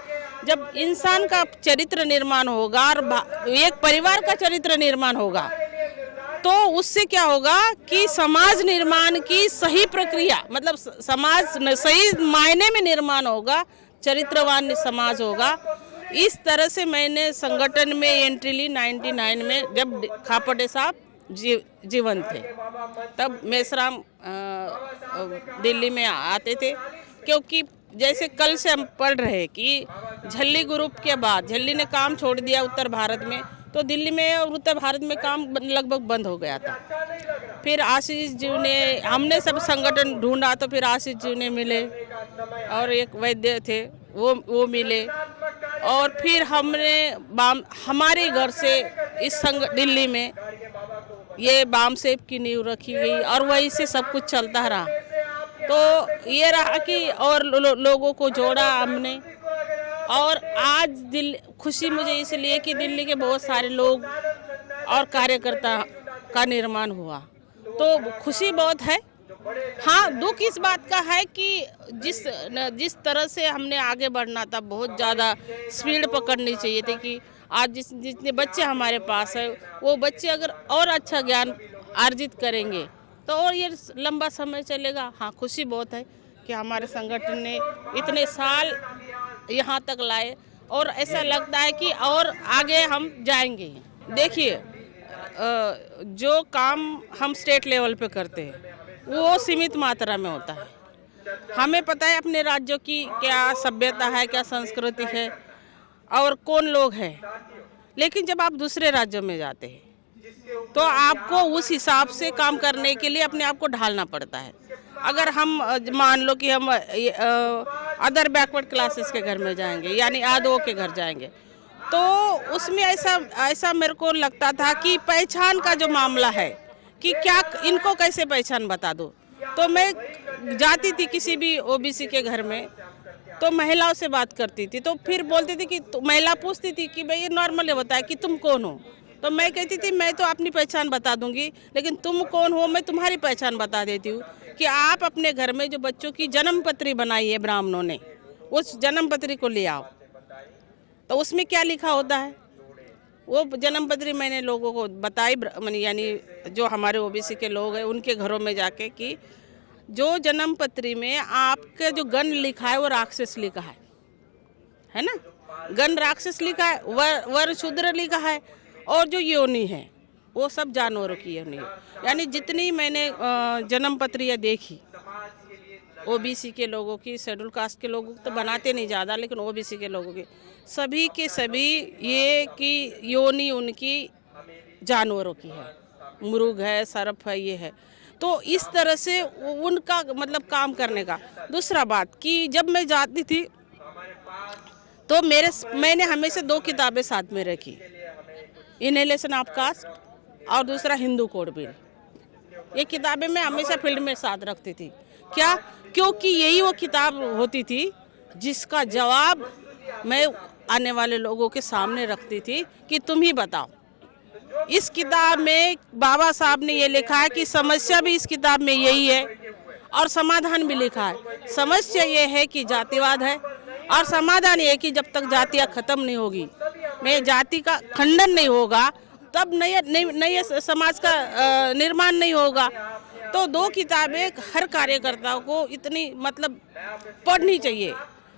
जब इंसान का चरित्र निर्माण होगा और एक परिवार का चरित्र निर्माण होगा, तो उससे क्या होगा कि समाज निर्माण की सही प्रक्रिया, मतलब समाज सही मायने में निर्माण होगा, चरित्रवान समाज होगा। इस तरह से मैंने संगठन में एंट्री ली 99 में, जब खापड़े साहब जीवन थे। तब मेसराम दिल्ली में आते थे, क्योंकि जैसे कल से हम पढ़ रहे हैं कि झल्ली ग्रुप के बाद झल्ली ने काम छोड़ दिया उत्तर भारत में, तो दिल्ली में और उत्तर भारत में काम लगभग बंद हो गया था। फिर आशीष जी ने, हमने सब संगठन ढूंढा, तो फिर आशीष जी ने मिले और एक वैद्य थे वो मिले, और फिर हमने हमारे घर से इस दिल्ली में ये बामसेफ की नींव रखी गई और वहीं से सब कुछ चलता रहा। तो ये रहा कि और लोगों को जोड़ा हमने। और आज खुशी मुझे इसलिए कि दिल्ली के बहुत सारे लोग और कार्यकर्ता का निर्माण हुआ, तो खुशी बहुत है। हाँ, दुख इस बात का है कि जिस तरह से हमने आगे बढ़ना था, बहुत ज़्यादा स्पीड पकड़नी चाहिए थी कि आज जितने बच्चे हमारे पास है, वो बच्चे अगर और अच्छा ज्ञान अर्जित करेंगे तो और ये लंबा समय चलेगा। हाँ, खुशी बहुत है कि हमारे संगठन ने इतने साल यहाँ तक लाए और ऐसा लगता है कि और आगे हम जाएंगे। देखिए, जो काम हम स्टेट लेवल पे करते हैं वो सीमित मात्रा में होता है। हमें पता है अपने राज्यों की क्या सभ्यता है, क्या संस्कृति है और कौन लोग हैं। लेकिन जब आप दूसरे राज्यों में जाते हैं तो आपको उस हिसाब से काम करने के लिए अपने आप को ढालना पड़ता है। अगर हम मान लो कि हम अदर बैकवर्ड क्लासेस के घर में जाएंगे, यानी यादवों के घर जाएंगे, तो उसमें ऐसा मेरे को लगता था कि पहचान का जो मामला है कि क्या इनको कैसे पहचान बता दूं। तो मैं जाती थी किसी भी ओबीसी के घर में, तो महिलाओं से बात करती थी, तो फिर बोलती थी कि महिला पूछती थी कि भाई ये नॉर्मल होता है कि तुम कौन हो, तो मैं कहती थी मैं तो अपनी पहचान बता दूंगी, लेकिन तुम कौन हो मैं तुम्हारी पहचान बता देती हूँ कि आप अपने घर में जो बच्चों की जन्म पत्री बनाई है ब्राह्मणों ने, उस जन्म पत्री को ले आओ। तो उसमें क्या लिखा होता है, वो जन्म पत्री मैंने लोगों को बताई, यानी जो हमारे ओबीसी के लोग हैं उनके घरों में जाके कि जो जन्म पत्री में आपका जो गण लिखा है वो राक्षस लिखा है ना, गण राक्षस लिखा है, वर शूद्र लिखा है, और जो योनि है वो सब जानवरों की योनि है। यानी जितनी मैंने जन्म पत्रियाँ देखी ओबीसी के लोगों की, शेड्यूल कास्ट के लोगों तो बनाते नहीं ज़्यादा, लेकिन ओबीसी के लोगों की सभी के सभी ये कि योनि उनकी जानवरों की है, मुर्ग है, सर्प है, ये है। तो इस तरह से उनका मतलब काम करने का। दूसरा बात कि जब मैं जाती थी तो मैंने हमेशा 2 किताबें साथ में रखी, इनहेलेशन ऑफ कास्ट और दूसरा हिंदू कोड बिल। ये किताबें मैं हमेशा फील्ड में साथ रखती थी। क्या? क्योंकि यही वो किताब होती थी जिसका जवाब मैं आने वाले लोगों के सामने रखती थी कि तुम ही बताओ। इस किताब में बाबा साहब ने ये लिखा है कि समस्या भी इस किताब में यही है और समाधान भी लिखा है। समस्या ये है कि जातिवाद है और समाधान ये है कि जब तक जातियाँ खत्म नहीं होगी, नए जाति का खंडन नहीं होगा, तब नए समाज का निर्माण नहीं होगा। तो 2 किताबें हर कार्यकर्ताओं को इतनी मतलब पढ़नी चाहिए,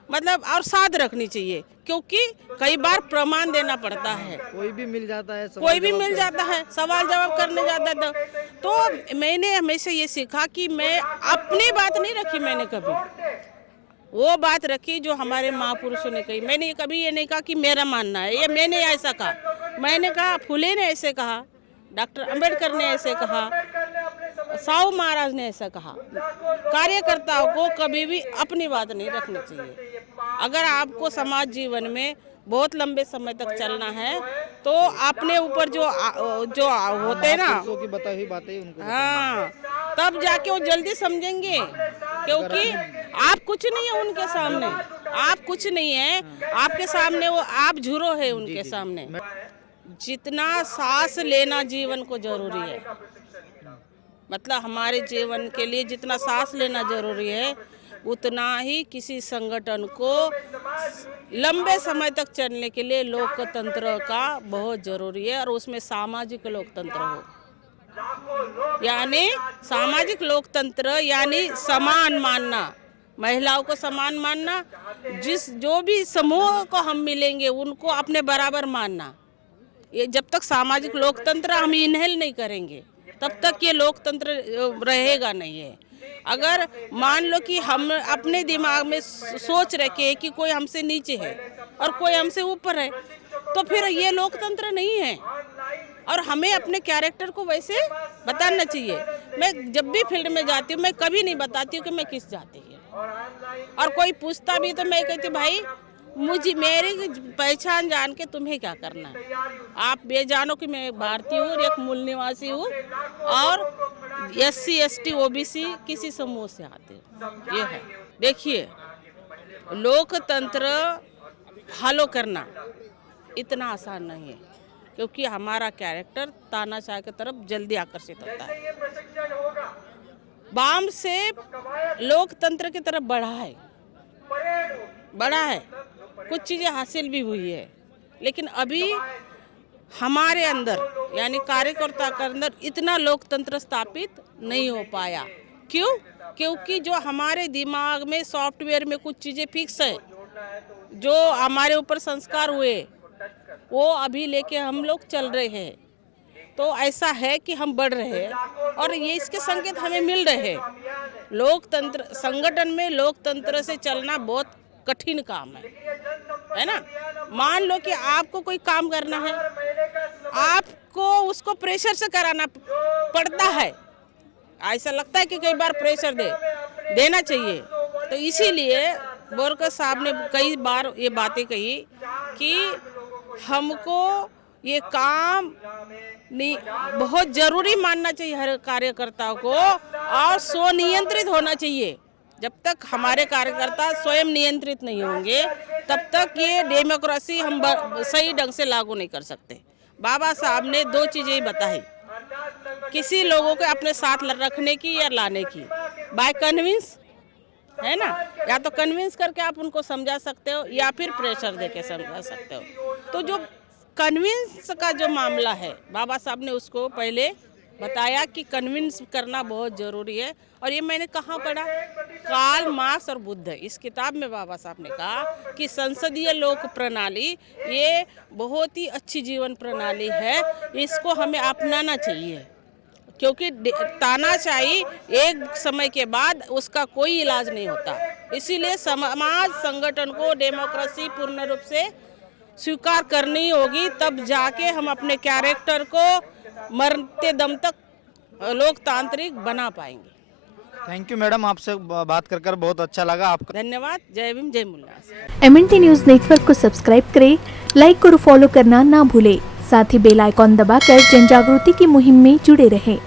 मतलब और साथ रखनी चाहिए, क्योंकि कई बार प्रमाण देना पड़ता है, कोई भी मिल जाता है, सवाल जवाब करने जाता है। तो मैंने हमेशा ये सीखा कि मैं अपनी बात नहीं रखी, मैंने कभी वो बात रखी जो हमारे महापुरुषों ने कही। मैंने कभी ये नहीं कहा कि मेरा मानना है, ये मैंने ऐसा कहा। मैंने कहा फुले ने ऐसे कहा, डॉक्टर अंबेडकर ने ऐसे कहा, साहू महाराज ने ऐसा कहा। कार्यकर्ताओं को कभी भी अपनी बात नहीं रखनी चाहिए। अगर आपको समाज जीवन में बहुत लंबे समय तक चलना है तो अपने ऊपर जो होते हैं ना की बताई हुई बातें उनको, हाँ, तब जाके वो जल्दी समझेंगे, क्योंकि आप कुछ नहीं है उनके सामने, आप कुछ नहीं है आपके सामने, वो आप झूरो है उनके सामने। जितना सांस लेना जीवन को जरूरी है, मतलब हमारे जीवन के लिए जितना सांस लेना जरूरी है, उतना ही किसी संगठन को लंबे समय तक चलने के लिए लोकतंत्र का बहुत जरूरी है, और उसमें सामाजिक लोकतंत्र हो। यानी सामाजिक लोकतंत्र यानी समान मानना, महिलाओं को समान मानना, जो भी समूह को हम मिलेंगे उनको अपने बराबर मानना। ये जब तक सामाजिक लोकतंत्र हम इनहेल नहीं करेंगे तब तक ये लोकतंत्र रहेगा नहीं है। अगर मान लो कि हम अपने दिमाग में सोच रखे कि कोई हमसे नीचे है और कोई हमसे ऊपर है, तो फिर ये लोकतंत्र नहीं है। और हमें अपने कैरेक्टर को वैसे बताना चाहिए। मैं जब भी फील्ड में जाती हूँ मैं कभी नहीं बताती हूँ कि मैं किस जाति की हूँ, और कोई पूछता भी तो मैं कहती हूँ भाई मुझे मेरी पहचान जान के तुम्हें क्या करना है। आप ये जानो कि मैं भारतीय हूँ और एक मूल निवासी हूँ और SC ST OBC किसी समूह से आते हैं। ये है, देखिए लोकतंत्र फॉलो करना इतना आसान नहीं है, क्योंकि हमारा कैरेक्टर तानाशाह की तरफ जल्दी आकर्षित होता है। बाम से लोकतंत्र की तरफ बढ़ा है, कुछ चीज़ें हासिल भी हुई है, लेकिन अभी हमारे अंदर यानी कार्यकर्ता के अंदर इतना लोकतंत्र स्थापित नहीं हो पाया। क्यों? क्योंकि जो हमारे दिमाग में सॉफ्टवेयर में कुछ चीज़ें फिक्स है, जो हमारे ऊपर संस्कार हुए वो अभी लेके हम लोग चल रहे हैं। तो ऐसा है कि हम बढ़ रहे हैं और ये इसके संकेत हमें मिल रहे हैं। लोकतंत्र संगठन में लोकतंत्र से चलना बहुत कठिन काम है ना। मान लो कि आपको कोई काम करना है, आपको उसको प्रेशर से कराना पड़ता है। ऐसा लगता है कि कई बार प्रेशर दे, देना चाहिए। तो इसीलिए बोरकर साहब ने कई बार ये बातें कही कि हमको ये काम नहीं बहुत ज़रूरी मानना चाहिए हर कार्यकर्ता को, और स्वनियंत्रित होना चाहिए। जब तक हमारे कार्यकर्ता स्वयं नियंत्रित नहीं होंगे तब तक ये डेमोक्रेसी हम सही ढंग से लागू नहीं कर सकते। बाबा साहब ने 2 चीज़ें बताई, किसी लोगों को अपने साथ रखने की या लाने की, बाय कन्विंस, है ना, या तो कन्विंस करके आप उनको समझा सकते हो या फिर प्रेशर देके समझा सकते हो। तो जो कन्विंस का जो मामला है, बाबा साहब ने उसको पहले बताया कि कन्विंस करना बहुत ज़रूरी है। और ये मैंने कहाँ पढ़ा, कार्ल मार्क्स और बुद्ध, इस किताब में बाबा साहब ने कहा कि संसदीय लोक प्रणाली ये बहुत ही अच्छी जीवन प्रणाली है, इसको हमें अपनाना चाहिए, क्योंकि तानाशाही एक समय के बाद उसका कोई इलाज नहीं होता। इसीलिए समाज संगठन को डेमोक्रेसी पूर्ण रूप से स्वीकार करनी होगी, तब जाके हम अपने कैरेक्टर को मरते दम तक लोकतांत्रिक बना पाएंगे। थैंक यू मैडम, आपसे बात कर बहुत अच्छा लगा। आपका धन्यवाद। जय भीम, जय मुल्ला। MNT न्यूज़ नेटवर्क को सब्सक्राइब करें, लाइक और फॉलो करना ना भूलें। साथ ही बेल आइकॉन दबाकर जन जागृति की मुहिम में जुड़े रहें।